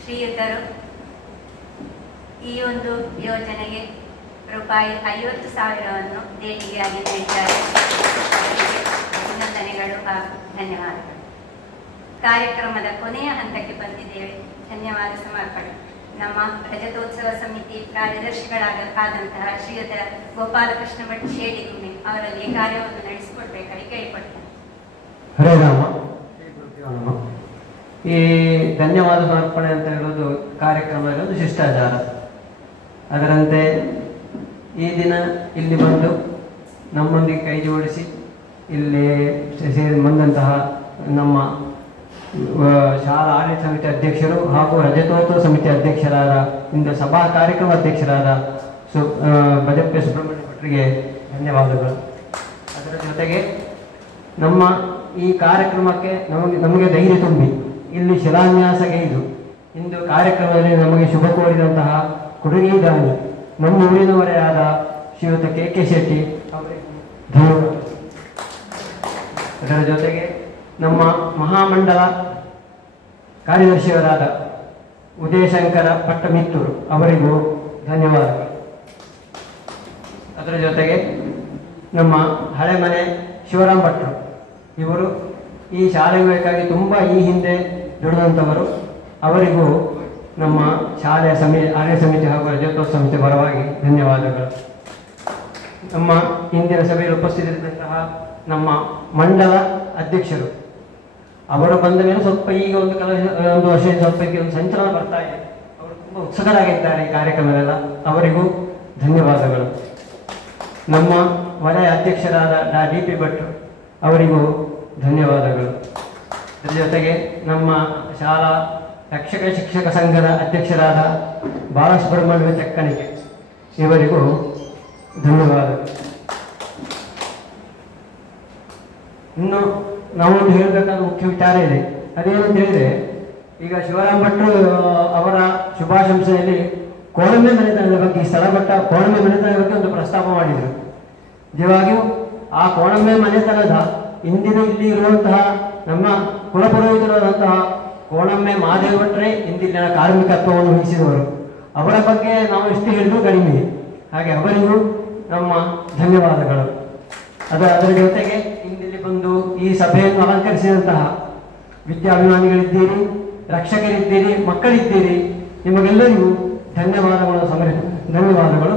ಶ್ರೀಯುತರು ಈ ಒಂದು ಯೋಜನೆಗೆ ರೂಪಾಯಿ 50,000ವನ್ನು ದೇಣಿಗೆಯಾಗಿ ನೀಡಿದ್ದಾರೆ. ಅಭಿನಂದನೆಗಳು ಹಾಗೂ ಧನ್ಯವಾದಗಳು. ಕಾರ್ಯಕ್ರಮದ ಕೊನೆಯ ಹಂತಕ್ಕೆ ಬಂದಿದ್ದೇವೆ. ಧನ್ಯವಾದ ಸಮರ್ಪಣೆ. ನಮ್ಮ ರಜತೋತ್ಸವ ಸಮಿತಿ ಕಾರ್ಯದರ್ಶಿಗಳಾದಂತಹ ಶ್ರೀಯುತ ಗೋಪಾಲಕೃಷ್ಣ ಭಟ್ ಶೇಡಿಗುಮ್ಮೆ ಅವರಲ್ಲಿ ಈ ಕಾರ್ಯವನ್ನು ನಡೆಸಿಕೊಡ್ಬೇಕಾಗಿ ಕೇಳಿಕೊಡ್ತೇನೆ. ಹರೇ ರಾಮ. ಈ ಧನ್ಯವಾದ ಸಮರ್ಪಣೆ ಅಂತ ಹೇಳೋದು ಕಾರ್ಯಕ್ರಮದಲ್ಲಿ ಒಂದು ಶಿಷ್ಟಾಚಾರ. ಅದರಂತೆ ಈ ದಿನ ಇಲ್ಲಿ ಬಂದು ನಮ್ಮೊಂದಿಗೆ ಕೈ ಜೋಡಿಸಿ ಇಲ್ಲಿ ಸೇರಿ ಬಂದಂತಹ ನಮ್ಮ ಶಾಲಾ ಆಡಳಿತ ಸಮಿತಿ ಅಧ್ಯಕ್ಷರು ಹಾಗೂ ರಜತೋತ್ಸವ ಸಮಿತಿ ಅಧ್ಯಕ್ಷರಾದ ಇಂದು ಸಭಾ ಕಾರ್ಯಕ್ರಮ ಅಧ್ಯಕ್ಷರಾದ ಬಜಪ್ಪೆ ಸುಬ್ರಹ್ಮಣ್ಯ ಭಟ್ರಿಗೆ ಧನ್ಯವಾದಗಳು. ಅದರ ಜೊತೆಗೆ ನಮ್ಮ ಈ ಕಾರ್ಯಕ್ರಮಕ್ಕೆ ನಮಗೆ ಧೈರ್ಯ ತುಂಬಿ ಇಲ್ಲಿ ಶಿಲಾನ್ಯಾಸಗೈದು ಇಂದು ಕಾರ್ಯಕ್ರಮದಲ್ಲಿ ನಮಗೆ ಶುಭ ಕೋರಿದಂತಹ ಕೊಡುಗೆ ದಾನಿ ನಮ್ಮ ಊರಿನವರೇ ಆದ ಶ್ರೀಯುತ ಕೆ ಶೆಟ್ಟಿ ಅವರಿಗೂ ಧನ್ಯವಾದ. ಅದರ ಜೊತೆಗೆ ನಮ್ಮ ಮಹಾಮಂಡಲ ಕಾರ್ಯದರ್ಶಿಯವರಾದ ಉದಯಶಂಕರ ಪಟ್ಟಮಿತ್ತೂರು ಅವರಿಗೂ ಧನ್ಯವಾದಗಳು. ಅದರ ಜೊತೆಗೆ ನಮ್ಮ ಹಳೆ ಮನೆ ಶಿವರಾಮ್ ಭಟ್ರು ಇವರು ಈ ಶಾಲೆಗೆ ಬೇಕಾಗಿ ತುಂಬ ಈ ಹಿಂದೆ ದುಡಿದಂಥವರು, ಅವರಿಗೂ ನಮ್ಮ ಶಾಲೆಯ ಆರ್ಯ ಸಮಿತಿ ಹಾಗೂ ರಜತೋತ್ಸವ ಸಮಿತಿ ಪರವಾಗಿ ಧನ್ಯವಾದಗಳು. ನಮ್ಮ ಇಂದಿನ ಸಭೆಯಲ್ಲಿ ಉಪಸ್ಥಿತರಿದ್ದಂತಹ ನಮ್ಮ ಮಂಡಲ ಅಧ್ಯಕ್ಷರು ಅವರು ಬಂದ ಮೇಲೆ ಸ್ವಲ್ಪ ಈಗ ಒಂದು ವರ್ಷ ಸ್ವಲ್ಪ ಒಂದು ಸಂಚಲನ ಬರ್ತಾ ಇದೆ. ಅವರು ತುಂಬ ಉತ್ಸುಕರಾಗಿದ್ದಾರೆ ಈ ಕಾರ್ಯಕ್ರಮದಲ್ಲ, ಅವರಿಗೂ ಧನ್ಯವಾದಗಳು. ನಮ್ಮ ವಲಯ ಅಧ್ಯಕ್ಷರಾದ DP ಭಟ್ರು ಅವರಿಗೂ ಧನ್ಯವಾದಗಳು. ಅದರ ಜೊತೆಗೆ ನಮ್ಮ ಶಾಲಾ ಶಿಕ್ಷಕ ಸಂಘದ ಅಧ್ಯಕ್ಷರಾದ ಬಾಲಸುಬ್ರಹ್ಮಣ್ಯ ಚಕ್ಕಣಿಕೆ ಇವರಿಗೂ ಧನ್ಯವಾದಗಳು. ಇನ್ನು ನಾವೊಂದು ಹೇಳಬೇಕಾದ ಮುಖ್ಯ ವಿಚಾರ ಇದೆ. ಅದೇನಂತ ಹೇಳಿದ್ರೆ, ಈಗ ಶಿವರಾಮ್ ಭಟ್ರು ಅವರ ಶುಭಾಶಂಸೆಯಲ್ಲಿ ಕೋಳಂಬೆ ಮನೆತನದ ಬಗ್ಗೆ, ಸ್ಥಳಪಟ್ಟ ಕೋಳಂಬೆ ಮನೆತನದ ಬಗ್ಗೆ ಒಂದು ಪ್ರಸ್ತಾಪ ಮಾಡಿದರು. ನಿಜವಾಗಿಯೂ ಆ ಕೋಳಂಬೆ ಮನೆತನದ ಇಂದಿನ ಇಲ್ಲಿ ಇರುವಂತಹ ನಮ್ಮ ಕುಲಪುರೋಹಿತರಾದಂತಹ ಕೋಳಂಬೆ ಮಹಾದೇವ ಭಟ್ರೇ ಇಂದಿನ ಕಾರ್ಮಿಕತ್ವವನ್ನು ವಹಿಸಿದವರು. ಅವರ ಬಗ್ಗೆ ನಾವು ಎಷ್ಟು ಹೇಳಿದ್ರು ಕಡಿಮೆ. ಹಾಗೆ ಅವರಿಗೂ ನಮ್ಮ ಧನ್ಯವಾದಗಳು. ಅದರ ಜೊತೆಗೆ ಇಂದಿಲ್ಲಿ ಬಂದು ಈ ಸಭೆಯನ್ನು ಅಲಂಕರಿಸಿದಂತಹ ವಿದ್ಯಾಭಿಮಾನಿಗಳಿದ್ದೀರಿ, ರಕ್ಷಕರಿದ್ದೀರಿ, ಮಕ್ಕಳಿದ್ದೀರಿ, ನಿಮಗೆಲ್ಲರಿಗೂ ಧನ್ಯವಾದಗಳು.